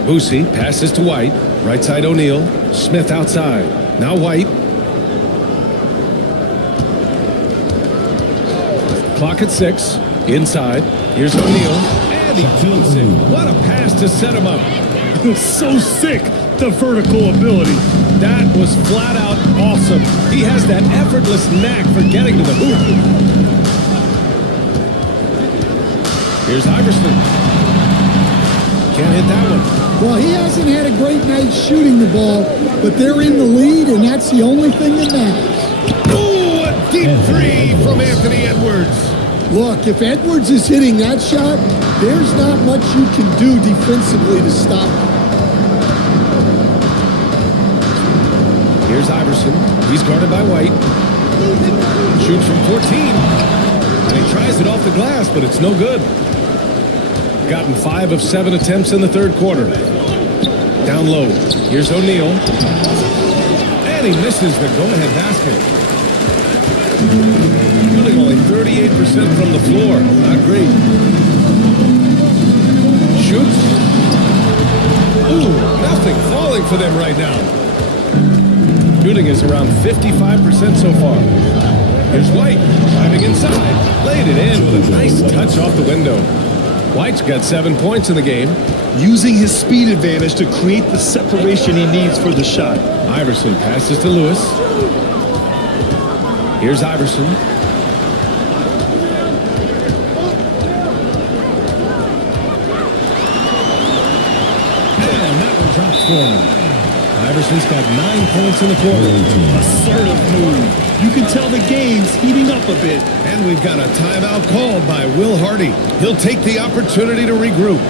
Boosie passes to White. Right side O'Neal. Smith outside. Now White. Clock at 6. Inside. Here's O'Neal. And he dunks it. What a pass to set him up. So sick, the vertical ability. That was flat out awesome. He has that effortless knack for getting to the hoop. Here's Iverson. Can't hit that one. Well, he hasn't had a great night shooting the ball, but they're in the lead, and that's the only thing that matters. Ooh, a deep 3 from Anthony Edwards. Look, if Edwards is hitting that shot, there's not much you can do defensively to stop him. Here's Iverson. He's guarded by White. Shoots from 14. And he tries it off the glass, but it's no good. Gotten 5 of 7 attempts in the third quarter. Down low. Here's O'Neal. And he misses the go-ahead basket. Shooting only 38% from the floor. Not great. for them right now. Shooting is around 55% so far. Here's White, driving inside, laid it in with a nice touch off the window. White's got 7 points in the game. Using his speed advantage to create the separation he needs for the shot. Iverson passes to Lewis. Here's Iverson. And that one drops for him. Iverson's got 9 points in the quarter. Assertive move. You can tell the game's heating up a bit. And we've got a timeout called by Will Hardy. He'll take the opportunity to regroup.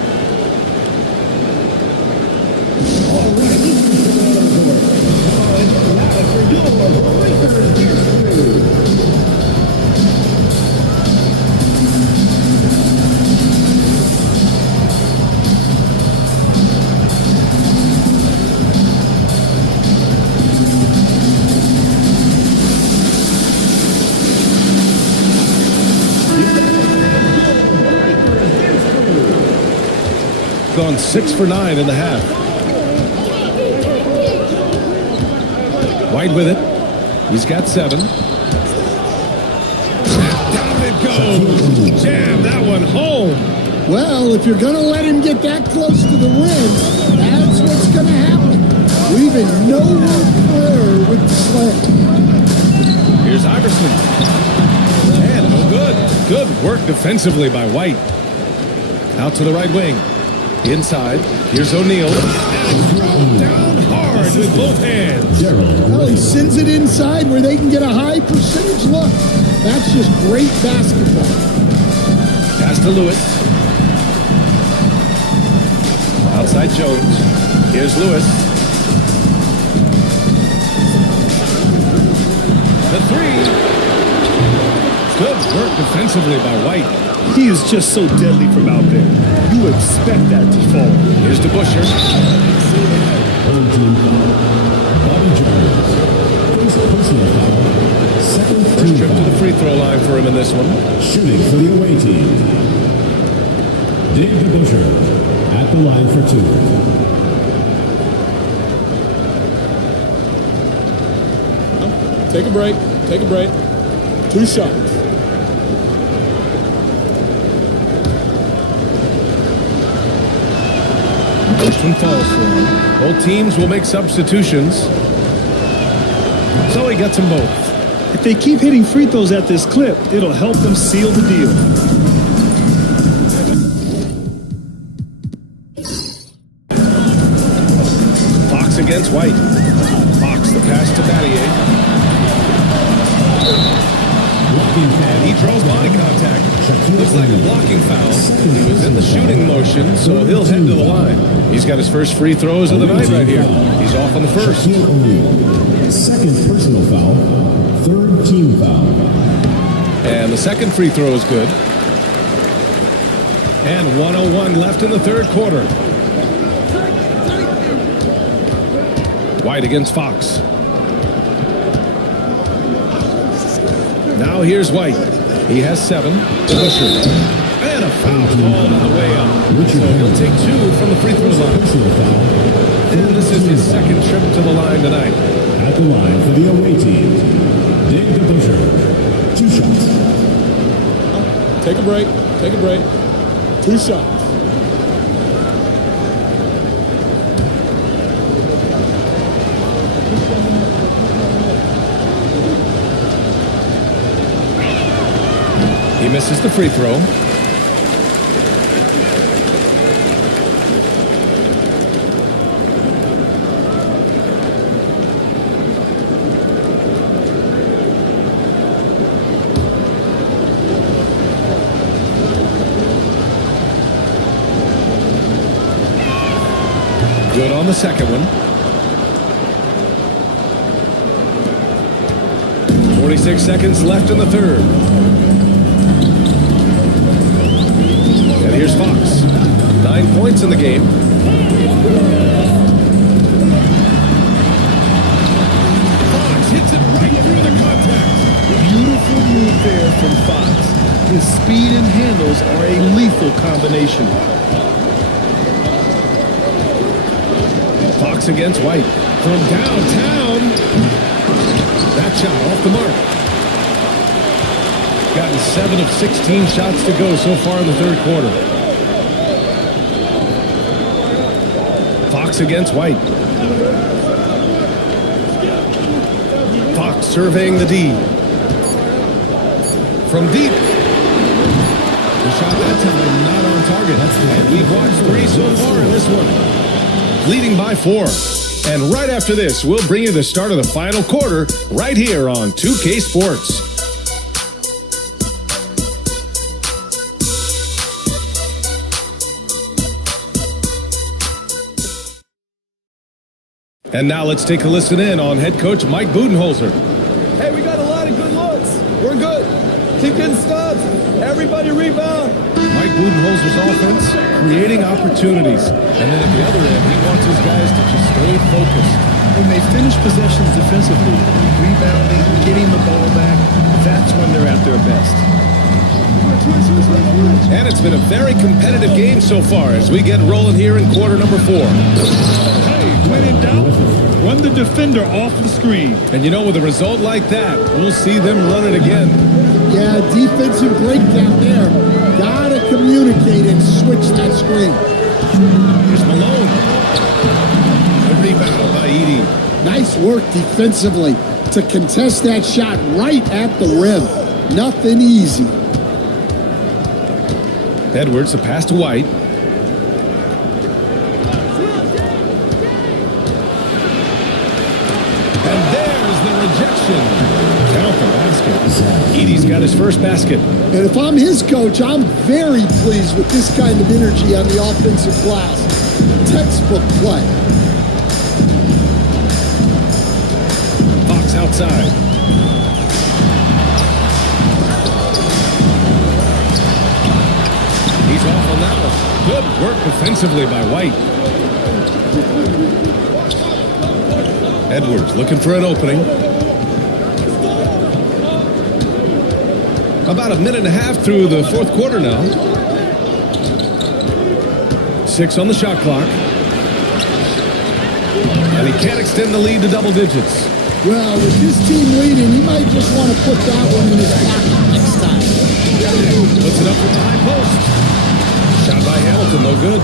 Gone 6 for 9 in the half. White with it. He's got 7. Down it goes. Jam that one home. Well, if you're going to let him get that close to the rim, that's what's going to happen. Leaving no room for error with the slam. Here's Iverson. And no good. Good work defensively by White. Out to the right wing. Inside, here's O'Neal. Down hard with both hands. Well, he sends it inside where they can get a high percentage look. That's just great basketball. Pass to Lewis. Outside Jones. Here's Lewis. The 3. Good work defensively by White. He is just so deadly from out there. You expect that to fall. Here's to Busher. Home team foul. Bobby Jones. First personal foul. Second First trip to the free throw line for him in this one. Shooting for the away team. Dave DeBuscher at the line for 2. Take a break. Take a break. 2 shots. First one falls for him. Both teams will make substitutions. So he gets them both. If they keep hitting free throws at this clip, it'll help them seal the deal. Fox against White. Fox the pass to Battier. And he draws body contact. Looks like a blocking foul. He was in the shooting motion, so he'll head to the line. He's got his first free throws of the night right here. He's off on the first. Second personal foul. Third team foul. And the second free throw is good. And 1:01 left in the third quarter. White against Fox. Now here's White. He has 7. Busher. And a foul called on the way up. So he'll take 2 from the free throw line. And this is his second trip to the line tonight. At the line for the away team, Dave DeBuscher. 2 shots. Take a break. Take a break. 2 shots. He misses the free throw. Good on the second one. 46 seconds left in the third. And here's Fox. 9 points in the game. Fox hits it right through the contact. Beautiful move there from Fox. His speed and handles are a lethal combination. Fox against White. From downtown. That shot off the mark. Gotten 7 of 16 shots to go so far in the third quarter. Fox against White. Fox surveying the D. From deep. The shot that time not on target. And we've watched 3 so far in this one. Leading by 4. And right after this, we'll bring you the start of the final quarter right here on 2K Sports. And now let's take a listen in on head coach Mike Budenholzer. Hey, we got a lot of good looks. We're good. Keep getting studs. Everybody rebound. Mike Budenholzer's offense, creating opportunities. And then at the other end, he wants his guys to just stay focused. When they finish possessions defensively, rebounding, getting the ball back, that's when they're at their best. And it's been a very competitive game so far as we get rolling here in quarter number 4. When in doubt, run the defender off the screen. And you know, with a result like that, we'll see them run it again. Yeah, defensive breakdown there. Gotta communicate and switch that screen. Here's Malone. The rebound by Edey. Nice work defensively to contest that shot right at the rim. Nothing easy. Edwards, the pass to White. Count the basket. Edey's got his first basket. And if I'm his coach, I'm very pleased with this kind of energy on the offensive glass. Textbook play. Fox outside. He's off on that one. Good work defensively by White. Edwards looking for an opening. About a minute and a half through the fourth quarter now. 6 on the shot clock. And he can't extend the lead to double digits. Well, with his team leading, he might just want to put that one in his pocket next time. Puts it up from the high post. Shot by Hamilton, no good.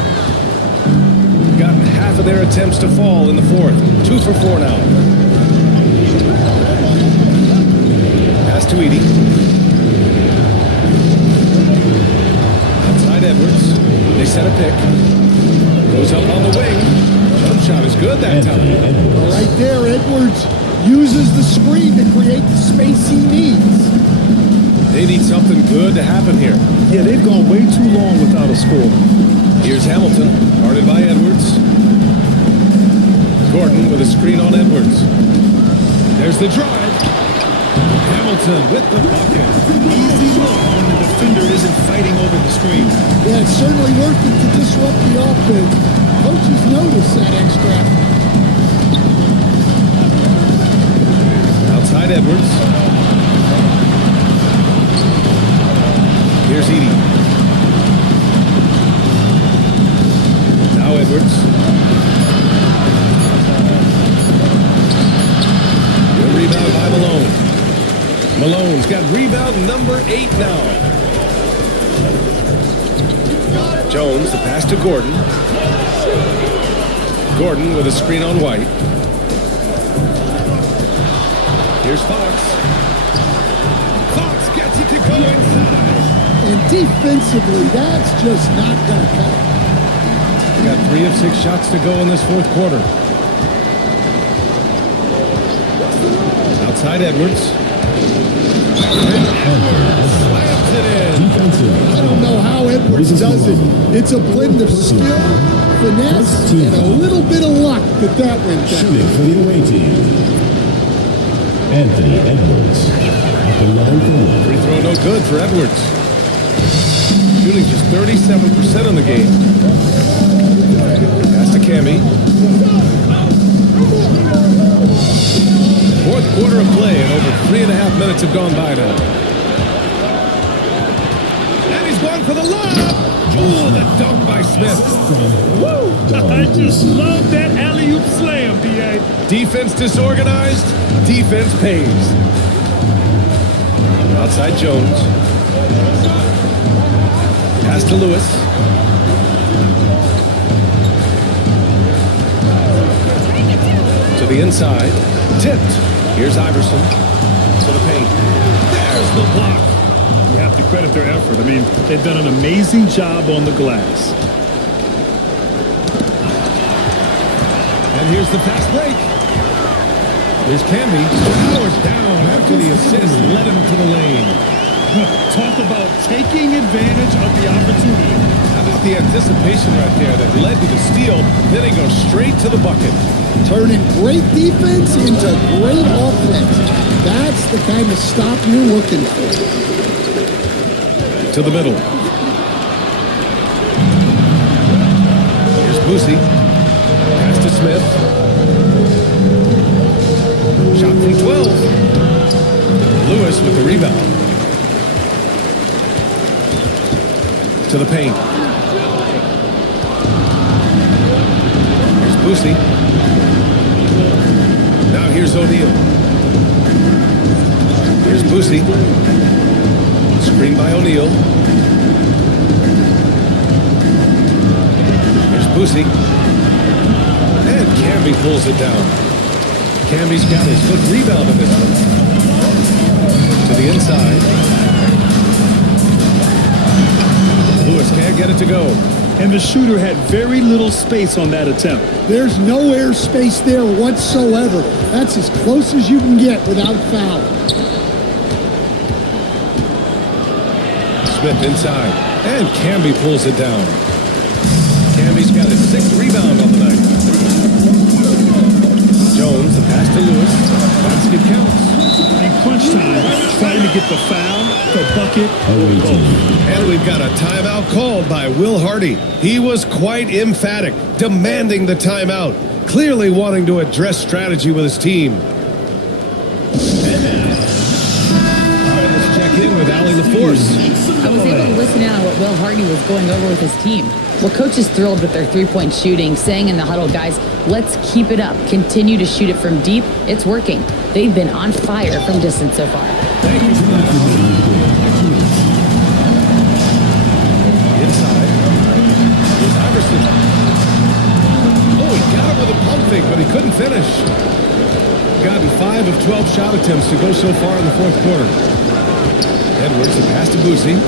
Gotten half of their attempts to fall in the fourth. 2 for 4 now. Pass to Edey. Edwards. They set a pick. Goes up on the wing. Jump shot is good that time. Well, right there, Edwards uses the screen to create the space he needs. They need something good to happen here. Yeah, they've gone way too long without a score. Here's Hamilton, guarded by Edwards. Gordon with a screen on Edwards. There's the drive. Hamilton with the bucket. Easy look when the defender isn't fighting over the screen. Yeah, it's certainly working to disrupt the offense. Coaches notice that extra effort. Outside Edwards. Here's Edey. Now Edwards. Good rebound by Malone. Malone's got rebound number 8 now. Jones, the pass to Gordon. Gordon with a screen on White. Here's Fox. Fox gets it to go inside. And defensively, that's just not going to cut it. Got 3 of 6 shots to go in this fourth quarter. Outside Edwards. Slams it in. I don't know how Edwards does it. It's a blend of skill, finesse, and a little bit of luck that went down. Shooting for the away team, Anthony Edwards. At the line for one. Free throw no good for Edwards. Shooting just 37% in the game. Pass to Cammy. Fourth quarter of play and over 3.5 minutes have gone by now. And he's going for the lob. Ooh, the dunk by Smith. Woo! I just love that alley-oop slam, D.A. Defense disorganized, defense pays. Outside Jones. Pass to Lewis. To the inside. Tipped. Here's Iverson. To the paint. There's the block. You have to credit their effort. I mean, they've done an amazing job on the glass. And here's the fast break. Here's Camby. Powered down after the assist led him to the lane. Talk about taking advantage of the opportunity. How about the anticipation right there that led to the steal? Then he goes straight to the bucket. Turning great defense into great offense. That's the kind of stop you're looking for. To the middle. Here's Boosie. Pass to Smith. Shot from 12. Lewis with the rebound. To the paint. Here's Boosie. Now here's O'Neal. Here's Boosie. Screen by O'Neal. Here's Boosie. And Camby pulls it down. Camby's got his fifth rebound of this one. To the inside. Lewis can't get it to go. And the shooter had very little space on that attempt. There's no air space there whatsoever. That's as close as you can get without foul. Smith inside. And Camby pulls it down. Camby's got his sixth rebound on the night. Jones, the pass to Lewis. Basket counts. In crunch time, trying to get the foul, the bucket, or both. And we've got a timeout called by Will Hardy. He was quite emphatic, demanding the timeout, clearly wanting to address strategy with his team. All right, let's check in with Allie LaForce. I was able to listen in on what Will Hardy was going over with his team. Well, coach is thrilled with their three-point shooting, saying in the huddle, guys, let's keep it up. Continue to shoot it from deep. It's working. They've been on fire from distance so far. Thank you for that. Inside. Here's Iverson. Oh, he got it with a pump fake, but he couldn't finish. Gotten 5 of 12 shot attempts to go so far in the fourth quarter. Edwards, the pass to Boosie.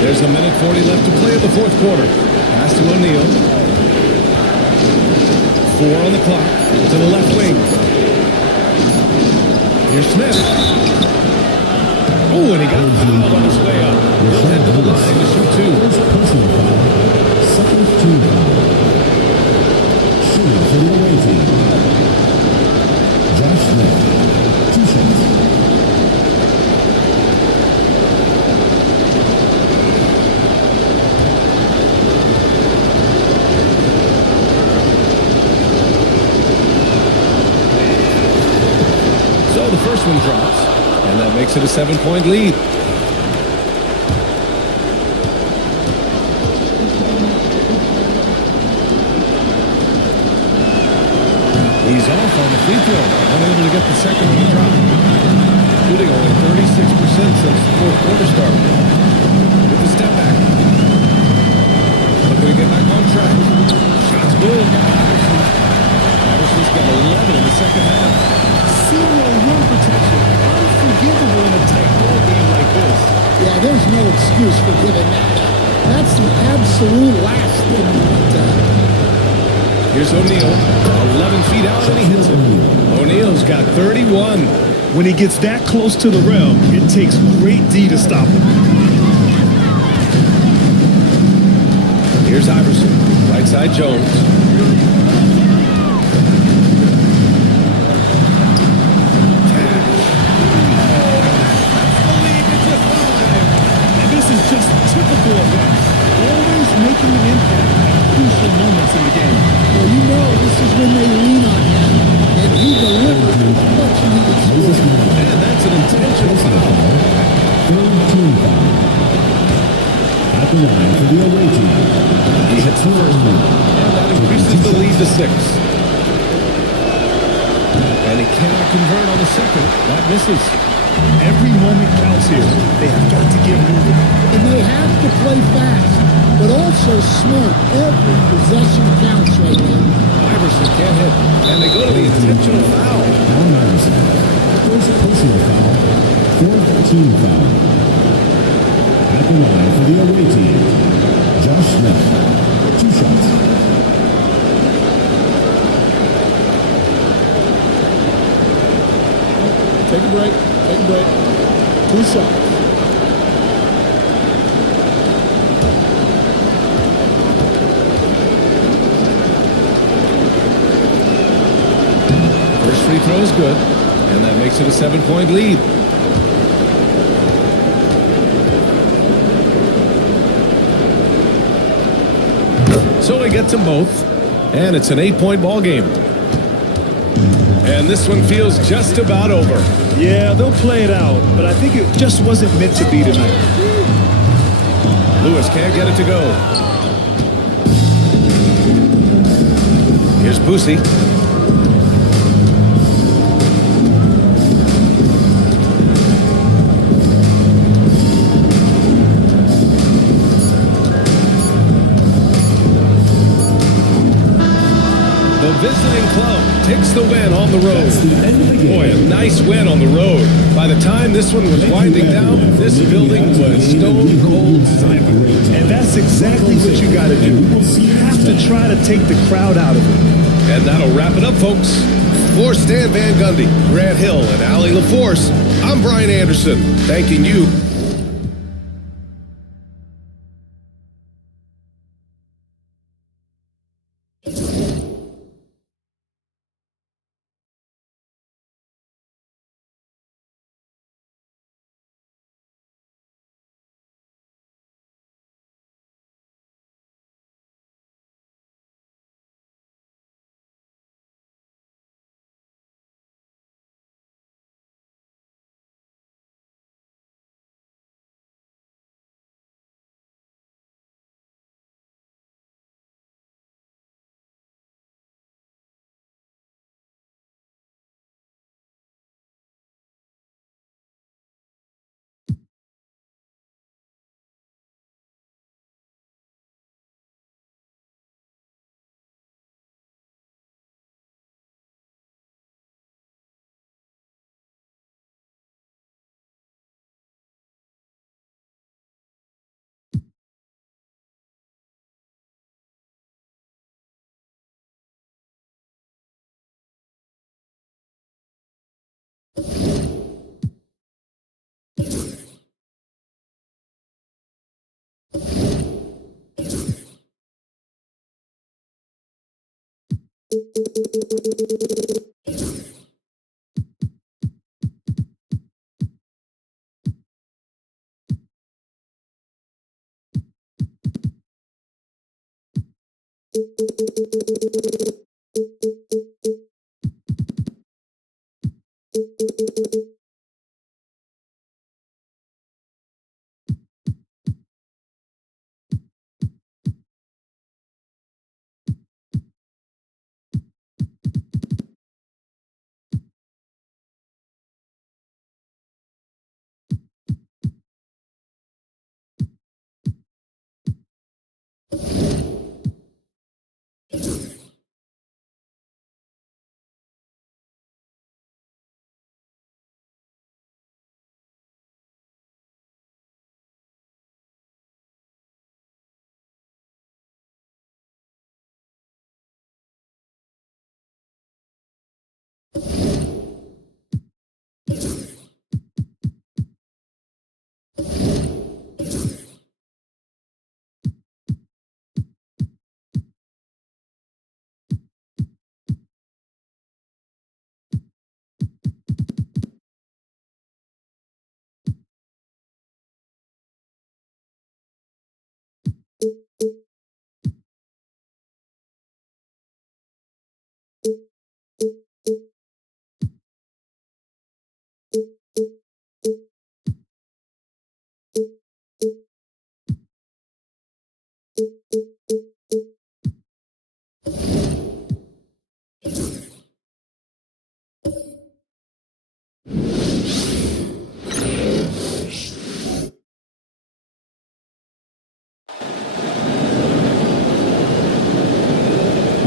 There's a minute 40 left to play in the fourth quarter. Pass to O'Neal. 4 on the clock. To the left wing. Here's Smith. Oh, and he got fouled on his way up. He'll head to the line to shoot 2. Personal foul. Second team foul. Shooting for the away team. Josh Smith. 2 shots. So the first one drops, and that makes it a 7-point lead. He's off on the free throw, unable to get the second one to drop. Shooting only 36% since the fourth quarter started. With the step back. Looking to get back on track. Shots good. Iverson's got 11 in the second half. Zero rim protection. Unforgivable in a tight ball game like this. Yeah, there's no excuse for giving that up. That's the absolute last thing you want to have. Here's O'Neal, 11 feet out, and he hits it. O'Neal's got 31. When he gets that close to the rim, it takes great D to stop him. Here's Iverson, right side Jones. And this is just typical of him. Always making an impact at crucial moments in the game. Well, you know this is when they lean on him, and he delivered much needed score. And that's an intentional foul. Third team foul. At the the line for the away team. He hits the first one, and that increases the lead to 6. And he cannot convert on the second. That misses. Every moment counts here. They have got to get moving. And they have to play fast, but also smart. Every possession counts right now. Iverson can't hit, and they go to the intentional foul. Allen Iverson. First personal foul. Fourth team foul. At the line for the away team, Josh Smith. 2 shots. Take a break. Take a break. 2 shots. First free throw is good, and that makes it a 7-point lead. So he gets them both, and it's an 8-point ball game. And this one feels just about over. Yeah, they'll play it out, but I think it just wasn't meant to be tonight. Lewis can't get it to go. Here's Boosie. The visiting club takes the win on the road. Boy, a nice win on the road. By the time this one was winding down, this building was stone cold silent. And that's exactly what you got to do. You have to try to take the crowd out of it. And that'll wrap it up, folks. For Stan Van Gundy, Grant Hill, and Allie LaForce, I'm Brian Anderson, thanking you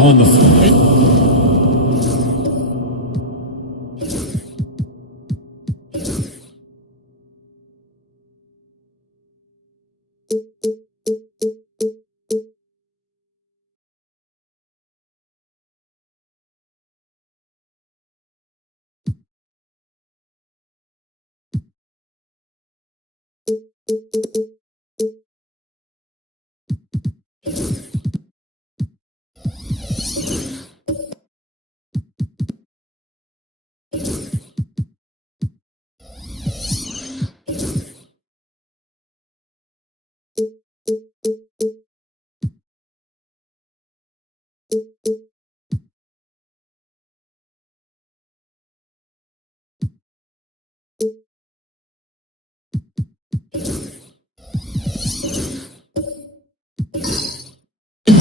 on the floor.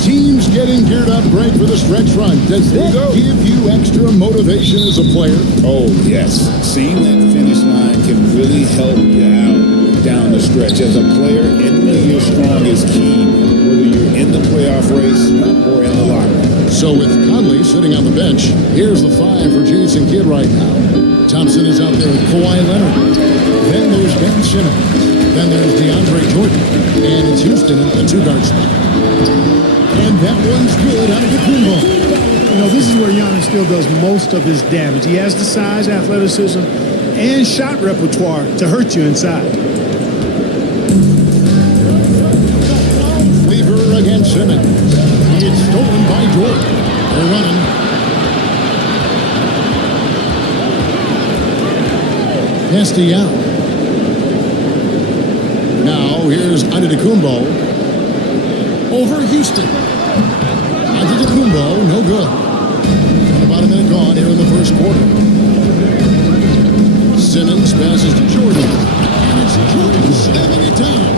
Teams getting geared up right for the stretch run. Does that give you extra motivation as a player? Oh, yes. Seeing that finish line can really help you out down the stretch. As a player, ending your strong is key, whether you're in the playoff race or in the locker room. So with Conley sitting on the bench, here's the 5 for Jason Kidd right now. Thompson is out there with Kawhi Leonard. Then there's Ben Simmons. Then there's DeAndre Jordan. And it's Houston at the 2-guard spot. And that one's good out of the Kumbo. You know, this is where Giannis still does most of his damage. He has the size, athleticism, and shot repertoire to hurt you inside. Weaver against Simmons. It's stolen by Jordan. They're running. Castiel. Now here's Antetokounmpo. Over Houston. Antetokounmpo, no good. About a minute gone here in the first quarter. Simmons passes to Jordan. And it's Jordan slamming it down.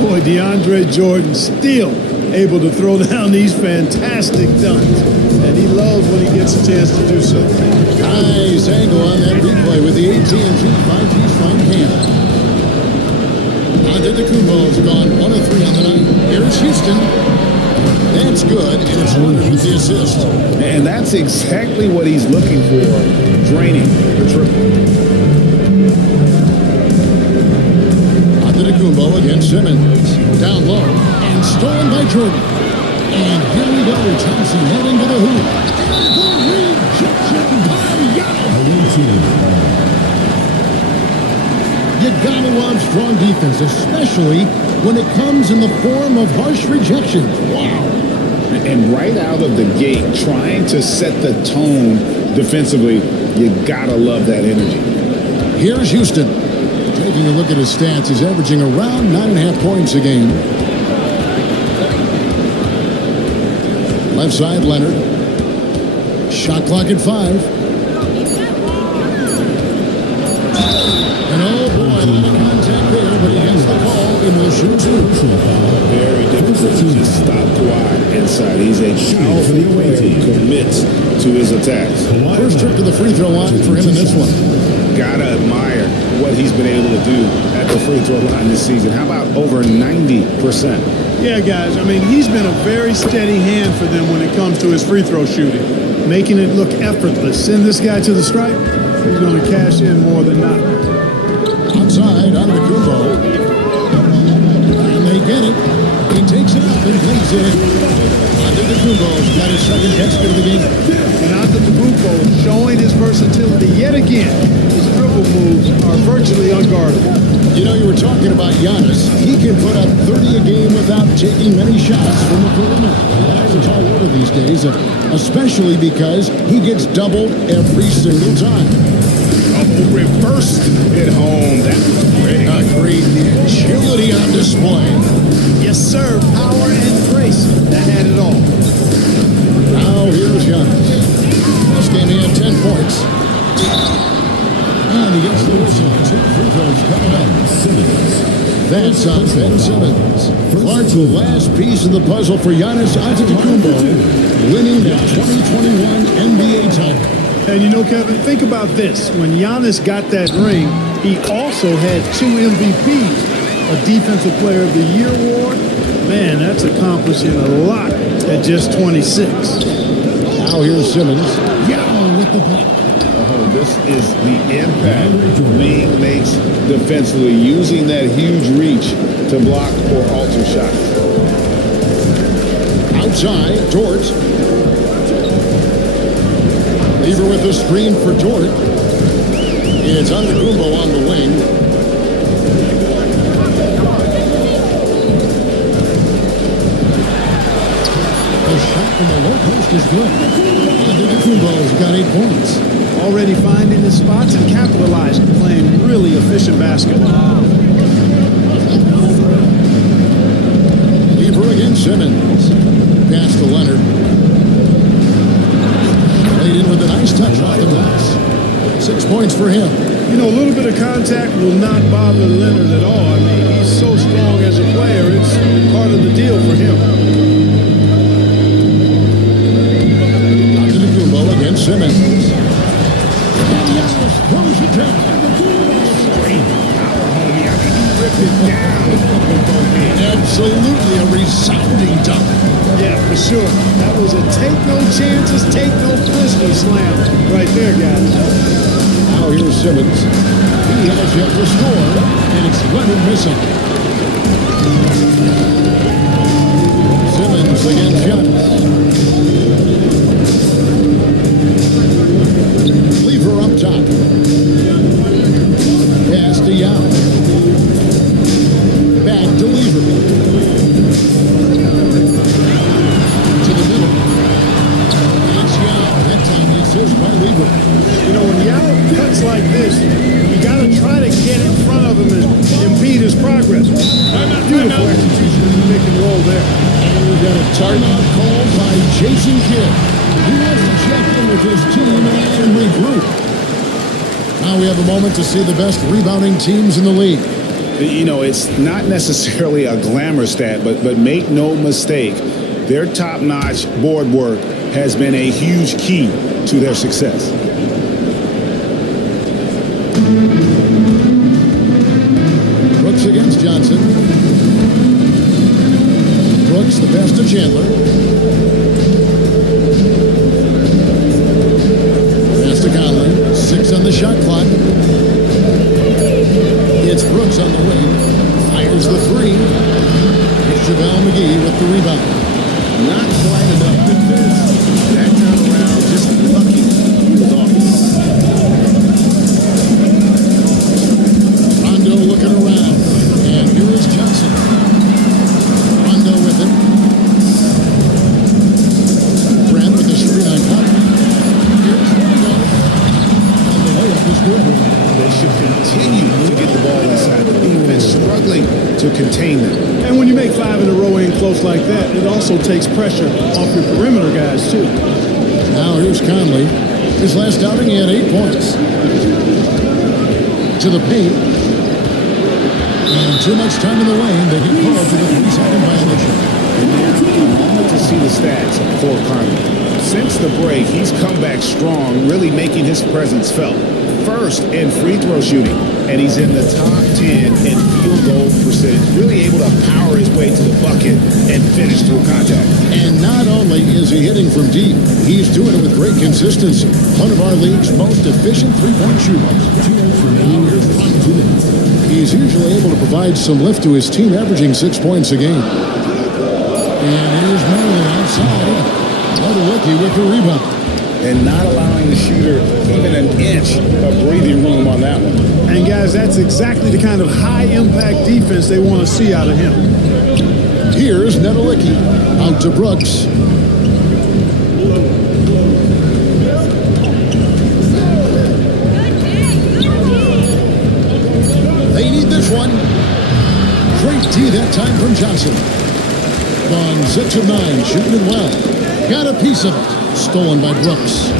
Boy, DeAndre Jordan still able to throw down these fantastic dunks. And he loves when he gets a chance to do so. Nice angle on that replay with the AT&T 5G Phone Cam. Antetokounmpo's gone 1 of 3 on the night. Here's Houston. That's good, and it's Leonard with the assist. And that's exactly what he's looking for, draining the triple. Antetokounmpo against Simmons. Down low, and stolen by Jordan. And here we go, Thompson heading to the hoop. And the rejection by Giannis. You gotta love strong defense, especially when it comes in the form of harsh rejections. Wow. And right out of the gate, trying to set the tone defensively, you gotta love that energy. Here's Houston. Taking a look at his stats, he's averaging around 9.5 points a game. Left side, Leonard. Shot clock at 5. And oh boy, a little contact there, but he gets the ball and will shoot 2. Very difficult to just stop Kawhi inside. He's a powerful player who commits to his attacks. First trip to the free throw line for him in this one. Gotta admire what he's been able to do at the free throw line this season. How about over 90%? Yeah, guys, I mean, he's been a very steady hand for them when it comes to his free throw shooting, making it look effortless. Send this guy to the stripe, he's going to cash in more than not. Outside, Antetokounmpo. And they get it. He takes it up and plays it in. Antetokounmpo's got his second basket of the game. And Antetokounmpo showing his versatility yet again. His dribble moves are virtually unguardable. You know, you were talking about Giannis. He can put up 30 a game without taking many shots from the perimeter. That's a tall order these days, especially because he gets doubled every single time. Oh, reversed it home. That was great. Great agility on display. Yes, sir. Power and grace. That had it all. Now here's Giannis. This game he had 10 points. And he gets the whistle. 2 free throws coming up. Simmons. That's on Ben Simmons. Clark's the last piece of the puzzle for Giannis Antetokounmpo, winning the 2021 NBA title. And you know, Kevin, think about this. When Giannis got that ring, he also had 2 MVPs, a Defensive Player of the Year award Man, that's accomplishing a lot at just 26. Now here's Simmons. Yao with the block. Oh, this is the impact Wing makes defensively, using that huge reach to block or alter shots. Outside, Dort. Lever with the screen for Dort. It's Antetokounmpo on the wing. The shot from the low post is good. Antetokounmpo's got 8 points. Already finding his spots and capitalizing, playing really efficient basketball. Lever against Simmons. Pass to Leonard. Played in with a nice touch off the glass. 6 points for him. You know, a little bit of contact will not bother Leonard at all. I mean, he's so strong as a player. It's part of the deal for him. Antetokounmpo against Simmons. And Giannis throws it down. Great power, homie. I mean, he ripped it down with both hands. Absolutely a resounding dunk. Yeah, for sure. That was a take no chances, take no prisoners slam right there, guys. Now here's Simmons. He has yet to score, and it's Leonard missing. Simmons against Giannis. Lever up top. Pass to Yao. Back to Lever. To the middle. It's Yao. That time he says by Lever. You know, when Yao cuts like this, you got to try to get in front of him and impede his progress. Beautiful execution in the pick and roll there. And we got a timeout called by Jason Kidd. He wants to check in with his team and regroup. Now we have a moment to see the best rebounding teams in the league. You know, it's not necessarily a glamour stat, but make no mistake, their top-notch board work has been a huge key to their success. Brooks against Johnson. Brooks the best of Chandler. Pass to Conley. 6 on the shot clock. It's Brooks on the wing. Fires the 3. It's JaVale McGee with the rebound. Not quite enough defense. That turnaround, just lucky. He was off. Rondo looking around. And here is Johnson. Rondo with it. Grant with the screen on top. Here's Rondo. And the layup is good. They should continue to get the ball inside. The defense struggling to contain them. And when you make 5 in a row in close like that, it also takes pressure off your perimeter guys, too. Now here's Conley. His last outing, he had 8 points. To the paint. And too much time in the lane. They get called for the 3-second violation. And now, a moment to see the stats for Conley. Since the break, he's come back strong, really making his presence felt. First in free throw shooting, and he's in the top 10 in field goal percentage. Really able to power his way to the bucket and finish through contact. And not only is he hitting from deep, he's doing it with great consistency. One of our league's most efficient three-point shooters. He's usually able to provide some lift to his team, averaging 6 points a game. And here's Moreland outside. Nowitzki with the rebound. And not allowing the shooter even an inch of breathing room on that one. And guys, that's exactly the kind of high-impact defense they want to see out of him. Here's Nowitzki out to Brooks. They need this one. Great D that time from Johnson. Gone 6 of 9, shooting it well. Got a piece of it. Stolen by Brooks.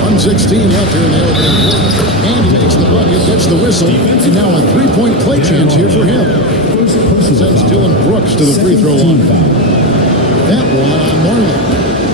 1:16 left here in the opening quarter. And he makes the bucket, gets the whistle, and now a 3-point play chance here for him. Sends Dylan Brooks to the free throw line. That one on Moreland.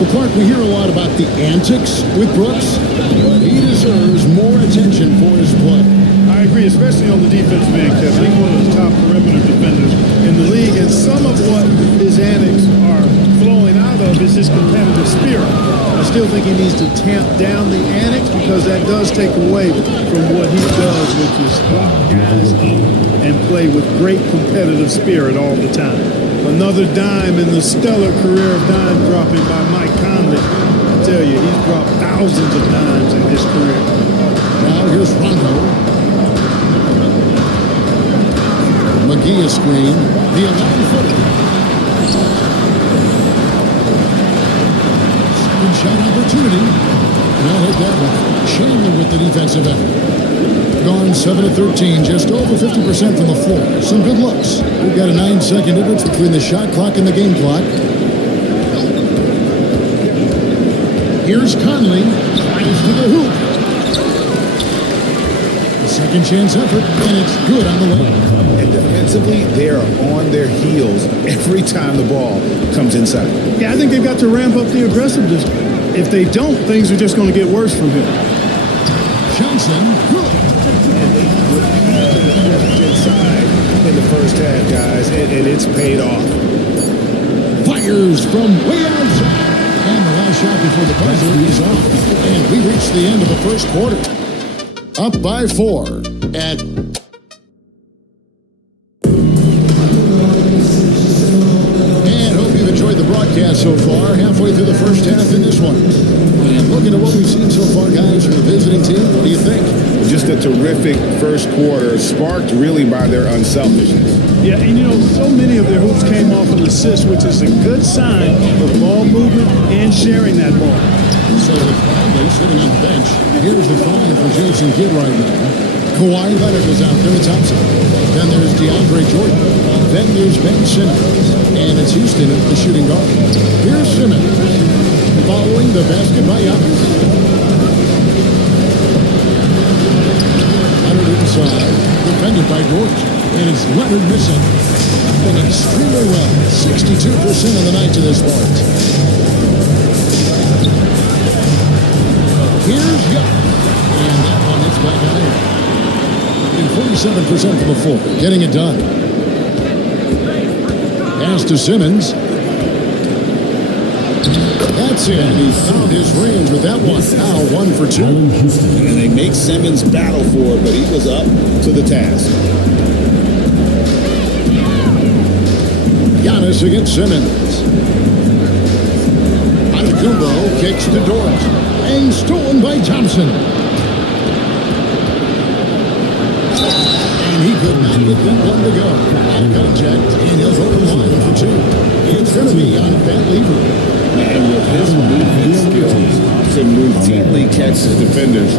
Well, Clark, we hear a lot about the antics with Brooks, but he deserves more attention for his play. I I agree, especially on the defensive end, Kevin. He's one of the top perimeter defenders in the league, and some of what his antics are flowing out of is his competitive spirit. I still think he needs to tamp down the antics because that does take away from what he does, which is lock guys up and play with great competitive spirit all the time. Another dime in the stellar career of dime dropping by Mike Conley. I tell you, he's dropped thousands of dimes in his career. Now here's Rondo. McGee a screen. The 11-footer. Second shot opportunity. Now hit that one. Chandler with the defensive effort. Gone 7 of 13, just over 50% from the floor. Some good looks. We've got a 9-second difference between the shot clock and the game clock. Here's Conley. Drives to the hoop. The second chance effort, and it's good on the way. And defensively, they are on their heels every time the ball comes inside. Yeah, I think they've got to ramp up the aggressiveness. If they don't, things are just going to get worse from him. Johnson, good. Inside in the first half, guys, and it's paid off. Fires from way outside. And the last shot before the buzzer is off. And we reach the end of the first quarter. Up by 4 at... And hope you've enjoyed the broadcast so far. Halfway through the first half in this one. And looking at what we've seen so far, guys, from the visiting team, what do you think? Just a terrific first quarter, sparked really by their unselfishness. Yeah, and you know, so many of their hoops came off an assist, which is a good sign of ball movement and sharing that ball. So the Conley sitting on the bench. Here's the five for Jason Kidd right now. Kawhi Leonard is out there with Thompson. Then there's DeAndre Jordan. Then there's Ben Simmons. And it's Houston at the shooting guard. Here's Simmons. Following the basket by Giannis. Leonard inside. Defended by Dort. And it's Leonard missing. Playing extremely well. 62% of the night to this point. Here's Giannis. And that one hits back out. And 47% from the floor. Getting it done. Pass to Simmons. That's it. He found his range with that one. Now 1 for 2. And they make Simmons battle for it, but he was up to the task. Giannis against Simmons. Antetokounmpo kicks to Dort. And stolen by Thompson. And he could not get that one to go. Out of contact, and he'll go to the line for 2. It's going to be on Pat Lever. And with his movement skills, Thompson routinely catches defenders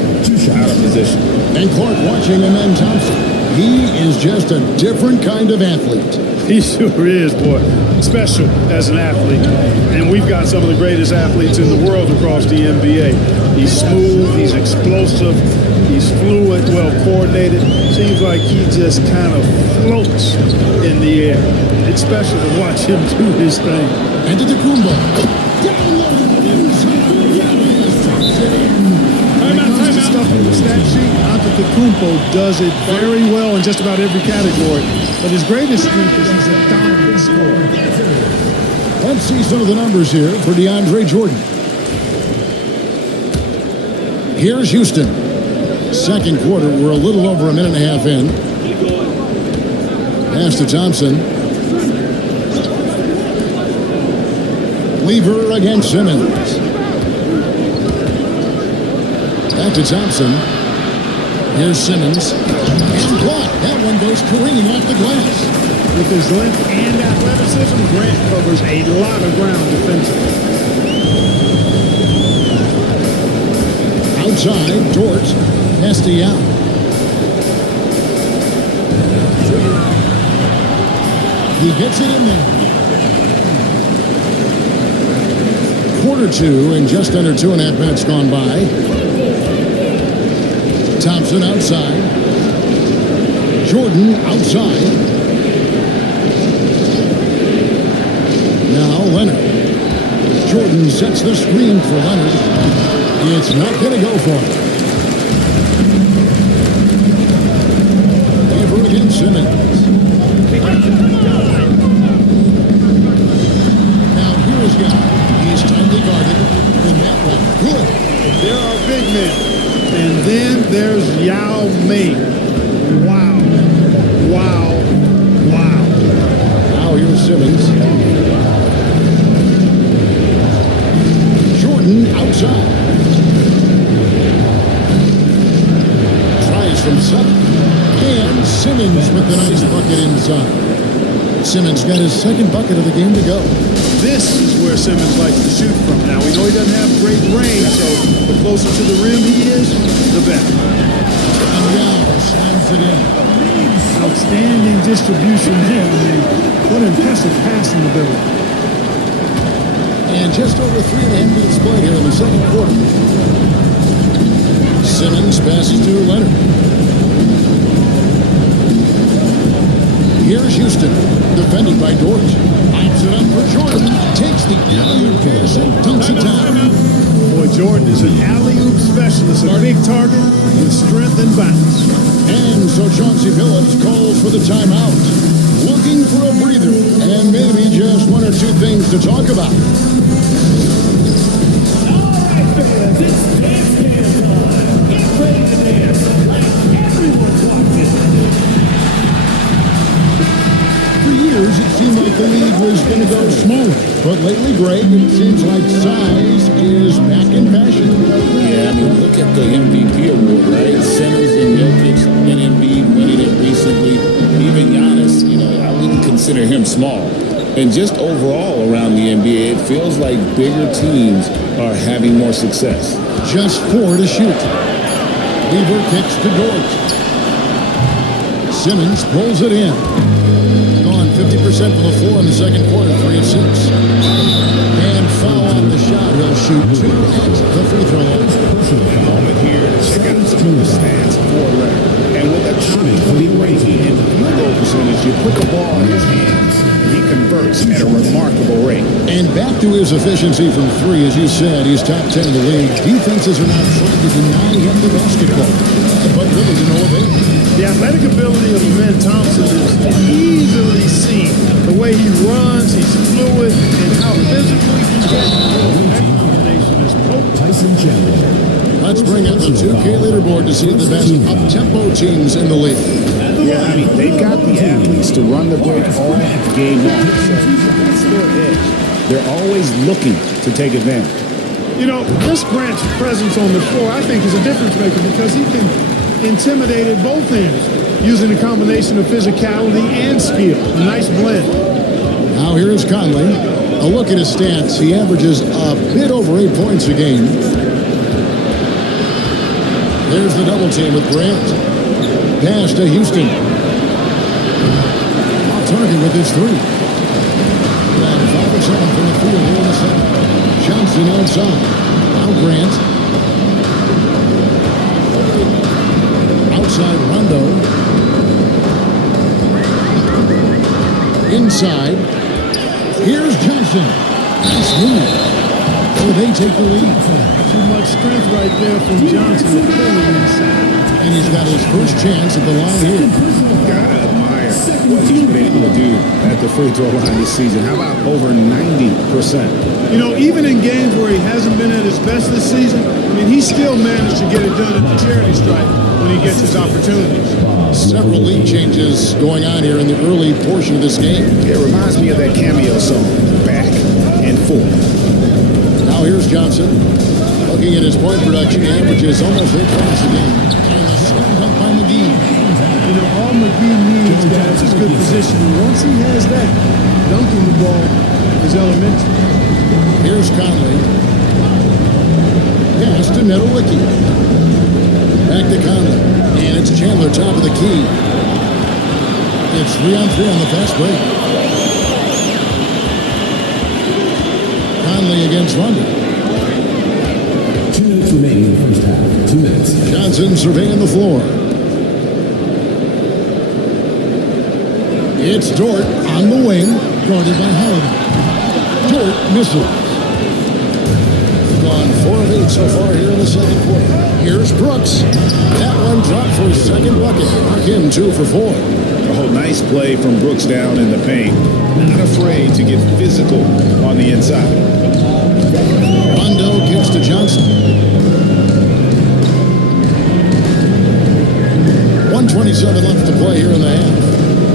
out of position. And Clark watching him and Thompson. He is just a different kind of athlete. He sure is, boy. Special as an athlete. And we've got some of the greatest athletes in the world across the NBA. He's smooth, he's explosive, he's fluid, well coordinated. Seems like he just kind of floats in the air. It's special to watch him do his thing. And to the Kumbo. Stuff on the stat sheet, Antetokounmpo does it very well in just about every category. But his greatest strength is he's a dominant scorer. Let's see some of the numbers here for DeAndre Jordan. Here's Houston. Second quarter, we're a little over a minute and a half in. Pass to Thompson. Lever against Simmons. Back to Thompson. Here's Simmons. And blocked. That one goes careening off the glass. With his length and athleticism, Grant covers a lot of ground defensively. Outside, Dort. Nasty out. He gets it in there. Quarter 2 and just under 2.5 minutes gone by. Thompson outside. Jordan outside. Now Leonard. Jordan sets the screen for Leonard. It's not going to go for him. Simmons. Now here's Young. He's tightly guarded. And that one, good. There are big men. And then there's Yao Ming. Wow. Wow. Wow. Now here's Simmons. Jordan outside. Tries from 7. And Simmons with the nice bucket inside. Simmons got his second bucket of the game to go. This is where Simmons likes to shoot from. Now, we know he doesn't have great range, so the closer to the rim he is, the better. And now slams it in. Outstanding distribution here. I mean, what impressive passing ability. And just over 3.5 minutes played here in the second quarter. Simmons passes to Leonard. Here's Houston, defended by Dort. Lines it up for Jordan. Takes the alley-oop pass and dunks it down. Boy, Jordan is an alley-oop specialist, a big target with strength and bounce. And so Chauncey Billups calls for the timeout. Looking for a breather and maybe just one or two things to talk about. All right, fans, it's dance time. Get ready to dance like everyone's watching. For years, it seemed like the league was going to go smaller. But lately, Greg, it seems like size is back in fashion. Yeah, I mean, look at the MVP award, right? Simmons and Jokic and Embiid winning it recently. Even Giannis, I wouldn't consider him small. And just overall around the NBA, it feels like bigger teams are having more success. Just 4 to shoot. Weaver kicks to Dort. Simmons pulls it in. Gone 50% from the floor in the second quarter, 3 of 6. And foul on the shot. He'll shoot 2 at the free throw line. Moment here to check out some of the stats for Leonard. And with a top 20 rating and field goal percentage, you put the ball in his hands. He converts at a remarkable rate. And back to his efficiency from 3, as you said, he's top 10 in the league. Defenses are now trying to deny him the basketball, but really to no avail. The athletic ability of Ben Thompson is easily seen. The way he runs, he's fluid, and how physically he gets. That combination is potent. Tyson Chandler. Let's bring up the 2K leaderboard to see the best up-tempo teams in the league. Yeah, I mean, they've got the athletes to run the break all game long. So that's their edge. They're always looking to take advantage. Chris Grant's presence on the floor, I think, is a difference maker because he can intimidate at both ends using a combination of physicality and skill. A nice blend. Now here is Conley. A look at his stats. He averages a bit over 8 points a game. There's the double team with Grant. Pass to Houston. Off target with his 3. And 5 of 7 from the field here in the second. Johnson outside. Now Grant. Outside Rondo. Inside. Here's Johnson. Nice move. So they take the lead. Too much strength right there from Johnson. And he's got his first chance at the line here. Gotta admire what he's been able to do at the free throw line this season. How about over 90%? Even in games where he hasn't been at his best this season, he still managed to get it done at the charity stripe when he gets his opportunities. Several league changes going on here in the early portion of this game. It reminds me of that cameo song, Back and Forth. Now here's Johnson. Looking at his point production, he averages almost 8 points a game. And the slam dunk by McGee. All McGee needs, guys, is good positioning. Once he has that, dunking the ball is elementary. Here's Conley. Pass to Nedolicki. Back to Conley. And it's Chandler, top of the key. It's 3-on-3 on the fast break. Conley against London. 2 minutes remaining in the first half. 2 minutes. Johnson surveying the floor. It's Dort on the wing, guarded by Holiday. Dort misses. Gone 4 of 8 so far here in the second quarter. Here's Brooks. That one dropped for his second bucket. Mark him 2 for 4. Oh, nice play from Brooks down in the paint. Not afraid to get physical on the inside. Rondo kicks to Johnson. 1:27 left to play here in the half.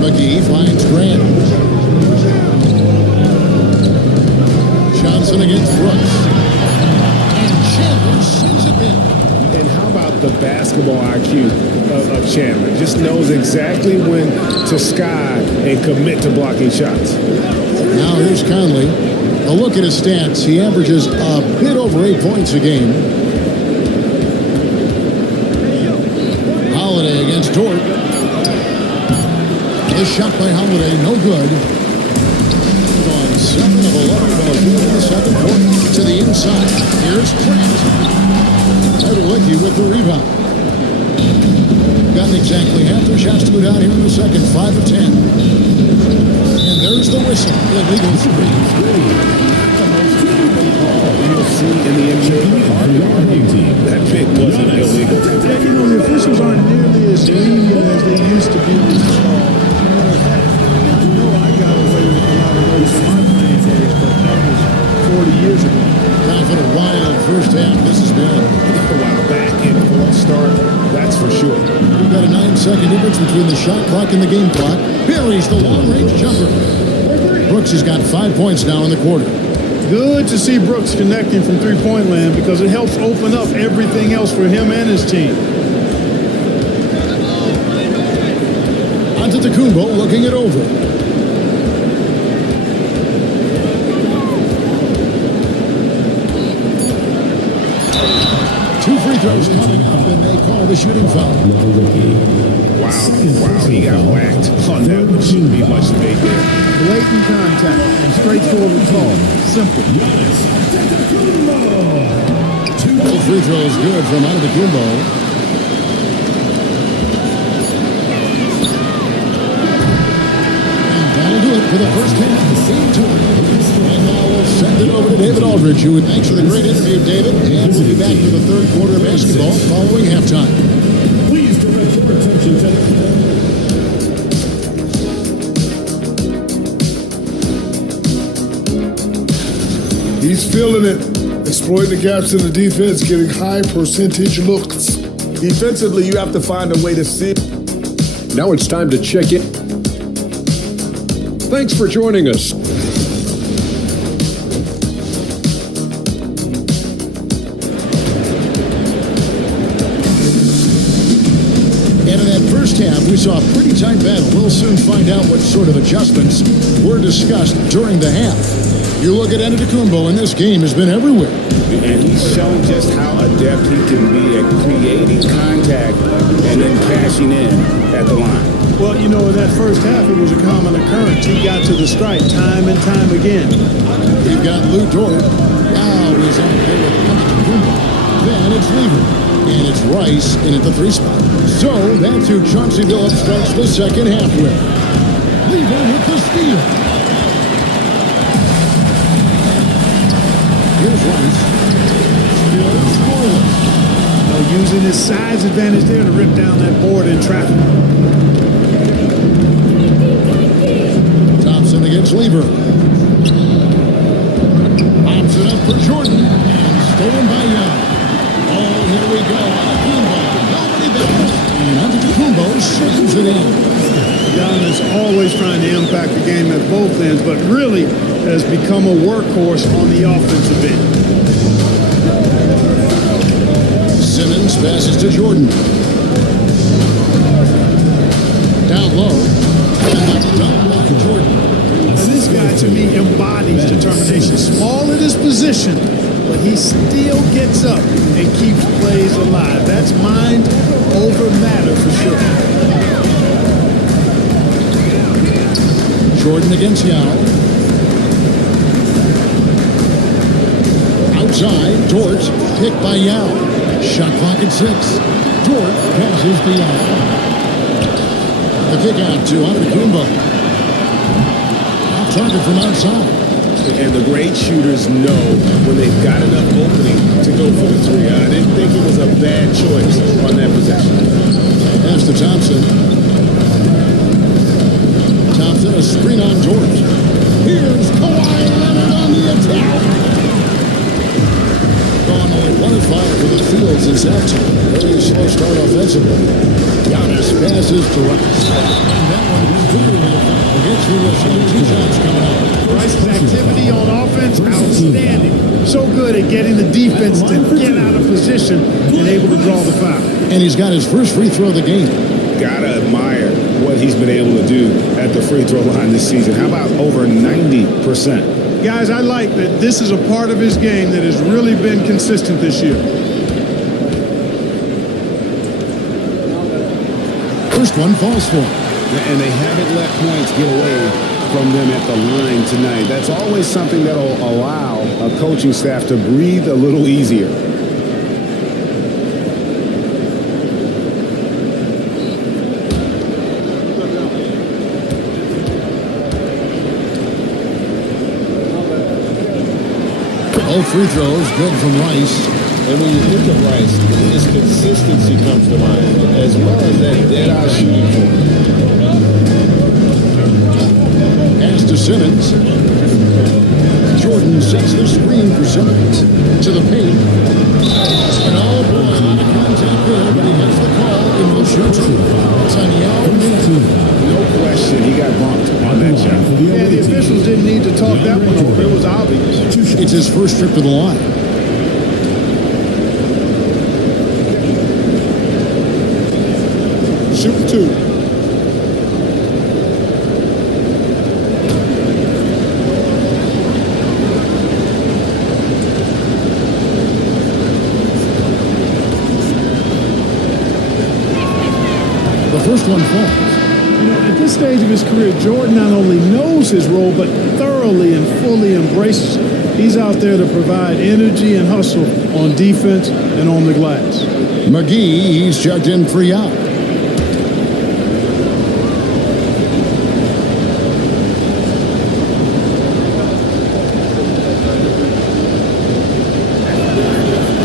McGee finds Grant. Johnson against Brooks. And Chandler sends it in. And how about the basketball IQ of Chandler? Just knows exactly when to sky and commit to blocking shots. Now here's Conley. A look at his stats. He averages a bit over 8 points a game. Holiday against Dort. This shot by Holiday, no good. On 7 of 11 from the field in the second quarter. To the inside. Here's Trent. Erlicki with the rebound. Gotten exactly half their shots to go down here in the second. 5 of 10. And there's the whistle. Illegal three. You'll see in the NBA, that pick wasn't illegal. Yeah, you know, the officials aren't nearly as lenient as they used to be on this call. You know, I got away with a lot of those in my playing days, but that was 40 years ago. Now for the wild first half, this has been. Wow, back in full start, that's for sure. We've got a 9-second difference between the shot clock and the game clock. Buries the long-range jumper. Brooks has got 5 points now in the quarter. Good to see Brooks connecting from three-point land because it helps open up everything else for him and his team. Antetokounmpo looking it over. Two free throws coming up, and they call the shooting foul. Wow, he got whacked on that. There shouldn't be much debate there. Blatant contact and straightforward call. Simple. All free throws good from Antetokounmpo. And that'll do it for the first half. And now we'll send it over to David Aldridge, who thanks for the great interview, David. And we'll be back for the third quarter of basketball following halftime. Please direct your attention to He's feeling it. Exploiting the gaps in the defense, getting high percentage looks. Defensively, you have to find a way to see. Now it's time to check in. Thanks for joining us. And in that first half, we saw a pretty tight battle. We'll soon find out what sort of adjustments were discussed during the half. You look at Antetokounmpo, and this game has been everywhere. And he's shown just how adept he can be at creating contact and then cashing in at the line. Well, you know, in that first half, it was a common occurrence. He got to the stripe time and time again. We've got Lou Dort. Now he's on there with Antetokounmpo. Then it's Lever. And it's Rice in at the 3 spot. So that's who Chauncey Billups starts the second half with. Lever with the steal. Here's Rice. Still scoreless. Well, using his size advantage there to rip down that board in traffic. Thompson against Lever. Thompson up for Jordan. And stolen by Young. Oh, here we go. Nobody business. And Antetokounmpo sends it in. Young is always trying to impact the game at both ends, but really has become a workhorse on the offensive end. Simmons passes to Jordan. Down low. Done by Jordan. And this guy, to me, embodies determination. Small in his position, but he still gets up and keeps plays alive. That's mind over matter for sure. Jordan against Yao. Outside, Dort, picked by Yao. Shot clock at 6. Dort passes to Yao. The kick out to Antetokounmpo. Off target from outside. And the great shooters know when they've got enough opening to go for the 3. I didn't think it was a bad choice on that possession. Pass to Thompson. Lobs in a screen on George. Here's Kawhi Leonard on the attack. Gone only 1 of 5 for the Fields in halftime. Very slow start offensively. Giannis passes to Rice. And that one is clearly a foul. Against you will see 2 shots coming out. Rice's activity on offense, outstanding. So good at getting the defense to get out of position and able to draw the foul. And he's got his first free throw of the game. Gotta admire what he's been able to do at the free throw line this season. How about over 90%? Guys, I like that this is a part of his game that has really been consistent this year. First one falls for him. And they haven't let points get away from them at the line tonight. That's always something that'll allow a coaching staff to breathe a little easier. All free throws good from Rice. And when you think of Rice, his consistency comes to mind, as well as that dead-eye shooting form. Pass to Simmons. Jordan sets the screen for Simmons. To the paint. And oh boy, a lot of contact there, but he gets the call in the shoot. It's on Yao Ming. No question, he got bumped on that shot. Yeah, the officials didn't need to talk that one over. It was obvious. It's his first trip to the line. Shoot 2. The first one falls. At this stage of his career, Jordan not only knows his role, but thoroughly and fully embraces it. He's out there to provide energy and hustle on defense and on the glass. McGee, he's checked in 3 out.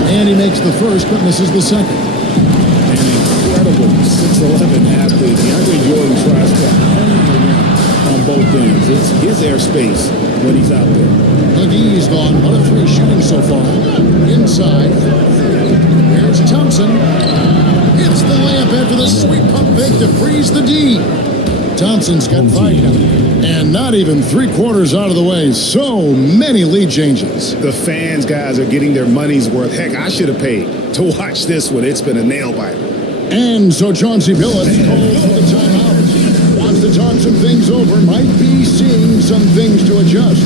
And he makes the first, but misses the second. An incredible 6'11" athlete. DeAndre Jordan tries to hone the rim on both ends. It's his airspace when he's out there. McGee's gone 1 of 3 shooting so far. Inside. Here's Thompson. Hits the layup after the sweet pump fake to freeze the D. Thompson's got 5 now. And not even 3/4 out of the way. So many lead changes. The fans, guys, are getting their money's worth. Heck, I should have paid to watch this one. It's been a nail biter. And so Chauncey Billups calls for the timeout. Wants to talk some things over. Might be seeing some things to adjust.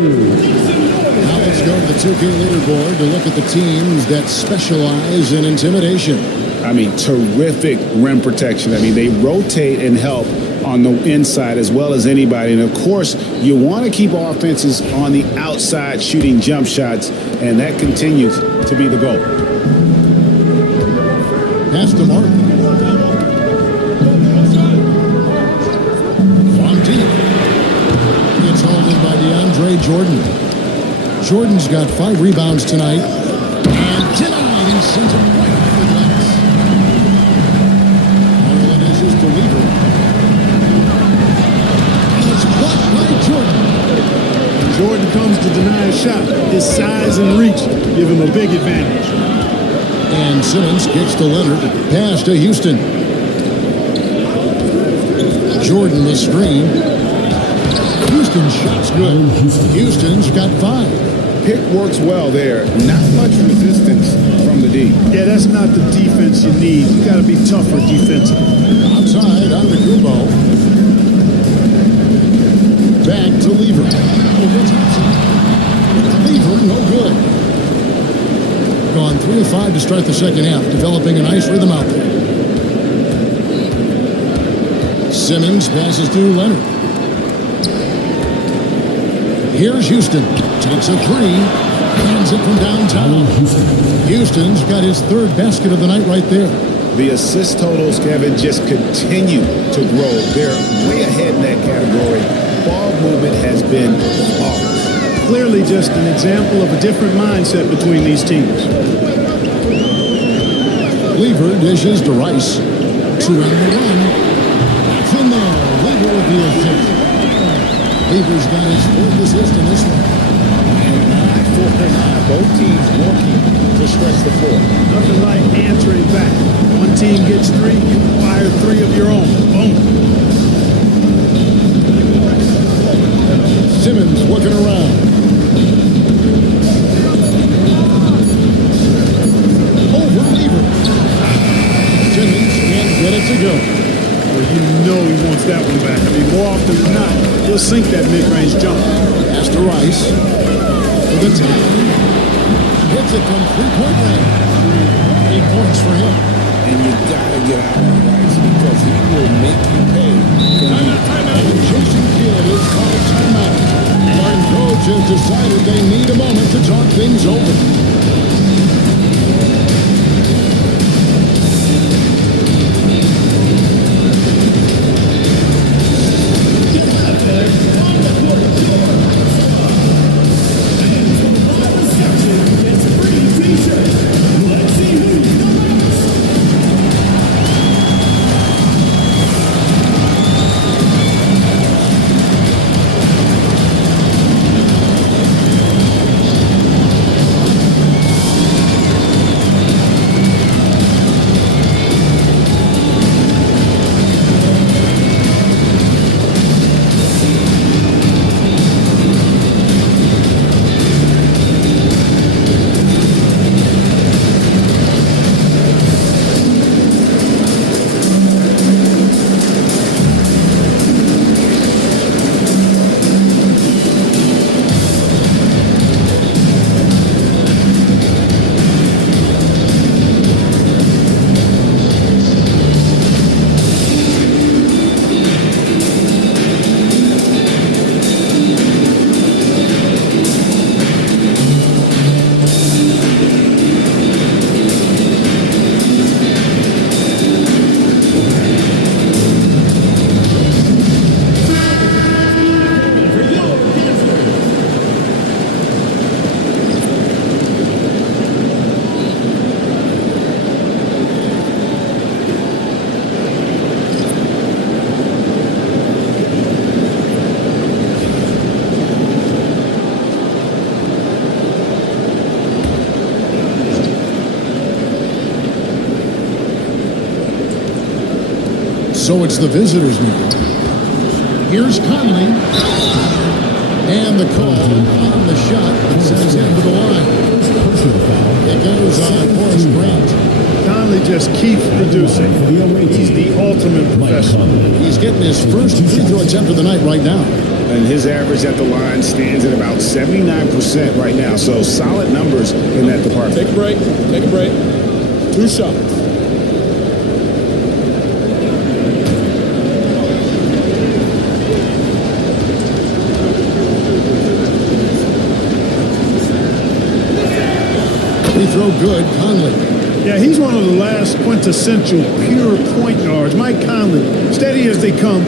Now let's go to the 2K leaderboard to look at the teams that specialize in intimidation. I mean, terrific rim protection. I mean, they rotate and help on the inside as well as anybody. And, of course, you want to keep offenses on the outside shooting jump shots, and that continues to be the goal. Pass to Martin. From deep. It's held in by DeAndre Jordan. Jordan's got 5 rebounds tonight. And tonight he sends him right off the glass. All it is to leave it. And it's blocked by Jordan. Jordan comes to deny a shot. His size and reach give him a big advantage. And Simmons kicks to Leonard. Pass to Houston. Jordan the screen. Houston's shot's good. Houston's got 5. Pick works well there. Not much resistance from the D. Yeah, that's not the defense you need. You got to be tougher defensively. Outside, on the Kubo. Back to Lever. Lever, no good. Gone 3 of 5 to start the second half, developing a nice rhythm out there. Simmons passes to Leonard. Here's Houston. Takes a 3. Hands it from downtown. Houston's got his 3rd basket of the night right there. The assist totals, Kevin, just continue to grow. They're way ahead in that category. Ball movement has been flawless. Clearly just an example of a different mindset between these teams. Lever dishes to Rice. 2 on the run. From there, Lever with the assist. Lever's got his 4th assist in this one. Both teams working to stretch the floor. Nothing like answering back. One team gets 3, you fire 3 of your own. Boom. Simmons looking around. Over Lever. Simmons can't get it to go. Well, you know he wants that one back. I mean, more often than not, he'll sink that mid-range jump. Pass to Rice. For the 10. Hits it from 3-point range. 8 points for him. And you gotta get out of Rice because he will make you pay. And Jason Kidd is called timeout. Our coach has decided they need a moment to talk things over. So it's the visitors now. Here's Conley. And the call on the shot that sends him to the line. It goes on Horace Grant. Conley just keeps producing. He's the ultimate professional. He's getting his first free throw attempt of the night right now. And his average at the line stands at about 79% right now. So solid numbers in that department. Take a break. Take a break. 2 shots. Free throw good, Conley. Yeah, he's one of the last quintessential pure point guards. Mike Conley, steady as they come,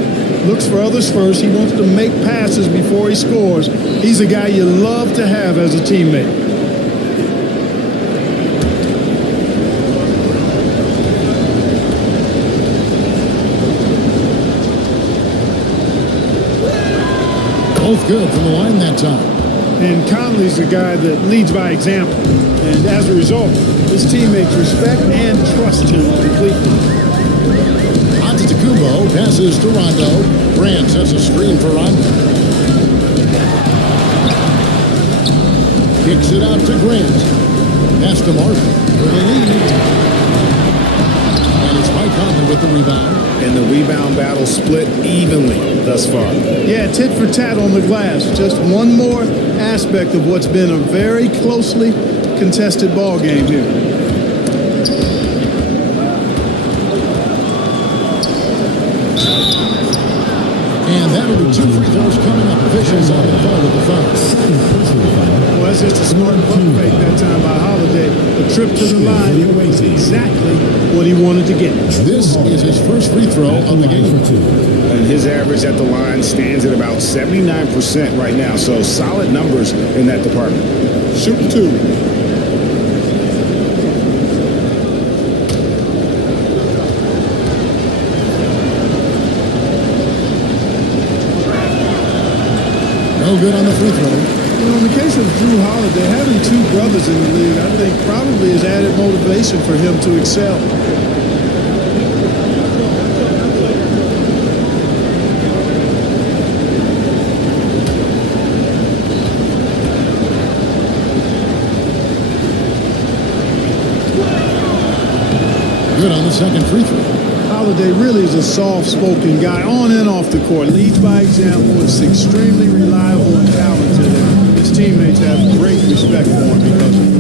looks for others first. He wants to make passes before he scores. He's a guy you love to have as a teammate. Both good from the line that time. And Conley's the guy that leads by example. And as a result, his teammates respect and trust him completely. Antetokounmpo passes to Rondo. Grant sets a screen for Rondo. Kicks it out to Grant. Pass to Marvin for the lead. And it's Mike Conley with the rebound. And the rebound battle split evenly thus far. Yeah, tit for tat on the glass. Just one more aspect of what's been a very closely contested ball game here. And that'll be 2 free throws coming up. Officials on the ball with the foul. Well, that's just a smart pump fake that time by Holiday. A trip to the line was exactly what he wanted to get. This is his first free throw of the game. And his average at the line stands at about 79% right now. So solid numbers in that department. Shoot 2. No good on the free throw. You know, in the case of Drew Holiday, having 2 brothers in the league, I think probably has added motivation for him to excel. Good on the second free throw. Holiday really is a soft-spoken guy on and off the court. Leads by example, is extremely reliable and talented. And his teammates have great respect for him because of it.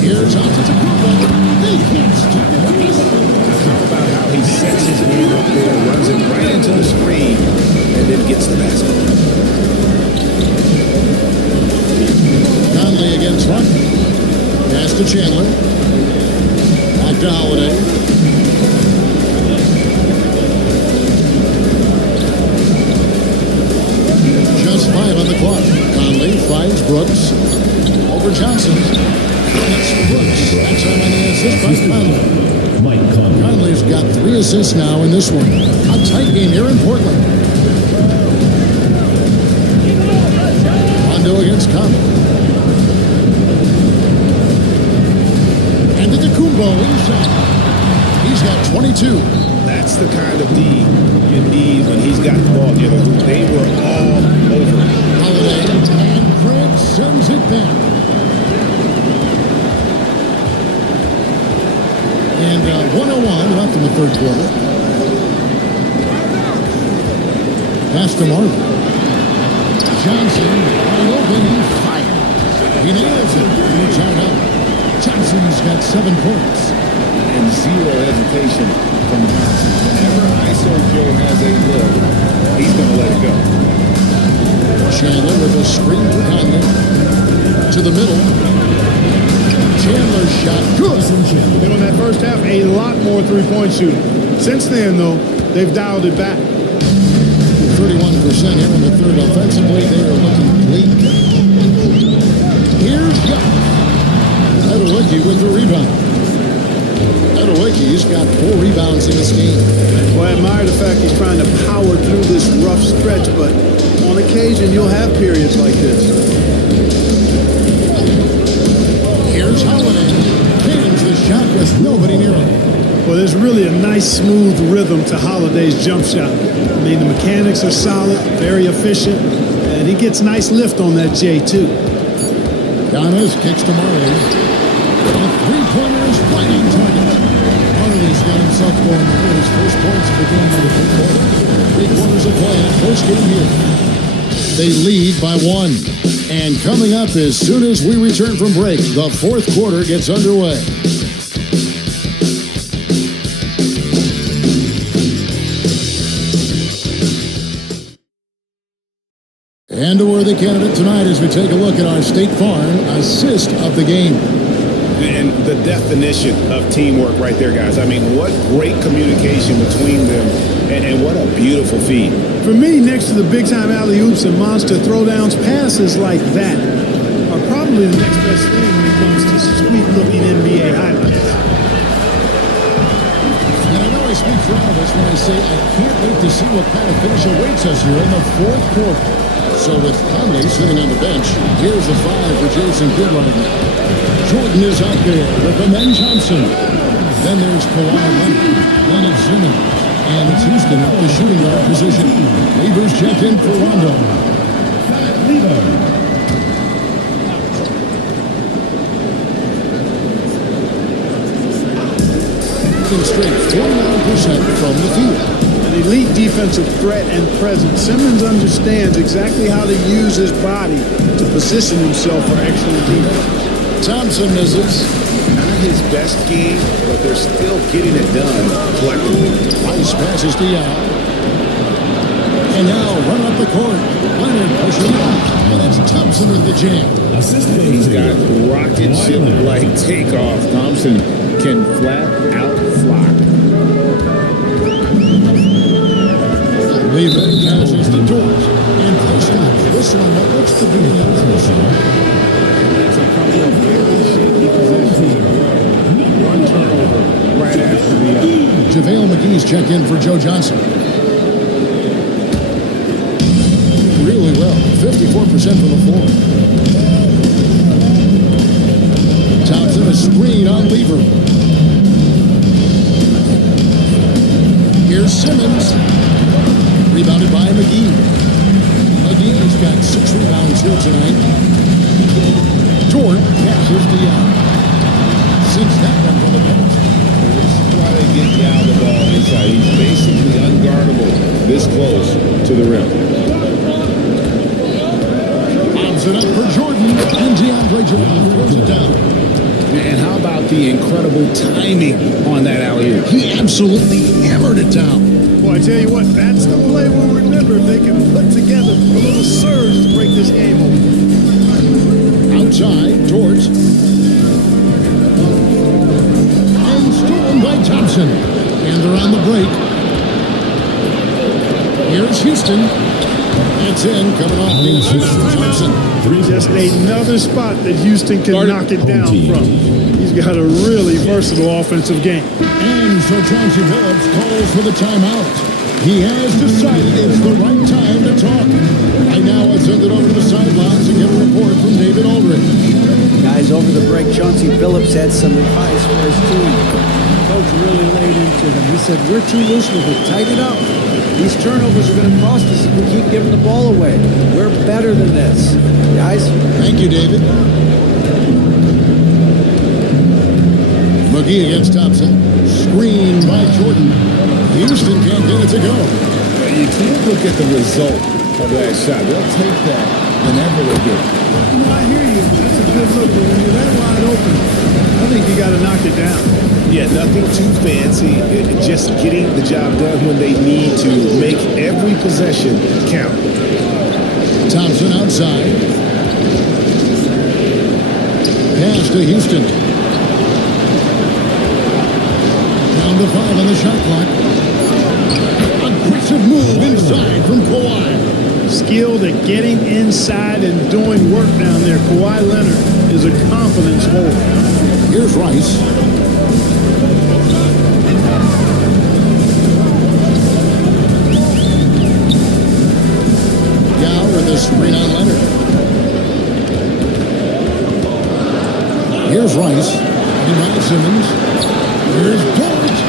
Here's Antetokounmpo. They can't stop it. How about how he sets his hand up there, runs it right into the screen, and then gets the basket. Conley against Rodney. Pass to Chandler. Back to Holiday. Just 5 on the clock. Conley finds Brooks. Over Johnson. That's Brooks. That time on the assist by Conley. Mike Conley. Conley's got 3 assists now in this one. A tight game here in Portland. Rondo against Conley. And Antetokounmpo inside. He's got 22. That's the kind of D you need when he's got the ball. You know, they were all over. Holiday and Grant sends it back. And 1:01 left in the third quarter. Pass to Marvin. Johnson wide open. He fires. He nails it. He's timeout. Johnson's got 7 points. And 0 hesitation from Johnson. Whenever ISO Joe has a look, he's going to let it go. Chandler with a screen for Conley. To the middle. Chandler's shot. Good from Chandler. You know, in that first half, a lot more three-point shooting. Since then, though, they've dialed it back. 31% here in the third. Offensively, they are looking bleak. Here's Edowicki with the rebound. Edowicki's got 4 rebounds in this game. Well, I admire the fact he's trying to power through this rough stretch, but on occasion, you'll have periods like this. Here's Holiday. Cannons the shot with nobody near him. Well, there's really a nice, smooth rhythm to Holiday's jump shot. I mean, the mechanics are solid, very efficient, and he gets nice lift on that J, too. Giannis kicks to Marley. A three-pointers right on target. Marley's got himself going there. His first points of the game in the third quarter. 3 quarters of play in first game here. They lead by 1. And coming up as soon as we return from break, the fourth quarter gets underway. And a worthy candidate tonight as we take a look at our State Farm assist of the game. And the definition of teamwork right there, guys. I mean, what great communication between them, and what a beautiful feed. For me, next to the big-time alley-oops and monster throwdowns, passes like that are probably the next best thing when it comes to sweet-looking NBA highlights. And I know I speak for all of us when I say I can't wait to see what kind of finish awaits us here in the fourth quarter. So with Conley sitting on the bench, here's a 5 for Jason Goodwin. Jordan is out there with Amen Thompson. Then there's Kawhi Leonard. Then it's Simmons. And it's Houston at the shooting guard position. Lever's checked in for Rondo. Straight 49% from the field. An elite defensive threat and presence. Simmons understands exactly how to use his body to position himself for excellent defense. Thompson misses. Not his best game, but they're still getting it done collectively. Rice passes Diallo. And now run up the court. Leonard pushing up. And it's Thompson with the jam. He's got rocket ship-like takeoff. Thompson can flat out fly. Lever passes to George. And push out. This one that looks to be the opposition. That's a couple of very shaky possessions. One turnover right after the other. JaVale McGee's checked in for Joe Johnson. Really well. 54% from the floor. Thompson a screen on Lever. Here's Simmons. Rebounded by McGee. McGee's got 6 rebounds here tonight. Jordan passes Diallo. Sinks that one from the post. This is why they get Diallo the ball inside. He's basically unguardable this close to the rim. Bombs it up for Jordan. And DeAndre Jordan throws it down. And how about the incredible timing on that alley-oop? He absolutely hammered it down. Boy, I tell you what, that's the play we'll remember if they can put together a little surge to break this game open. Outside, George. And stolen by Thompson. And they're on the break. Here's Houston. It's in, coming off the Thompson. Just another spot that Houston can knock it down from. He's got a really versatile offensive game. And so Chauncey Billups calls for the timeout. He has decided it's the right time to talk. Right now, I'll send it over to the sidelines and get a report from David Aldridge. Guys, over the break, Chauncey Billups had some advice for his team. Coach really laid into them. He said, we're too loose with it. Tighten it up. These turnovers are going to cost us if we keep giving the ball away. We're better than this. Guys? Thank you, David. McGee against Thompson. Screen by Jordan. Houston can't get it to go. You can't look at the result of that shot. They'll take that whenever they get it. You know, I hear you. That's a good look, but when you're that wide open, I think you got to knock it down. Yeah, nothing too fancy. Just getting the job done when they need to. Make every possession count. Thompson outside. Pass to Houston. Down to 5 on the shot clock. Aggressive move inside from Kawhi. Skilled at getting inside and doing work down there. Kawhi Leonard is a confidence holder. Here's Rice. Now with a screen on Leonard. Here's Rice. Behind Simmons. Here's George.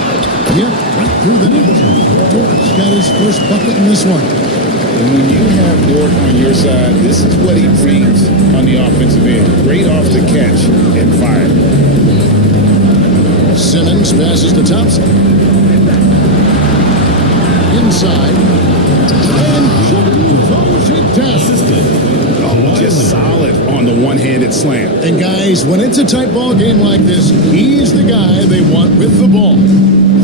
Yep, right through the net. George got his first bucket in this one. And when you have Dort on your side, this is what he brings on the offensive end. Great off the catch and fire. Simmons passes to Thompson. Inside. And Jordan throws it down. Oh, just solid on the one-handed slam. And guys, when it's a tight ball game like this, he's the guy they want with the ball.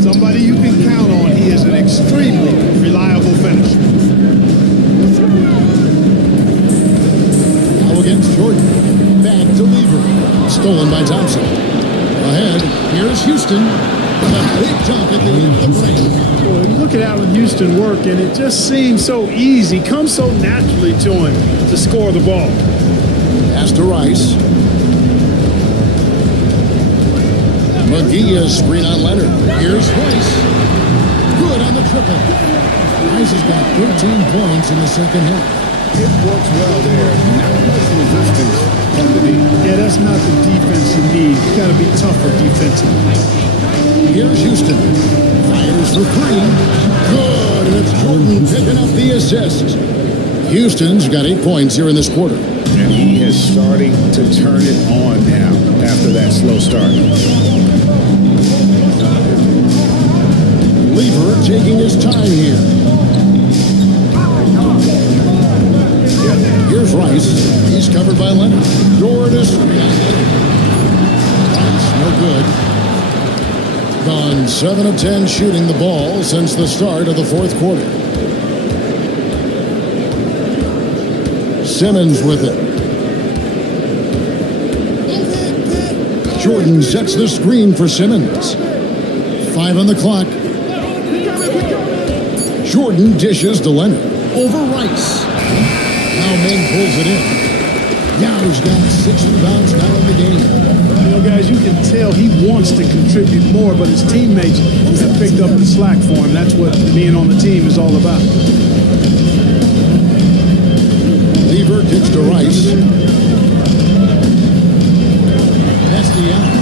Somebody you can count on. He is an extremely reliable finisher. Now against Jordan. Back to Lever. Stolen by Thompson. Ahead, here's Houston. A big dunk at the end of the break. Boy, you look at Allen Houston work, and it just seems so easy, comes so naturally to him to score the ball. Pass to Rice. McGee has screen on Leonard. Here's Rice. Good on the triple. Rice has got 13 points in the second half. It works well there. Not much resistance from the D. Yeah, that's not the defense you need. You got to be tougher defensively. Here's Houston. Fires for three. Good, and it's Jordan picking up the assist. Houston's got 8 points here in this quarter. And he is starting to turn it on now after that slow start. Lever taking his time here. Here's Rice. He's covered by Leonard. Jordan. Rice, no good. Gone 7 of 10 shooting the ball since the start of the fourth quarter. Simmons with it. Jordan sets the screen for Simmons. 5 on the clock. Jordan dishes to Leonard. Over Rice. Now Meng pulls it in. Yow's got 6 rebounds now in the game. You know, guys, you can tell he wants to contribute more, but his teammates have picked up the slack for him. That's what being on the team is all about. Lever kicks to Rice. That's the out.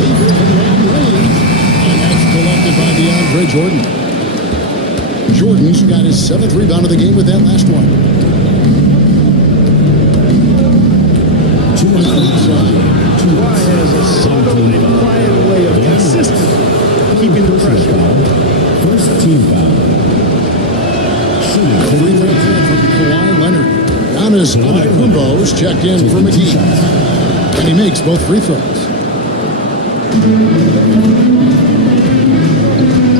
Lever from long range. And that's collected by DeAndre Jordan. Jordan's got his 7th rebound of the game with that last one. Kawhi has a subtle and quiet way of consistently keeping the pressure. First team foul. Free throw from Kawhi Leonard. Giannis Antetokounmpo's checked in for McGee. And he makes both free throws.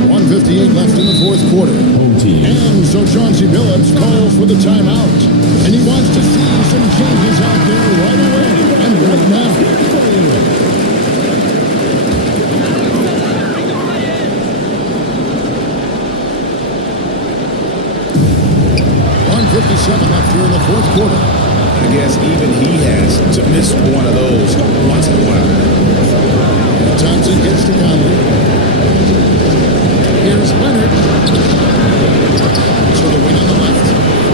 1:58 left in the fourth quarter. And so Chauncey Billups calls for the timeout. And he wants to see some changes out there right away. And right now. 1:57 left here in the fourth quarter. I guess even he has to miss one of those once in a while. Thompson gets to Conley. Here's Leonard. To the wing on the left.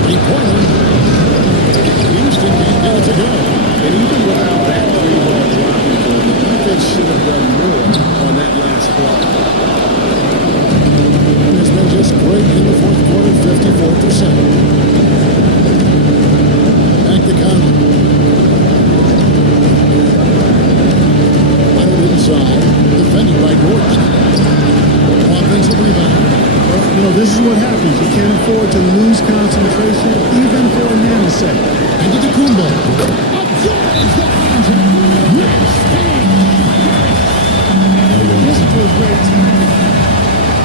3-pointer. Houston can't get it to go. And even without that 3-ball dropping, the defense should have done more on that last play. It's been just great in the fourth quarter, 54%. Back to Conley. Leonard inside, defended by Gordon. Offensive rebound. Well, you know, this is what happens. You can't afford to lose concentration, even for a nanosecond. Antetokounmpo. Listen to a great team.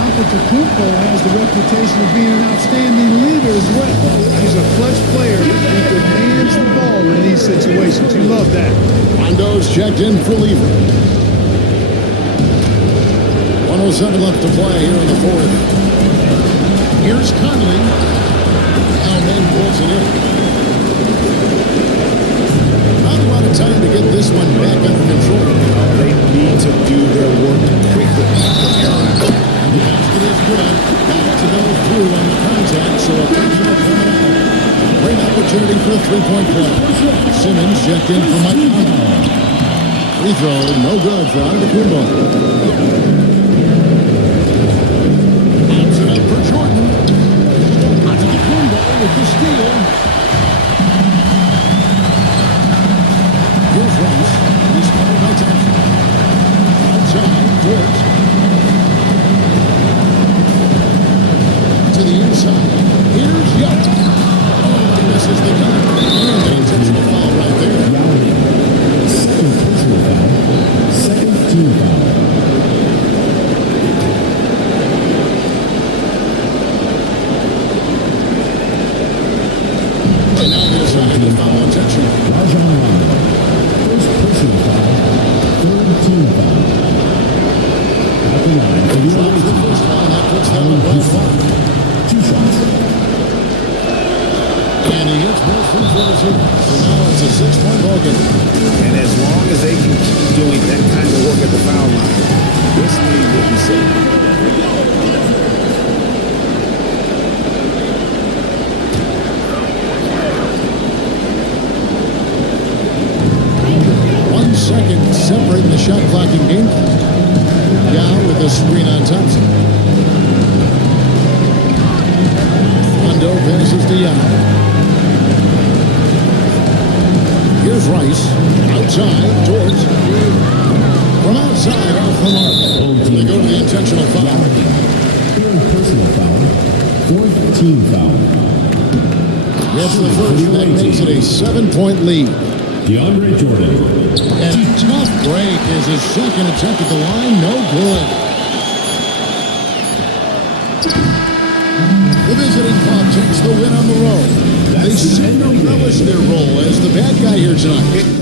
Antetokounmpo has the reputation of being an outstanding leader as well. He's a clutch player who demands the ball in these situations. You love that. Rondo's checked in for Lever. 1:07 left to play here in the fourth. Here's Conley. Now Meng pulls it in. Not a lot of time to get this one back under control. They need to do their work quickly. And the basket is good. Back to go through on the contact, so a free throw coming up. Great opportunity for a 3-point play. Simmons checked in for Mike Conley. Free throw, no good for Antetokounmpo. Bounce it up for Jordan. Antetokounmpo with the steal. Here's Rice. He's covered by Thompson. Outside, George. To the inside. Here's Young. Oh, this is the dunk. And an intentional foul right there. Second personal foul. Second team foul. And now they decide to foul intentional. Rajon Rondo. First personal foul. Third team foul. At the line for the Drops the first one. That puts them at 1-5. 2 shots. And he hits both free throws here. So now it's a 6-point ball game. And as long as they can keep doing that kind of work at the foul line, this lead will be safe. separating the shot clock and game clock. Yao with a screen on Thompson. Rondo passes to Yao. Here's Rice. Outside, towards. From outside, off the mark. They go to the intentional foul. Third personal foul. Fourth team foul. After the first, that makes it a 7-point lead. DeAndre Jordan. And a tough break is his second attempt at the line. No good. The visiting club takes the win on the road. They seem to relish their role as the bad guy here tonight.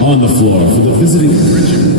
On the floor for the visiting Richmond.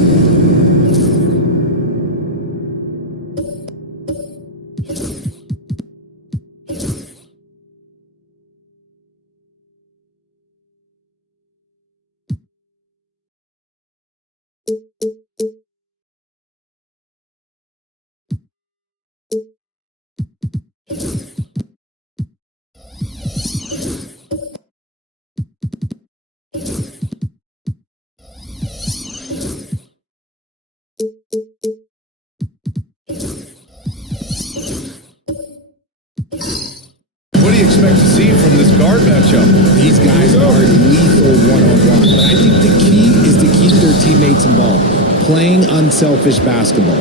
What do you expect to see from this guard matchup? These guys are lethal one-on-one, but I think the key is to keep their teammates involved, playing unselfish basketball.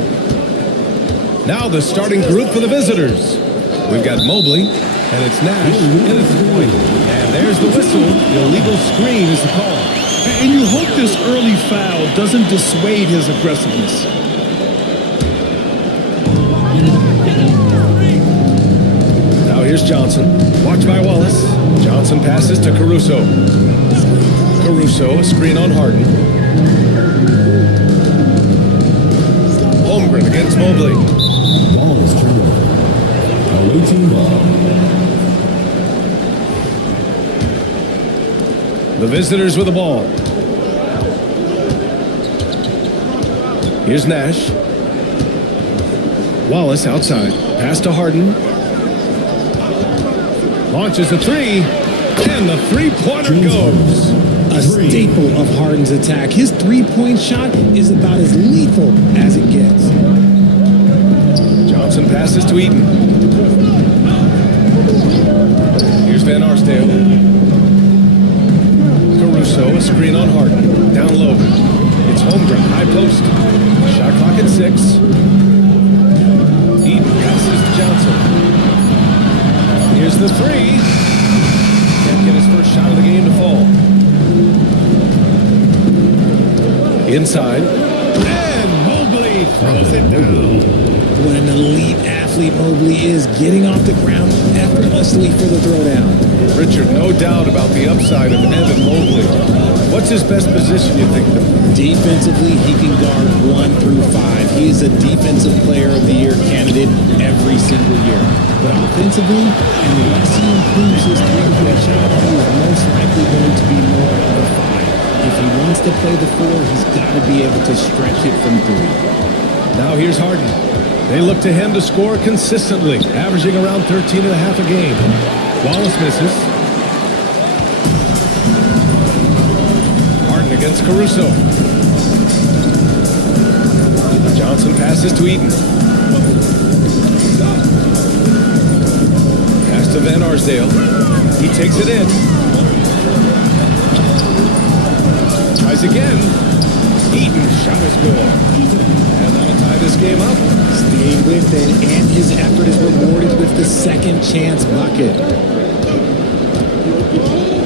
Now the starting group for the visitors. We've got Mobley, and it's Nash, and it's Boyd. And there's the whistle. The illegal screen is the call. And you hope this early foul doesn't dissuade his aggressiveness. Now here's Johnson. Watch by Wallace. Johnson passes to Caruso. Caruso, a screen on Harden. Holmgren against Mobley. Ball is turned over. Away team ball. The visitors with the ball. Here's Nash. Wallace outside. Pass to Harden. Launches a three. And the three-pointer goes. A staple of Harden's attack. His three-point shot is about as lethal as it gets. Johnson passes to Eaton. Here's Van Arsdale. Caruso, a screen on Harden. Down low. It's Holmgren, high post. Shot clock at 6. Eaton passes to Johnson. Here's the three. Can't get his first shot of the game to fall. Inside. And Mobley throws it down. What an elite athlete Mobley is, getting off the ground effortlessly for the throwdown. Richard, no doubt about the upside of Evan Mobley. What's his best position, you think, though? Defensively, he can guard 1 through 5. He is a defensive player of the year candidate every single year. But offensively, unless he improves his three-point shot, he is most likely going to be more of a 5. If he wants to play the 4, he's got to be able to stretch it from 3. Now here's Harden. They look to him to score consistently, averaging around 13 and a half a game. Wallace misses. Harden against Caruso. Johnson passes to Eaton. Pass to Van Arsdale. He takes it in. Tries again. Eaton shot is good. And that'll tie this game up. Stayed with it, and his effort is rewarded with the second chance bucket.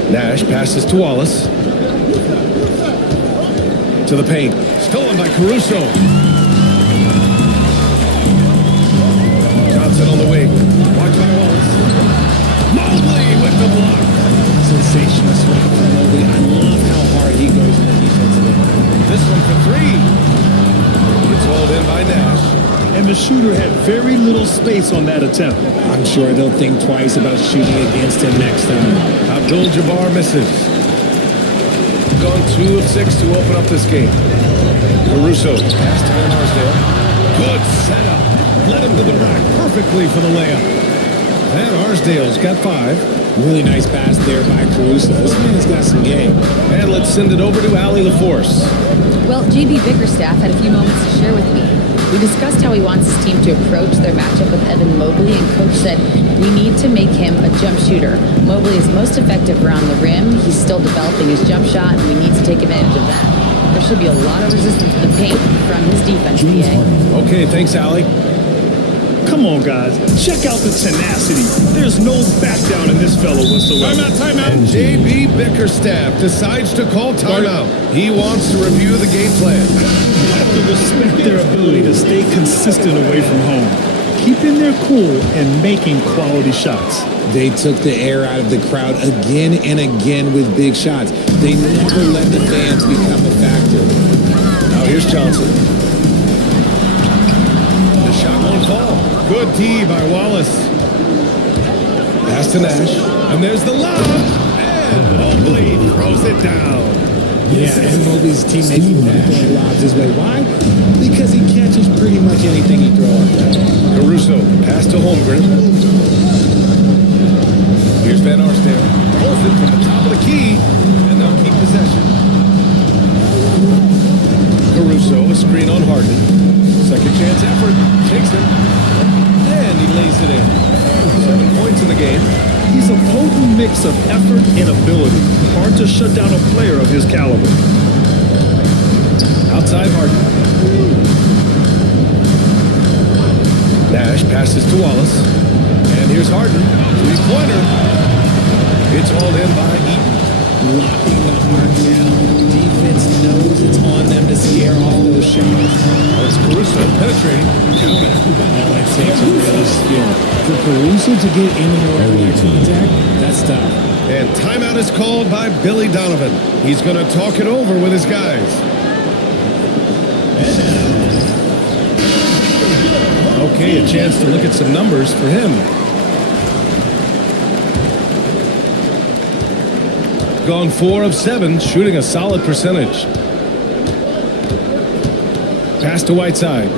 Nash passes to Wallace. To the paint. Stolen by Caruso. Johnson on the wing. Watch by Wallace. Mobley with the block. Sensational swing from Mobley. I love how hard he goes in the defensive end. This one for three. It's hauled in by Nash. And the shooter had very little space on that attempt. I'm sure they'll think twice about shooting against him next time. Abdul-Jabbar misses. Gone 2 of 6 to open up this game. Caruso pass to Van Arsdale. Good setup. Led him to the rack perfectly for the layup. Van Arsdale's got 5. Really nice pass there by Caruso. This man's got some game. And let's send it over to Allie LaForce. Well, JB Bickerstaff had a few moments to share with me. We discussed how he wants his team to approach their matchup with Evan Mobley, and Coach said, we need to make him a jump shooter. Mobley is most effective around the rim. He's still developing his jump shot, and we need to take advantage of that. There should be a lot of resistance to the paint from his defense, PA. Okay, thanks, Allie. Come on, guys. Check out the tenacity. There's no back down in this fellow whatsoever. Timeout. JB Bickerstaff decides to call timeout. He wants to review the game plan. You have to respect their ability to stay consistent away from home, keeping their cool and making quality shots. They took the air out of the crowd again and again with big shots. They never let the fans become a factor. Now here's Johnson. The shot won't fall. Good D by Wallace. Pass to Nash. And there's the lob. And Mobley throws it down. Yeah, and Mobley's teammates love throwing lobs his way. Why? Because he catches pretty much anything he throws up there. Caruso, pass to Holmgren. Here's Van Arsdale. Pulls it from the top of the key, and they'll keep possession. Caruso, a screen on Harden. Second chance effort. Takes it. And he lays it in. 7 points in the game. He's a potent mix of effort and ability. Hard to shut down a player of his caliber. Outside Harden. Nash passes to Wallace. And here's Harden. Three-pointer. It's hauled in by Eaton. Locking the arc down. Defense knows it's on them to scare off those shots. That's Caruso penetrating. All that takes a real skill. For Caruso to get in and around that contact, that's tough. And timeout is called by Billy Donovan. He's going to talk it over with his guys. Okay, a chance to look at some numbers for him. Gone 4 of 7, shooting a solid percentage. Pass to Whiteside.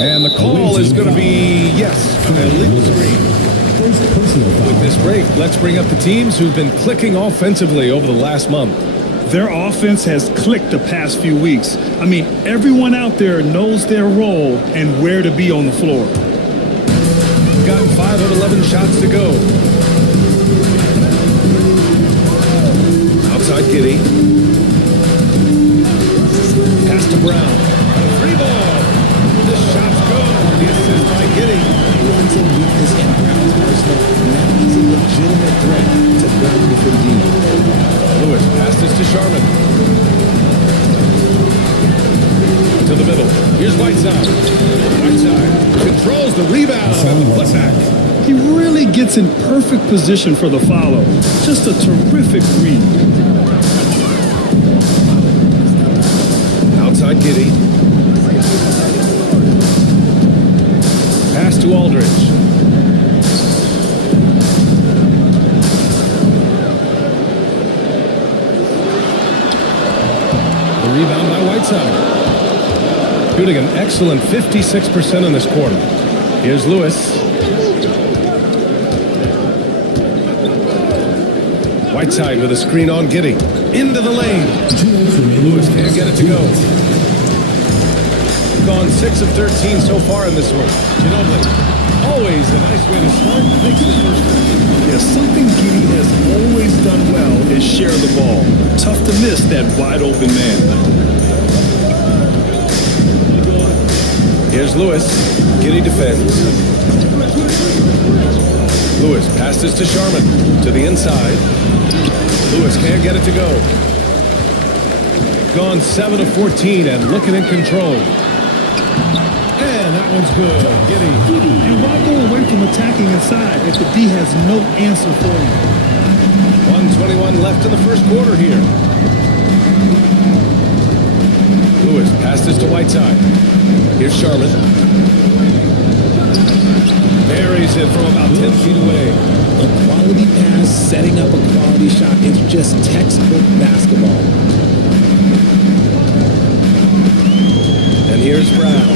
And the call is going to be, yes, an illegal screen. With this break, let's bring up the teams who've been clicking offensively over the last month. Their offense has clicked the past few weeks. I mean, everyone out there knows their role and where to be on the floor. Got 5 of 11 shots to go. Outside Giddey. Pass to Brown. A free ball. This shot's good. To the middle. Here's Whiteside. Whiteside controls the rebound and the putback. He really gets in perfect position for the follow. Just a terrific read. Outside Giddey. Pass to Aldridge. The rebound by Whiteside. Shooting an excellent 56% in this quarter. Here's Lewis. Whiteside with a screen on Giddey. Into the lane. Lewis can't get it to go. Gone 6 of 13 so far in this one. Ginobili. Always a nice way to start. Makes his first one. Yeah, something Giddey has always done well is share the ball. Tough to miss that wide open man. Here's Lewis. Giddey defends. Lewis passes to Sharman. To the inside. Lewis can't get it to go. Gone 7 of 14 and looking in control. And that one's good. Giddey. And why go away from attacking inside if the D has no answer for you? 1:21 left in the first quarter here. Lewis passes to Whiteside. Here's Sharman. Buries it from about 10 feet away. A quality pass, setting up a quality shot. It's just textbook basketball. And here's Brown.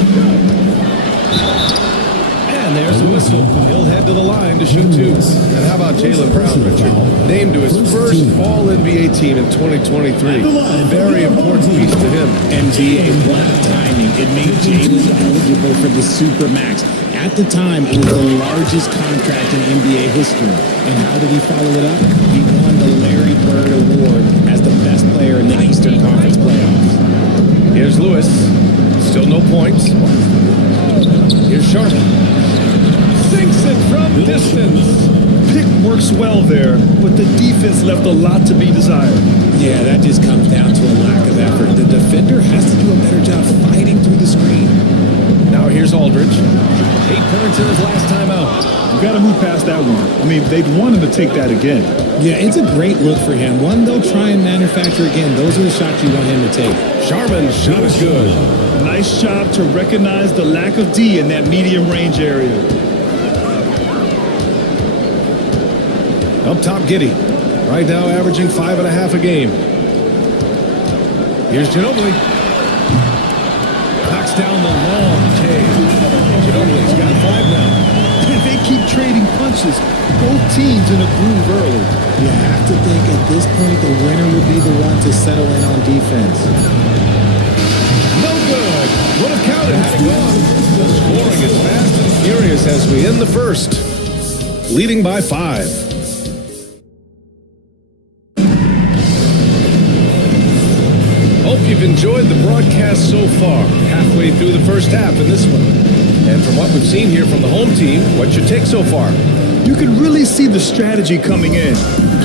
And there's a whistle. He'll head to the line to shoot two. And how about Jaylen Brown, Richard? Named to his first All-NBA team in 2023. Very important piece to him. NBA black timing. It made Jaylen eligible for the Supermax. At the time, it was the largest contract in NBA history. And how did he follow it up? He won the Larry Bird Award as the best player in the Eastern Conference playoffs. Here's Lewis. Still no points. Here's Sharman. Sinks it from distance. Pick works well there, but the defense left a lot to be desired. Yeah, that just comes down to a lack of effort. The defender has to do a better job fighting through the screen. Now here's Aldridge. 8 points in his last time out. You got to move past that one. I mean, they'd want him to take that again. Yeah, it's a great look for him. One they'll try and manufacture again. Those are the shots you want him to take. Sharman's shot is good. Nice job to recognize the lack of D in that medium range area. Up top, Giddey. Right now averaging 5.5 a game. Here's Ginobili. Knocks down the long J. Ginobili's got 5 now. If they keep trading punches, both teams in a groove early. You have to think at this point the winner would be the one to settle in on defense. No good. Would have counted had it gone. The scoring is fast and furious as we end the first. Leading by 5. Hope you've enjoyed the broadcast so far, halfway through the first half in this one. And from what we've seen here from the home team, what's your take so far? You can really see the strategy coming in.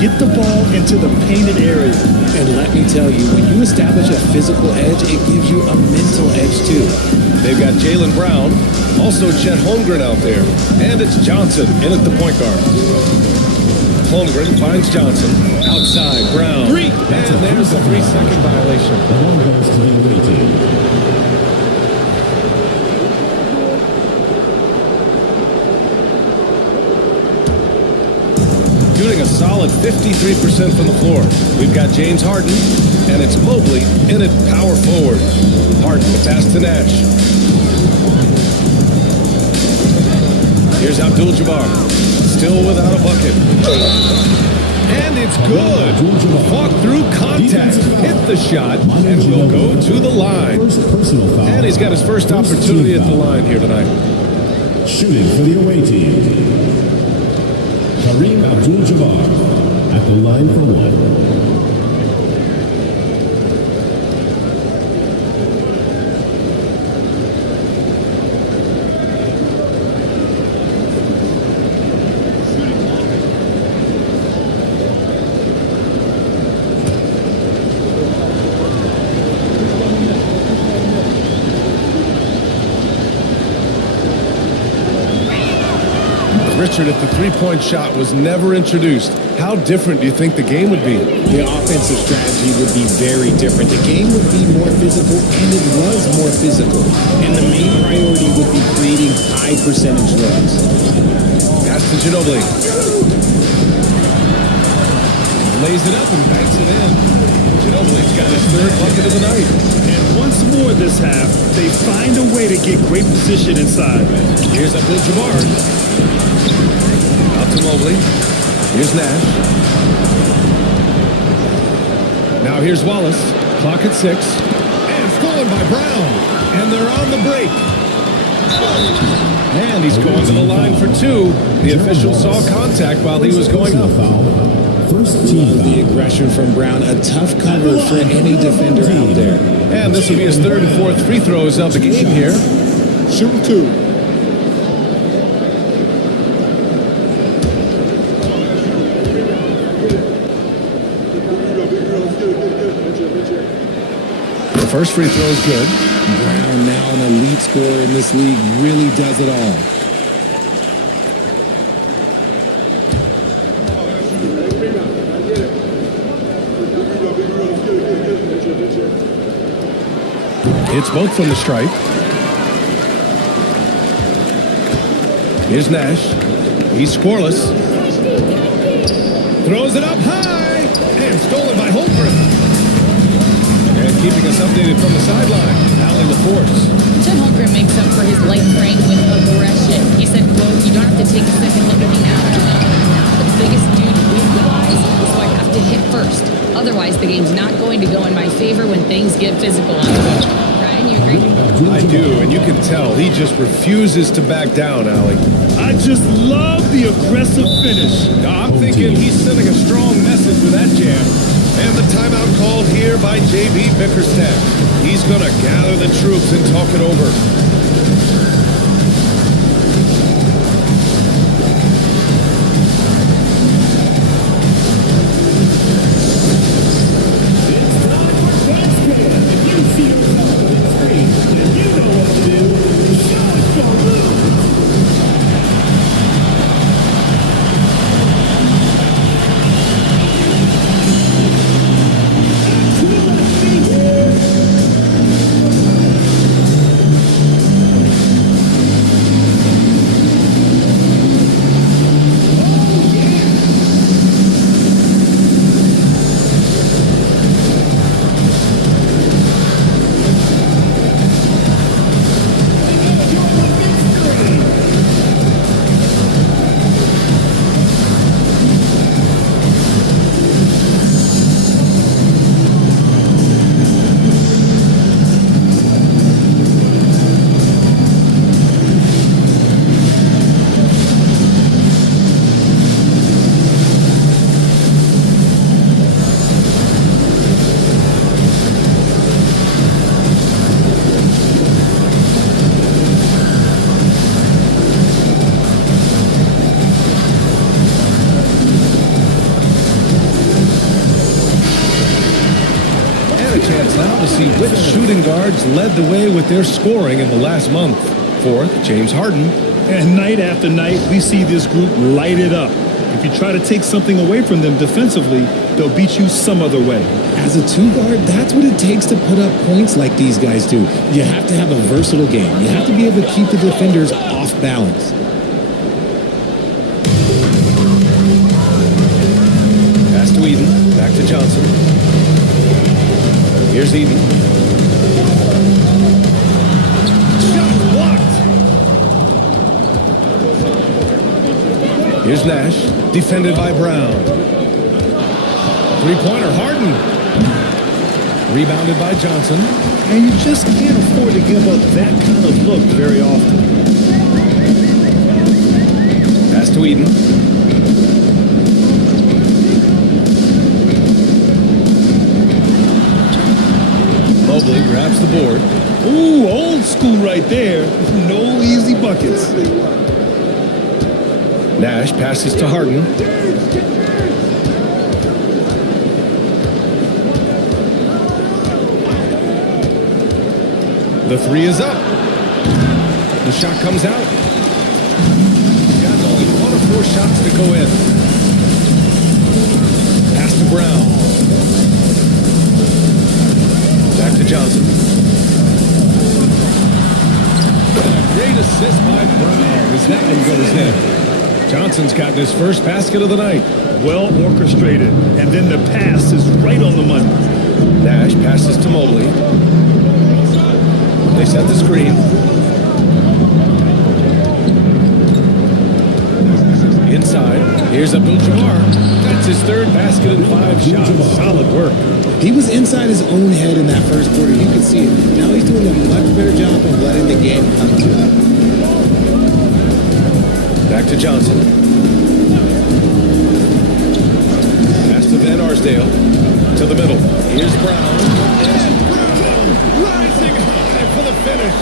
Get the ball into the painted area. And let me tell you, when you establish a physical edge, it gives you a mental edge too. They've got Jaylen Brown, also Chet Holmgren out there, and it's Johnson in at the point guard. Holmgren finds Johnson. Outside, Brown. 3. And there's a 3-second violation. The ball goes to the away team. Shooting a solid 53% from the floor. We've got James Harden, and it's Mobley in at power forward. Harden the pass to Nash. Here's Abdul-Jabbar. Still without a bucket. And it's good. Fought through contact. Hit the shot and will go to the line. And he's got his first opportunity at the line here tonight. Shooting for the away team, Kareem Abdul-Jabbar at the line for 1. Richard, if the three-point shot was never introduced, how different do you think the game would be? The offensive strategy would be very different. The game would be more physical, and it was more physical. And the main priority would be creating high percentage looks. Pass to Ginobili. Lays it up and banks it in. Ginobili's got his third bucket of the night. And once more this half, they find a way to get great position inside. Here's Abdul-Jabbar. Out to Mobley. Here's Nash. Now here's Wallace. Clock at 6. And stolen by Brown. And they're on the break. And he's going to the line for 2. The official saw contact while he was going up. Love the aggression from Brown. A tough cover for any defender out there. And this will be his third and fourth free throws of the game here. Shoot 2. The first free throw is good. Brown, now an elite scorer in this league, really does it all. It's both from the stripe. Here's Nash. He's scoreless. Throws it up high. And stolen by Holmgren. And keeping us updated from the sideline, Allie LaForce. Chet Holmgren makes up for his light frame with aggression. He said, quote, "You don't have to take a second look at me now. I'm not the biggest dude weight-wise, so I have to hit first. Otherwise, the game's not going to go in my favor when things get physical on the court." Ryan, you agree? I do, and you can tell he just refuses to back down, Allie. I just love the aggressive finish. I'm thinking he's sending a strong message with that jam. And the timeout called here by J.B. Bickerstaff. He's going to gather the troops and talk it over. See which shooting guards led the way with their scoring in the last month. Fourth, James Harden. And night after night, we see this group light it up. If you try to take something away from them defensively, they'll beat you some other way. As a two-guard, that's what it takes to put up points like these guys do. You have to have a versatile game. You have to be able to keep the defenders off balance. Pass to Eden. Back to Johnson. Here's Eden. Shot blocked. Here's Nash. Defended by Brown. Three-pointer, Harden. Rebounded by Johnson. And you just can't afford to give up that kind of look very often. Pass to Eden. Mobley grabs the board. Ooh, old school right there. No easy buckets. Nash passes to Harden. The three is up. The shot comes out. He's got only one 4 shots to go in. Pass to Brown. Back to Johnson. And a great assist by Brown as that one goes in. Johnson's gotten his first basket of the night. Well orchestrated. And then the pass is right on the money. Nash passes to Mobley. They set the screen. Inside. Here's Abdul-Jabbar. That's his third basket in 5 shots. Solid work. He was inside his own head in that first quarter. You could see it. Now he's doing a much better job of letting the game come to him. Back to Johnson. Pass to Van Arsdale. To the middle. Here's Brown. And Brown rising high for the finish.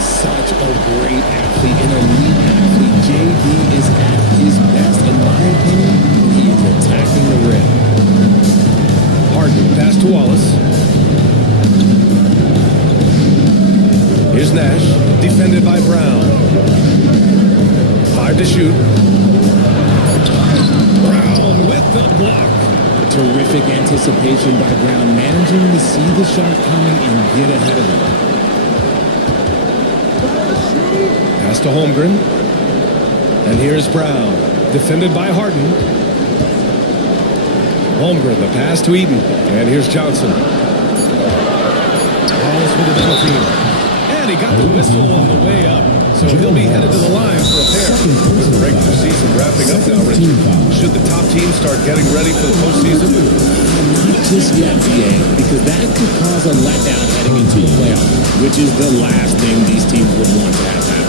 Such a great athlete, an elite athlete. JB is at his best. In my opinion, he is attacking the rim. Harden pass to Wallace. Here's Nash, defended by Brown. 5 to shoot. Brown with the block. Terrific anticipation by Brown, managing to see the shot coming and get ahead of it. Pass to Holmgren. And here's Brown, defended by Harden. Holmgren, the pass to Eaton. And here's Johnson. Calls for the double team. And he got the whistle on the way up. So he'll be headed to the line for a pair. With the regular season wrapping up now, Richard, should the top team start getting ready for the postseason? Not just yet, BA, because that could cause a letdown heading into the playoffs, which is the last thing these teams would want to have happen.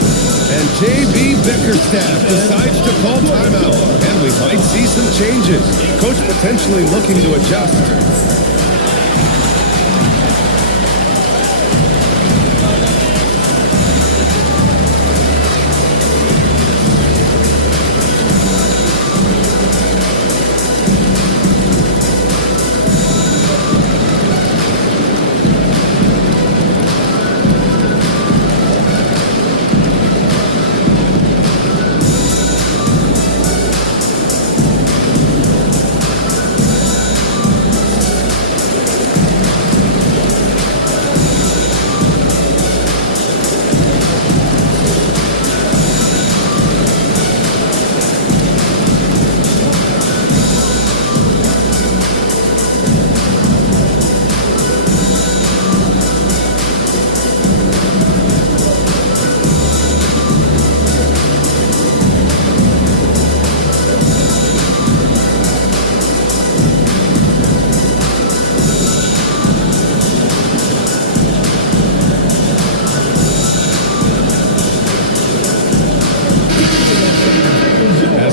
And J.B. Bickerstaff decides to call timeout. And we might see some changes. Coach potentially looking to adjust.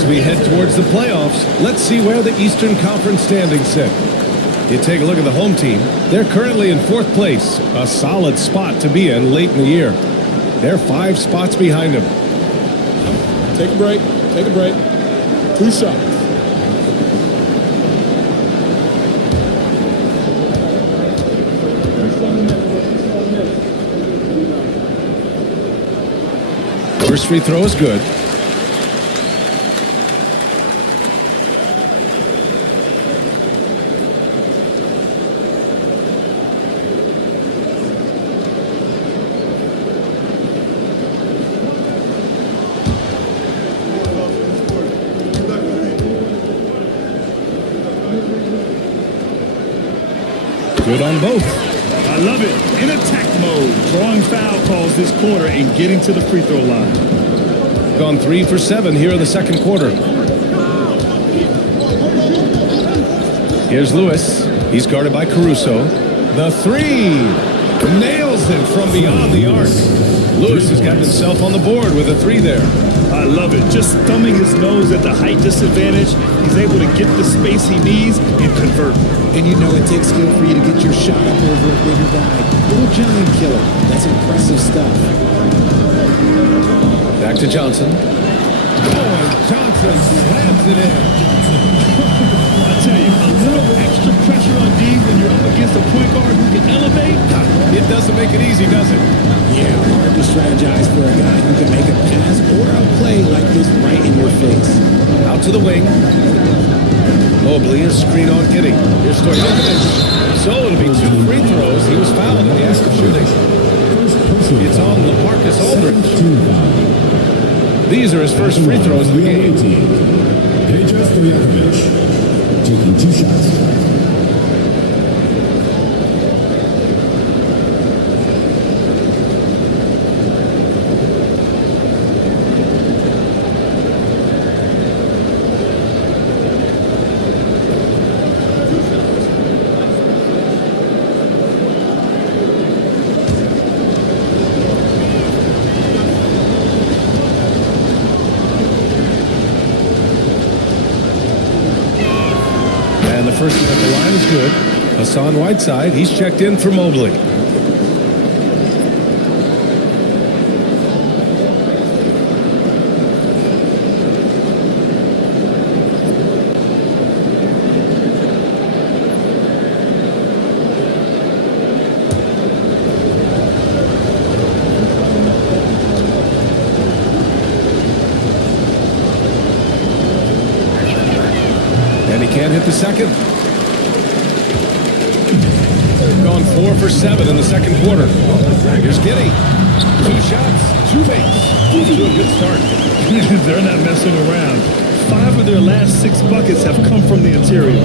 We head towards the playoffs. Let's see where the Eastern Conference standings sit. You take a look at the home team. They're currently in 4th place, a solid spot to be in late in the year. They're 5 spots behind them. Take a break. Take a break. 2 shots. First free throw is good. Good on both. I love it. In attack mode. Drawing foul calls this quarter and getting to the free throw line. Gone 3 for 7 here in the second quarter. Here's Lewis. He's guarded by Caruso. The 3. Nails it from beyond the arc. Lewis has got himself on the board with a 3 there. I love it. Just thumbing his nose at the height disadvantage. He's able to get the space he needs and convert. And you know it takes skill for you to get your shot up over a bigger guy. Little giant killer. That's impressive stuff. Back to Johnson. Oh, and Johnson slams it in. I tell you, a little extra pressure on D when you're up against a point guard who can elevate. It doesn't make it easy, does it? Yeah, hard to strategize for a guy who can make a pass or a play like this right in your face. Out to the wing. Mobley is screen on Giddey. Here's Stojakovic. So it'll be 2 free throws. He was fouled in the act of shooting. It's on LaMarcus Aldridge. These are his first free throws of the game. Peja Stojakovic taking 2 shots. First man at the line is good. Hassan Whiteside, he's checked in for Mobley. And he can't hit the second. Gone 4 for 7 in the second quarter. Here's Giddey. 2 shots, 2 makes. Off to a good start. They're not messing around. 5 of their last 6 buckets have come from the interior.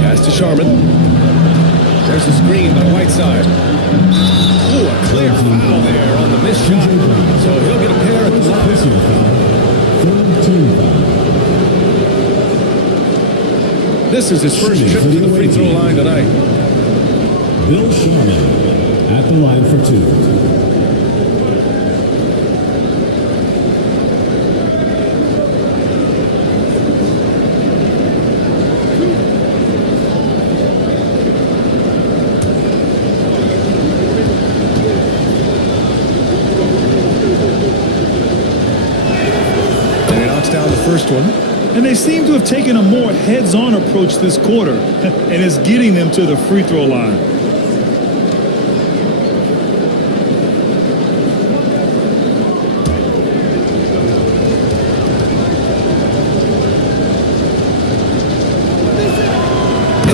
Pass to Sharman. There's the screen by Whiteside. Ooh, a clear foul there on the missed shot. So he'll get a pair at the line. This is his first trip to the free throw line tonight. Bill Sharman at the line for 2. And he knocks down the first one. And they seem to have taken a more heads-on approach this quarter, and it's getting them to the free throw line.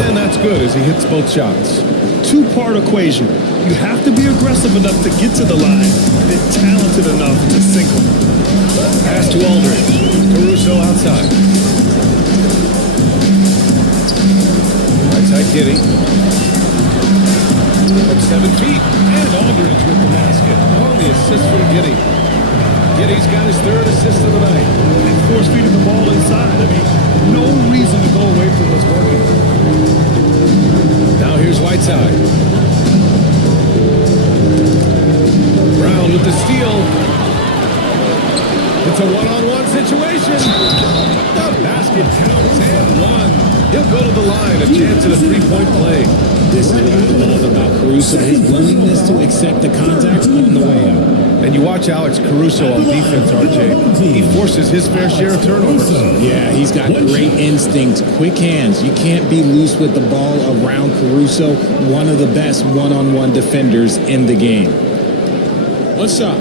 And that's good as he hits both shots. 2-part equation. You have to be aggressive enough to get to the line, then talented enough to sink them. Pass to Aldridge. Caruso outside. Right side Giddey. From 7 feet. And Aldridge with the basket. On the assist from Giddey. Giddey's got his 3rd assist of the night. And force-feeding the ball inside. I mean, no reason to go away from what's working. Now here's Whiteside. Brown with the steal. It's a one-on-one situation. The basket counts and 1. He'll go to the line, a chance at a 3-point play. This is what I love about Caruso, his willingness to accept the contact on the way out. And you watch Alex Caruso on defense, RJ. He forces his fair share of turnovers. Yeah, he's got great instincts, quick hands. You can't be loose with the ball around Caruso, one of the best one-on-one defenders in the game. What's up?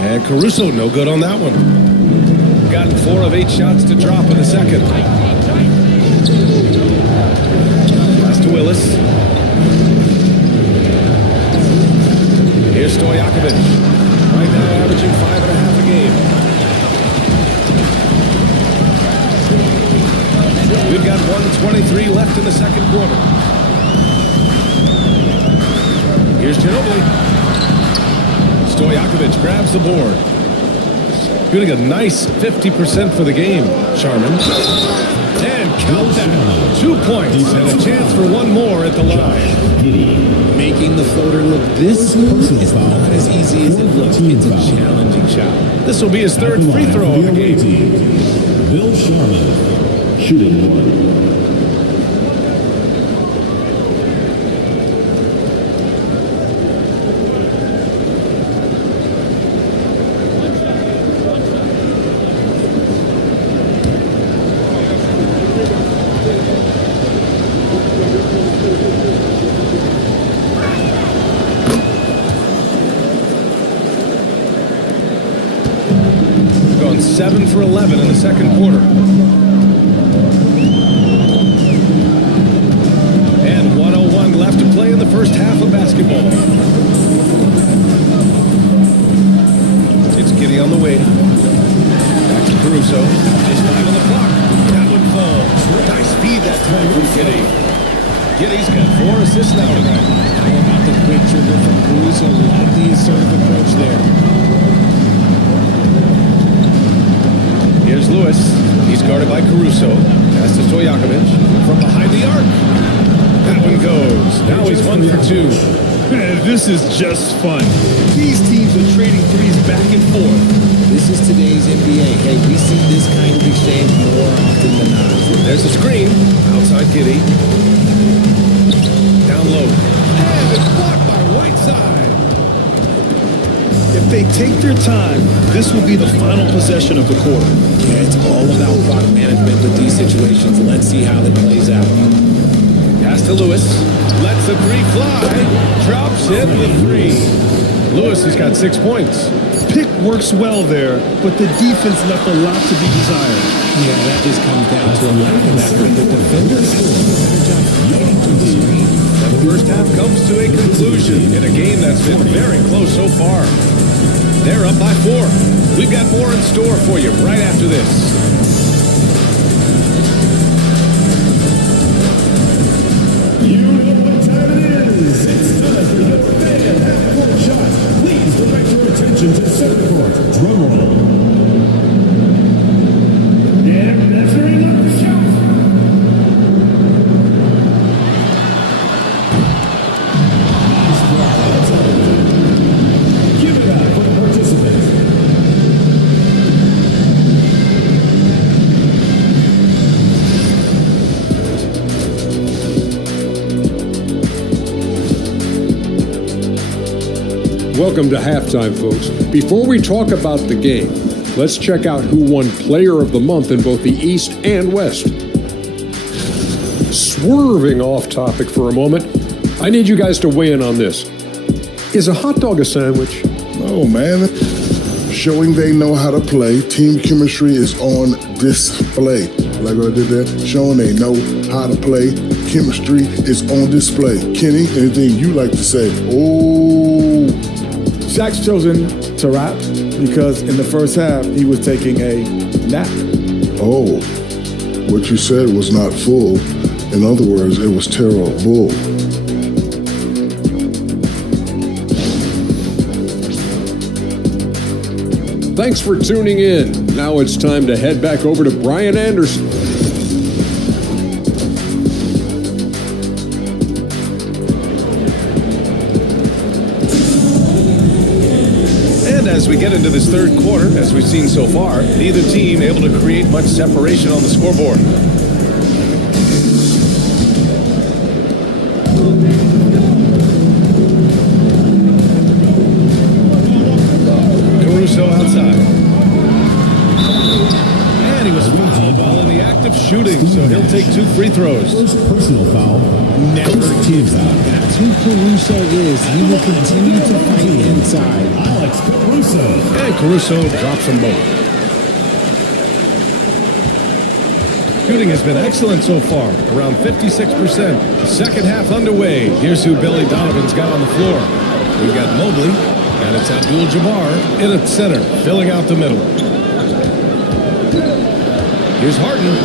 And Caruso, no good on that one. Gotten 4 of 8 shots to drop in the second. Pass to Willis. Here's Stojakovic. Right now averaging 5.5 a game. We've got 1:23 left in the second quarter. Here's Ginobili. Stojakovic grabs the board. Shooting a nice 50% for the game, Sharman. And count that. 2 points and a chance for 1 more at the line. Making the floater look this smooth is not as easy as it looks. It's a challenging shot. This will be his 3rd free throw of the game. Bill Sharman shooting 1. 7 for 11 in the second quarter. And 1:01 left to play in the first half of basketball. It's Giddey on the wing. Back to Caruso. Just 5 on the clock. That one falls. Nice speed that time from Giddey. Giddey's got 4 assists now tonight. How about the quick trigger from Caruso? Love the assertive approach there. Here's Lewis. He's guarded by Caruso. Pass to Stojakovic from behind the arc. That one goes. Now he's 1 for 2. Man, this is just fun. These teams are trading threes back and forth. This is today's NBA. Hey, we see this kind of exchange more often than not. There's the screen. Outside Giddey. Down low. And it's blocked by Whiteside. If they take their time, this will be the final possession of the quarter. Yeah, it's all about clock management with these situations. Let's see how that plays out. Pass to Lewis. Lets the 3 fly. Drops in with 3. Lewis has got 6 points. Pick works well there, but the defense left a lot to be desired. Yeah, that just comes down to a lack of effort. The defenders do a better job fighting through the screen. The first half comes to a conclusion in a game that's been very close so far. They're up by 4. We've got more in store for you right after this. You know what time it is. It's time for your fan half-court shot. Please direct your attention to center court. Drum roll. Yeah, measuring up the shot. Give it up for the participants. Welcome to halftime, folks. Before we talk about the game, let's check out who won Player of the Month in both the East and West. Swerving off topic for a moment, I need you guys to weigh in on this. Is a hot dog a sandwich? No, man. Showing they know how to play. Team chemistry is on display. Like what I did there. Showing they know how to play. Chemistry is on display. Kenny, anything you like to say? Oh. Shaq's chosen to rap because in the first half he was taking a nap. Oh. What you said was not full. In other words, it was terrible. Thanks for tuning in. Now it's time to head back over to Brian Anderson. As we get into this third quarter, as we've seen so far, neither team able to create much separation on the scoreboard. Caruso outside. And he was fouled while in the act of shooting, so he'll take 2 free throws. First personal foul. Never gives up. That's who Caruso is. He will continue to fight inside. Alex Caruso. And Caruso drops them both. Shooting has been excellent so far, around 56%. Second half underway. Here's who Billy Donovan's got on the floor. We've got Mobley, and it's Abdul-Jabbar in at center, filling out the middle. Here's Harden.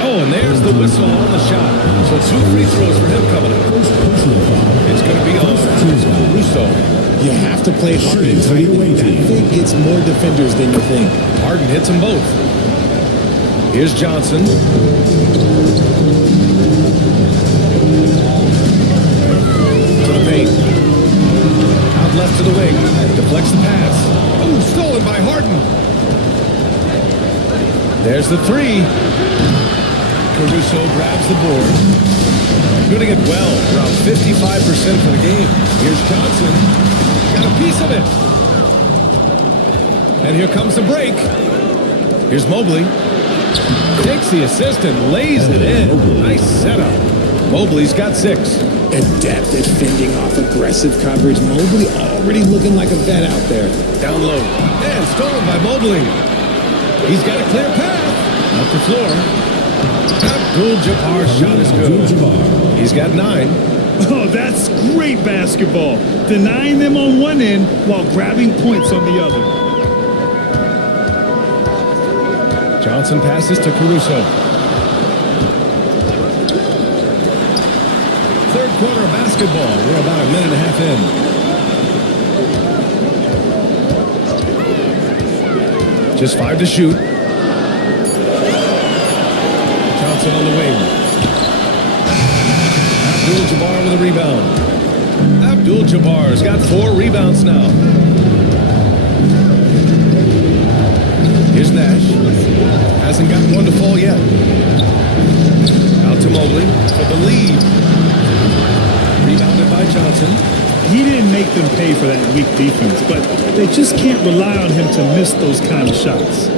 Oh, and there's the whistle on the shot. So 2 free throws for him coming up. It's going to be on Caruso. You have to play Harden tight. That thing gets more defenders than you think. Harden hits them both. Here's Johnson. To the paint. Out left to the wing. Deflects the pass. Oh, stolen by Harden. There's the 3. Caruso grabs the board. Shooting it well, around 55% for the game. Here's Johnson. Got a piece of it. And here comes the break. Here's Mobley. Takes the assist and lays it in. Nice setup. Mobley's got 6. Adept at fending off aggressive coverage. Mobley already looking like a vet out there. Down low. And stolen by Mobley. He's got a clear path. Up the floor. Abdul-Jabbar's shot is good. He's got 9. Oh, that's great basketball. Denying them on one end while grabbing points on the other. Johnson passes to Caruso. Third quarter of basketball. We're about a minute and a half in. Just 5 to shoot. Johnson on the wing. Abdul-Jabbar with a rebound. Abdul-Jabbar's got 4 rebounds now. Here's Nash. Hasn't got one to fall yet. Out to Mobley for the lead. Rebounded by Johnson. He didn't make them pay for that weak defense, but they just can't rely on him to miss those kind of shots.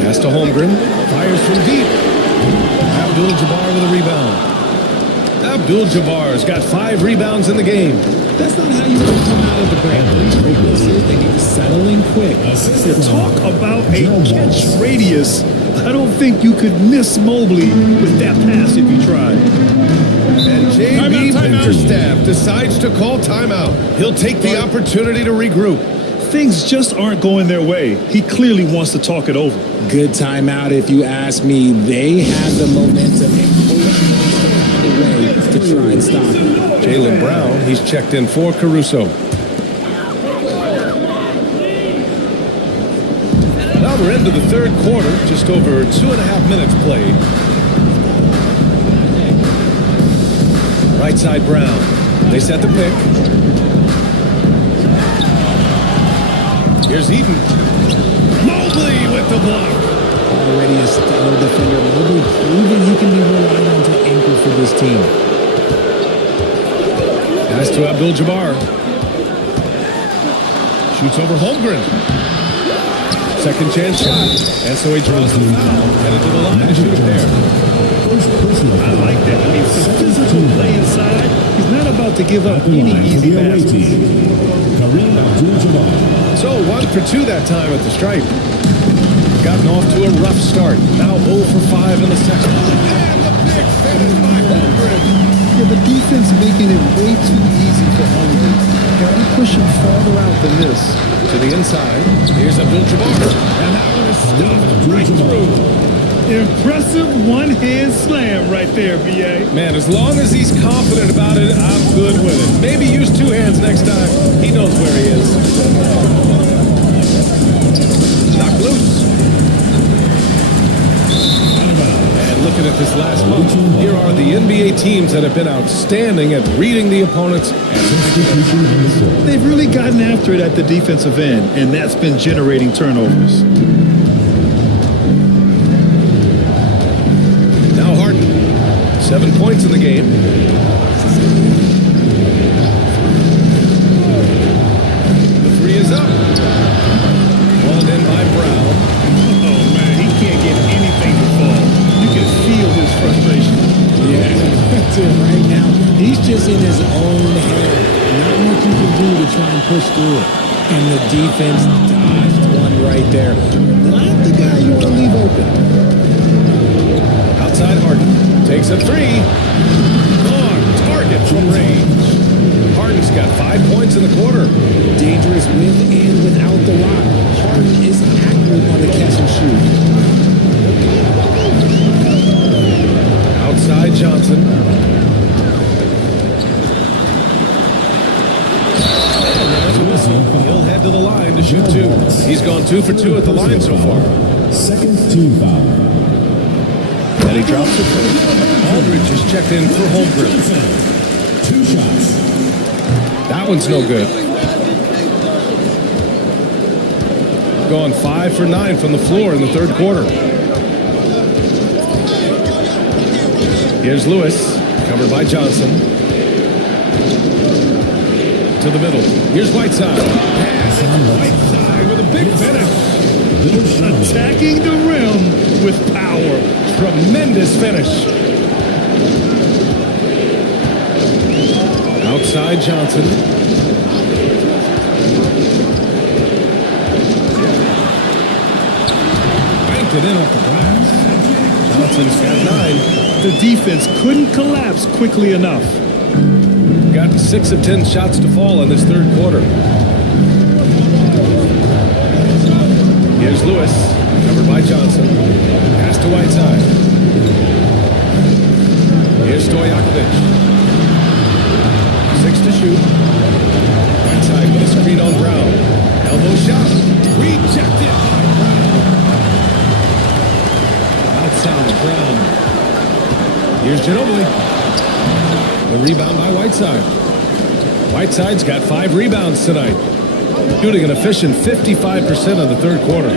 Pass to Holmgren. Fires from deep. Abdul-Jabbar with a rebound. Abdul-Jabbar's got 5 rebounds in the game. That's not how you want to come out of the break. They need to settle in quick. Talk about a catch radius. I don't think you could miss Mobley with that pass if you tried. And J.B. Bickerstaff decides to call timeout. He'll take the opportunity to regroup. Things just aren't going their way. He clearly wants to talk it over. Good timeout if you ask me. They have the momentum and the way to try and stop him. Jaylen Brown, he's checked in for Caruso. Now we're into the third quarter, just over 2.5 minutes played. Right side Brown. They set the pick. Here's Eden. Mobley with the block. Already a stellar defender. Mobley proving he can be relied on to anchor for this team. Pass to Abdul-Jabbar. Shoots over Holmgren. Second chance shot. And so he draws the foul. Headed to the line to shoot it there. I like that. I mean, some physical play inside. He's not about to give up any easy baskets. So 1 for 2 that time at the stripe. Gotten off to a rough start. Now 0 for 5 in the second. And the big finish by Holmgren. Yeah, the defense making it way too easy for Holmgren. Gotta push him farther out than this. To the inside. Here's Abdul-Jabbar. And that one is stuffed right through. Impressive one-hand slam right there, B.A. Man, as long as he's confident about it, I'm good with it. Maybe use 2 hands next time. He knows where he is. Knocked loose. And looking at this last month, here are the NBA teams that have been outstanding at reading the opponents. They've really gotten after it at the defensive end, and that's been generating turnovers. Now Harden, 7 points in the game. The 3 is up. Walled in by Brown. Oh, man, he can't get anything to fall. You can feel his frustration. Yeah, that's it right now. He's just in his own head. Not much you can do to try and push through it. And the defense dodged one right there. Not the guy you want to leave open. Outside Harden. Takes a 3. On target from range. Harden's got 5 points in the quarter. Dangerous with and without the rock. Harden is accurate on the catch and shoot. Outside Johnson. He'll head to the line to shoot 2. He's gone 2 for 2 at the line so far. Second team foul. And he drops the first. Aldridge is checked in for Holmgren. 2 shots. That one's no good. Gone 5 for 9 from the floor in the third quarter. Here's Lewis, covered by Johnson. To the middle. Here's Whiteside. And it's Whiteside with a big finish. Attacking the rim with power. Tremendous finish. Outside Johnson. Banked it in off the glass. Johnson's got 9. The defense couldn't collapse quickly enough. Got 6 of 10 shots to fall in this third quarter. Here's Lewis, covered by Johnson. Pass to Whiteside. Here's Stojakovic. 6 to shoot. Whiteside with a screen on Brown. Elbow shot. Rejected. Outside, Brown. Here's Ginobili. The rebound by Whiteside. Whiteside's got 5 rebounds tonight. Shooting an efficient 55% in the third quarter.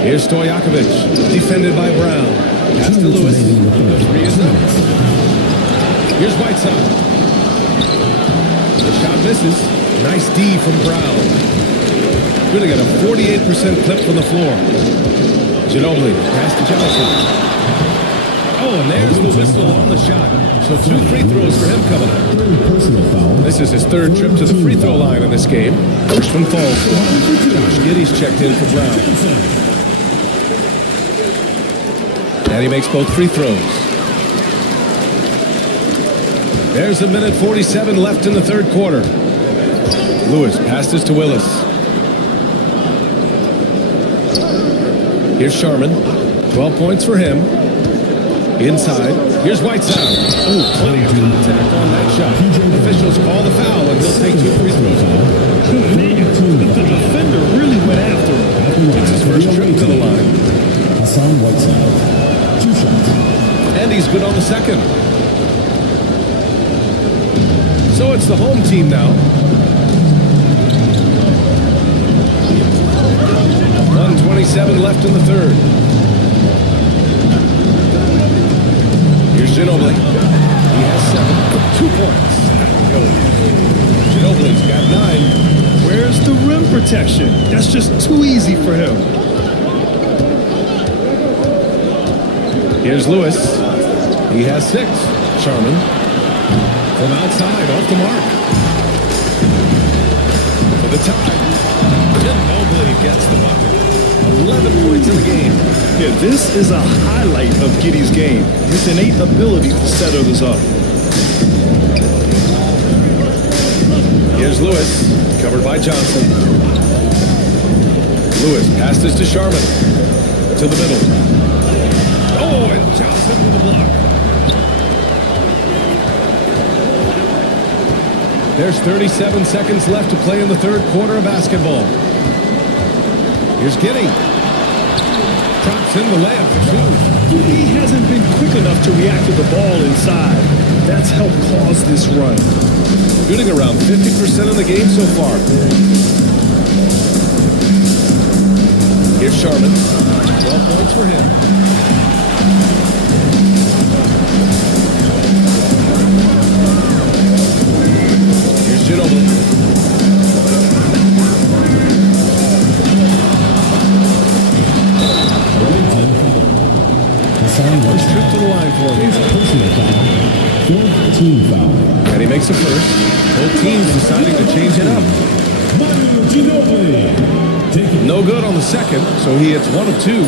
Here's Stojakovic, defended by Brown. Pass to Lewis. The 3 is up. Here's Whiteside. The shot misses. Nice D from Brown. Shooting at a 48% clip from the floor. Ginobili, pass to Johnson. Oh, and there's the whistle on the shot. So 2 free throws for him coming up. This is his 3rd trip to the free throw line in this game. First one falls for him. Josh Giddey's checked in for Brown. And he makes both free throws. There's 1:47 left in the third quarter. Lewis passes to Willis. Here's Sharman. 12 points for him. Inside. Here's Whiteside. Oh, plenty of contact on that shot. Officials call the foul, and he'll take 2 free throws. The defender really went after him. It's his first trip to the line. Hassan Whiteside. 2 shots. And he's good on the second. So it's the home team now. 1:27 left in the third. Here's Ginobili. He has 7. 2 points. Ginobili's got 9. Where's the rim protection? That's just too easy for him. Here's Lewis. He has 6. Sharman. From outside, off the mark. For the tie. Ginobili gets the bucket. 11 points in the game. Yeah, this is a highlight of Giddey's game. His innate ability to set others up. Here's Lewis, covered by Johnson. Lewis passes to Sharman. To the middle. Oh, and Johnson with the block. There's 37 seconds left to play in the third quarter of basketball. Here's Giddey. Drops in the layup for 2. He hasn't been quick enough to react to the ball inside. That's helped cause this run. Shooting around 50% of the game so far. Here's Sharman. 12 points for him. Here's Ginobili. First trip to the line for him. Team foul. And he makes a first. Both teams deciding to change it up. No good on the second, so he hits 1 of 2.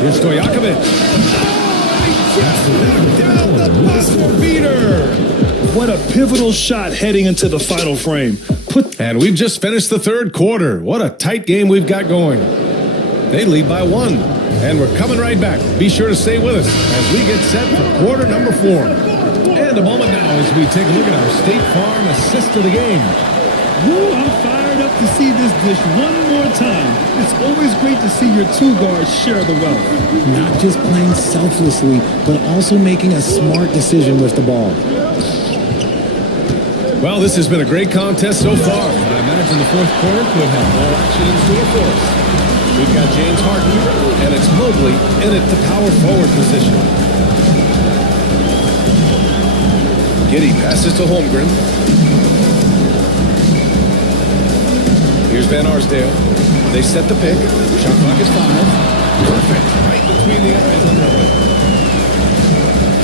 Here's Stojakovic. Down the buzzer beater. What a pivotal shot heading into the final frame. And we've just finished the third quarter. What a tight game we've got going. They lead by 1. And we're coming right back. Be sure to stay with us as we get set for quarter number 4. And a moment now as we take a look at our State Farm assist of the game. Woo, I'm fired up to see this dish one more time. It's always great to see your 2 guards share the wealth. Not just playing selflessly, but also making a smart decision with the ball. Well, this has been a great contest so far. I imagine the fourth quarter could have more action in store for us. We've got James Harden, and it's Mobley in at the power forward position. Giddey passes to Holmgren. Here's Van Arsdale. They set the pick. Shot clock is 5. Perfect. Right between the eyes on Mobley.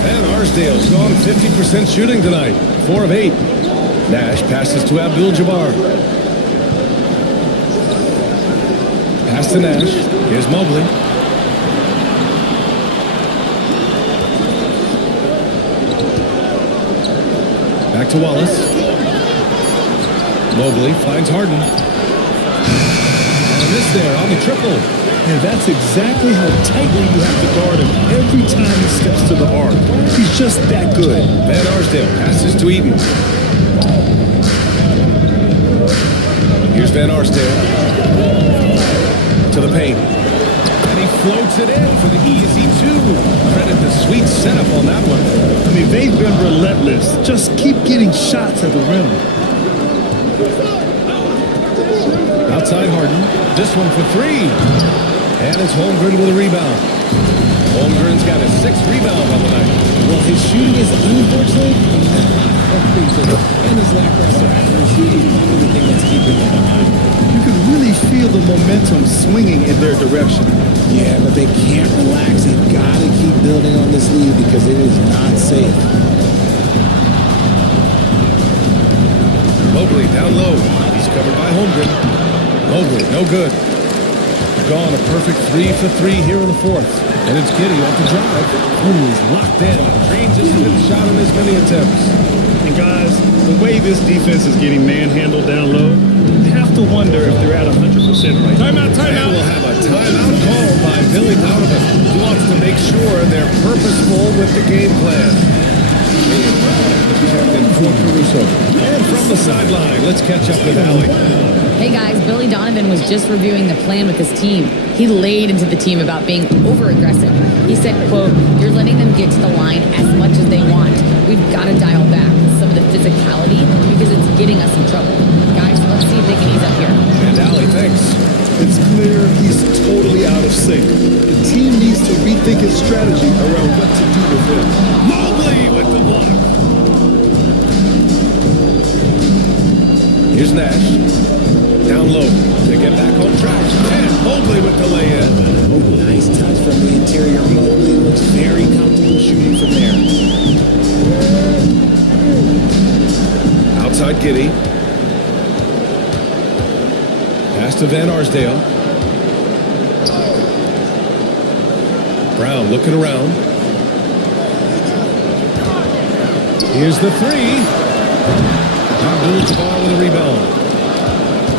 Van Arsdale's gone 50% shooting tonight. 4 of 8. Nash passes to Abdul-Jabbar. Pass to Nash. Here's Mobley. Back to Wallace. Mobley finds Harden. And a miss there on the triple. And that's exactly how tightly you have to guard him every time he steps to the arc. He's just that good. Van Arsdale passes to Eden. Here's Van Arsdale. To the paint. And he floats it in for the easy 2. Credit the sweet setup on that one. I mean, they've been relentless. Just keep getting shots at the rim. Outside Harden. This one for 3. And it's Holmgren with a rebound. Holmgren's got his 6th rebound on the night. Well, his shooting is unfortunately and his lackluster accuracy is probably the thing that's keeping them behind. You can really feel the momentum swinging in their direction. Yeah, but they can't relax. They've got to keep building on this lead because it is not safe. Mobley down low. He's covered by Holmgren. Mobley, no good. Gone a perfect 3 for 3 here in the 4th. And it's Giddey off the drive. Ooh, he's locked in. Trains just a good shot on as many attempts. And guys, the way this defense is getting manhandled down low, you have to wonder if they're at 100% right now. And we'll have a timeout called by Billy Donovan, who wants to make sure they're purposeful with the game plan. Captain Fort Caruso. And from the sideline, let's catch up with Allie. Hey guys, Billy Donovan was just reviewing the plan with his team. He laid into the team about being over-aggressive. He said, quote, "You're letting them get to the line as much as they want. We've got to dial back some of the physicality because it's getting us in trouble. Guys, let's see if they can ease up here." And Allie, thanks. It's clear he's totally out of sync. The team needs to rethink its strategy around what to do with him. Mobley with the block. Here's Nash. Down low to get back on track. And Mobley with the lay-in. Nice touch from the interior. Mobley looks very comfortable shooting from there. Outside Giddey. Pass to Van Arsdale. Brown looking around. Here's the 3. Abdul-Jabbar with a rebound.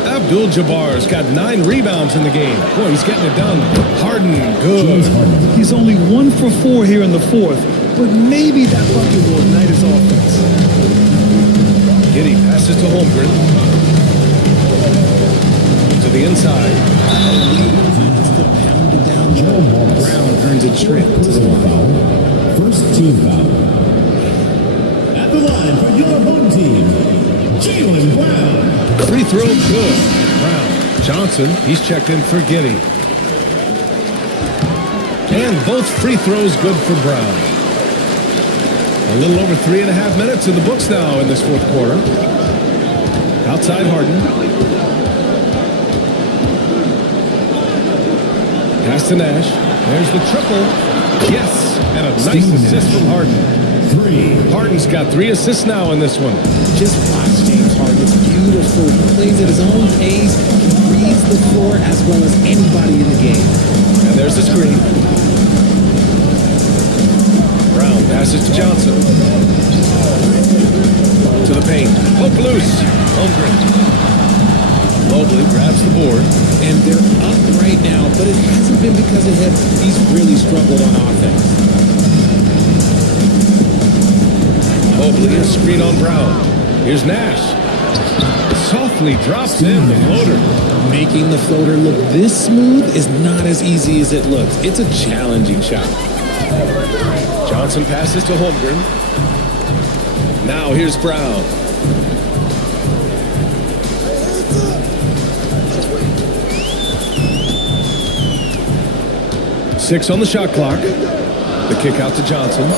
Abdul-Jabbar's got 9 rebounds in the game. Boy, he's getting it done. Harden, good. He's only 1 for 4 here in the 4th, but maybe that bucket will ignite his offense. Giddey passes to Holmgren. To the inside. Pounded down Joe. Brown earns a trip to the line. First team foul. At the line for your home team, Jaylen Brown. Free throw good. Brown. Johnson, he's checked in for Giddey. And both free throws good for Brown. A little over 3.5 minutes in the books now in this 4th quarter. Outside Harden. Pass to Nash. There's the triple. Yes. And a nice assist from Harden. 3. Harden's got 3 assists now in this one. Just watch James Harden. It's beautiful. He plays at his own pace. He reads the floor as well as anybody in the game. And there's the screen. Brown passes to Johnson. To the paint. Hook loose. Holmgren. Mobley grabs the board. And they're up right now, but it hasn't been because of him. He's really struggled on offense. Mobley, a screen on Brown. Here's Nash. Softly drops in the floater. Making the floater look this smooth is not as easy as it looks. It's a challenging shot. Johnson passes to Holmgren. Now here's Brown. Six on the shot clock. The kick out to Johnson.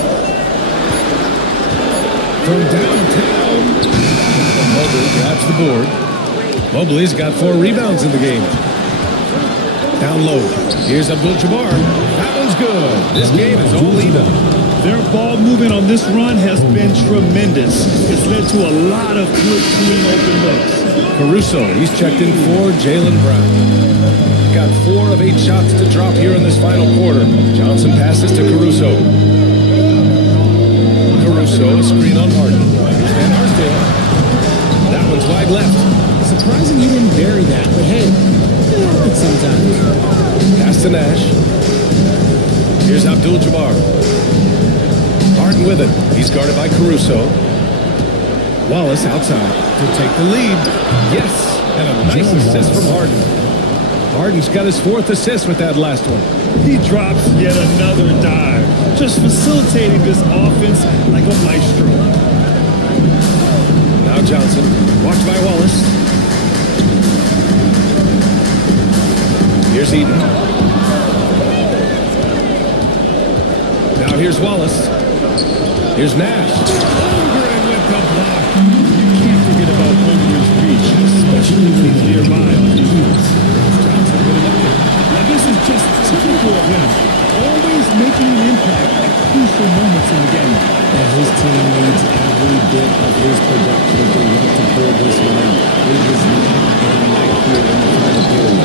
From downtown. Mobley grabs the board. Mobley's got 4 rebounds in the game. Down low. Here's Abdul-Jabbar. That one's good. This game is all even. Their ball movement on this run has been tremendous. It's led to a lot of good, clean, open looks. Caruso, he's checked in for Jaylen Brown. Got 4 of 8 shots to drop here in this final quarter. Johnson passes to Caruso. Caruso, a screen on Harden. Here's Van Arsdale. That one's wide left. Surprising you didn't bury that, but hey, sometimes. Pass to Nash. Here's Abdul-Jabbar. Harden with it. He's guarded by Caruso. Wallace outside to take the lead. Yes, and a nice assist from Harden. Harden's got his 4th assist with that last one. He drops yet another dive, just facilitating this offense like a maestro. Now Johnson, watched by Wallace. Here's Eden. Now here's Wallace. Here's Nash. Holmgren with the block. You can't forget about Holmgren's reach, especially when he's nearby on defense. Johnson with it. Now this is just typical of him. Always making an impact at crucial moments in the game. And his team needs every bit of his production if they want to pull this one. It is not a night here in the final period.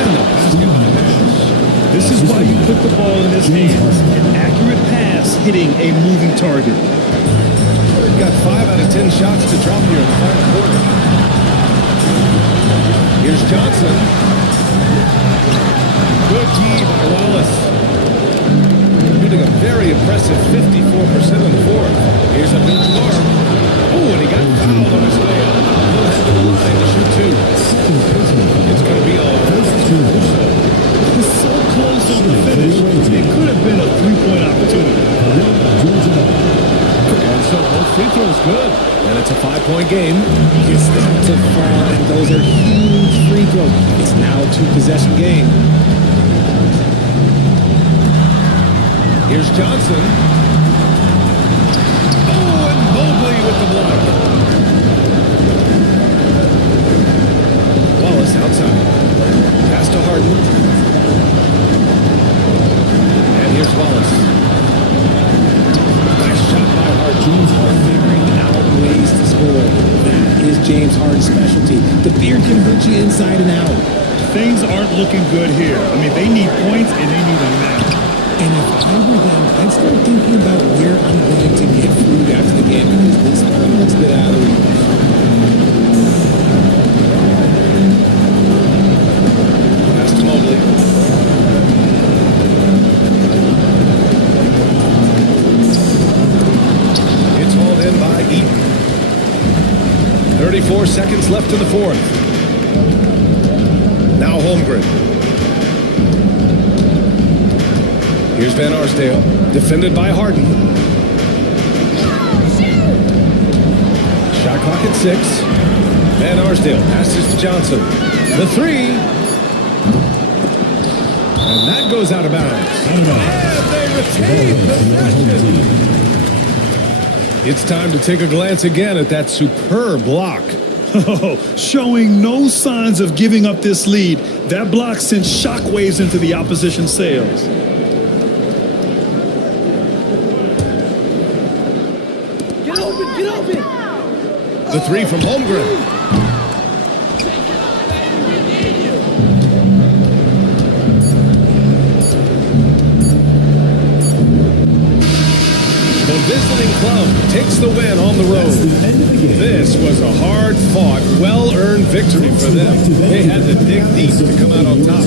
And the basket by Nash. This is why you put the ball in his hands. An accurate pass hitting a moving target. Got 5 out of 10 shots to drop here in the final quarter. Here's Johnson. Good D by Wallace. Shooting a very impressive 54% in the 4th. Here's Abdul-Jabbar. Oh, and he got fouled on his way out. He'll head to the line to shoot 2. It's going to be all It's so close on the finish. It could have been a 3-point opportunity. And so both free throws good. And it's a 5-point game. Gets them to fall, and those are huge free throws. It's now a 2-possession game. Here's Johnson. Oh, and Mobley with the block. Wallace outside. Pass to Harden. And here's Wallace. Nice shot by Harden. James Harden figuring out ways to score. That is James Harden's specialty. The beard can hurt you inside and out. Things aren't looking good here. I mean, they need points and they need a match. And if I were them, I'd start thinking about where I'm going to get food after the game because this looks a bit out of reach. Pass to Mobley. It's hauled in by Eaton. 34 seconds left in the 4th. Now Holmgren. Here's Van Arsdale, defended by Harden. Shot clock at 6. Van Arsdale passes to Johnson. The 3. And that goes out of bounds. And they retain possession. It's time to take a glance again at that superb block. Showing no signs of giving up this lead. That block sent shockwaves into the opposition sails. The 3 from Holmgren. The visiting club takes the win on the road. This was a hard-fought, well-earned victory for them. They had to dig deep to come out on top.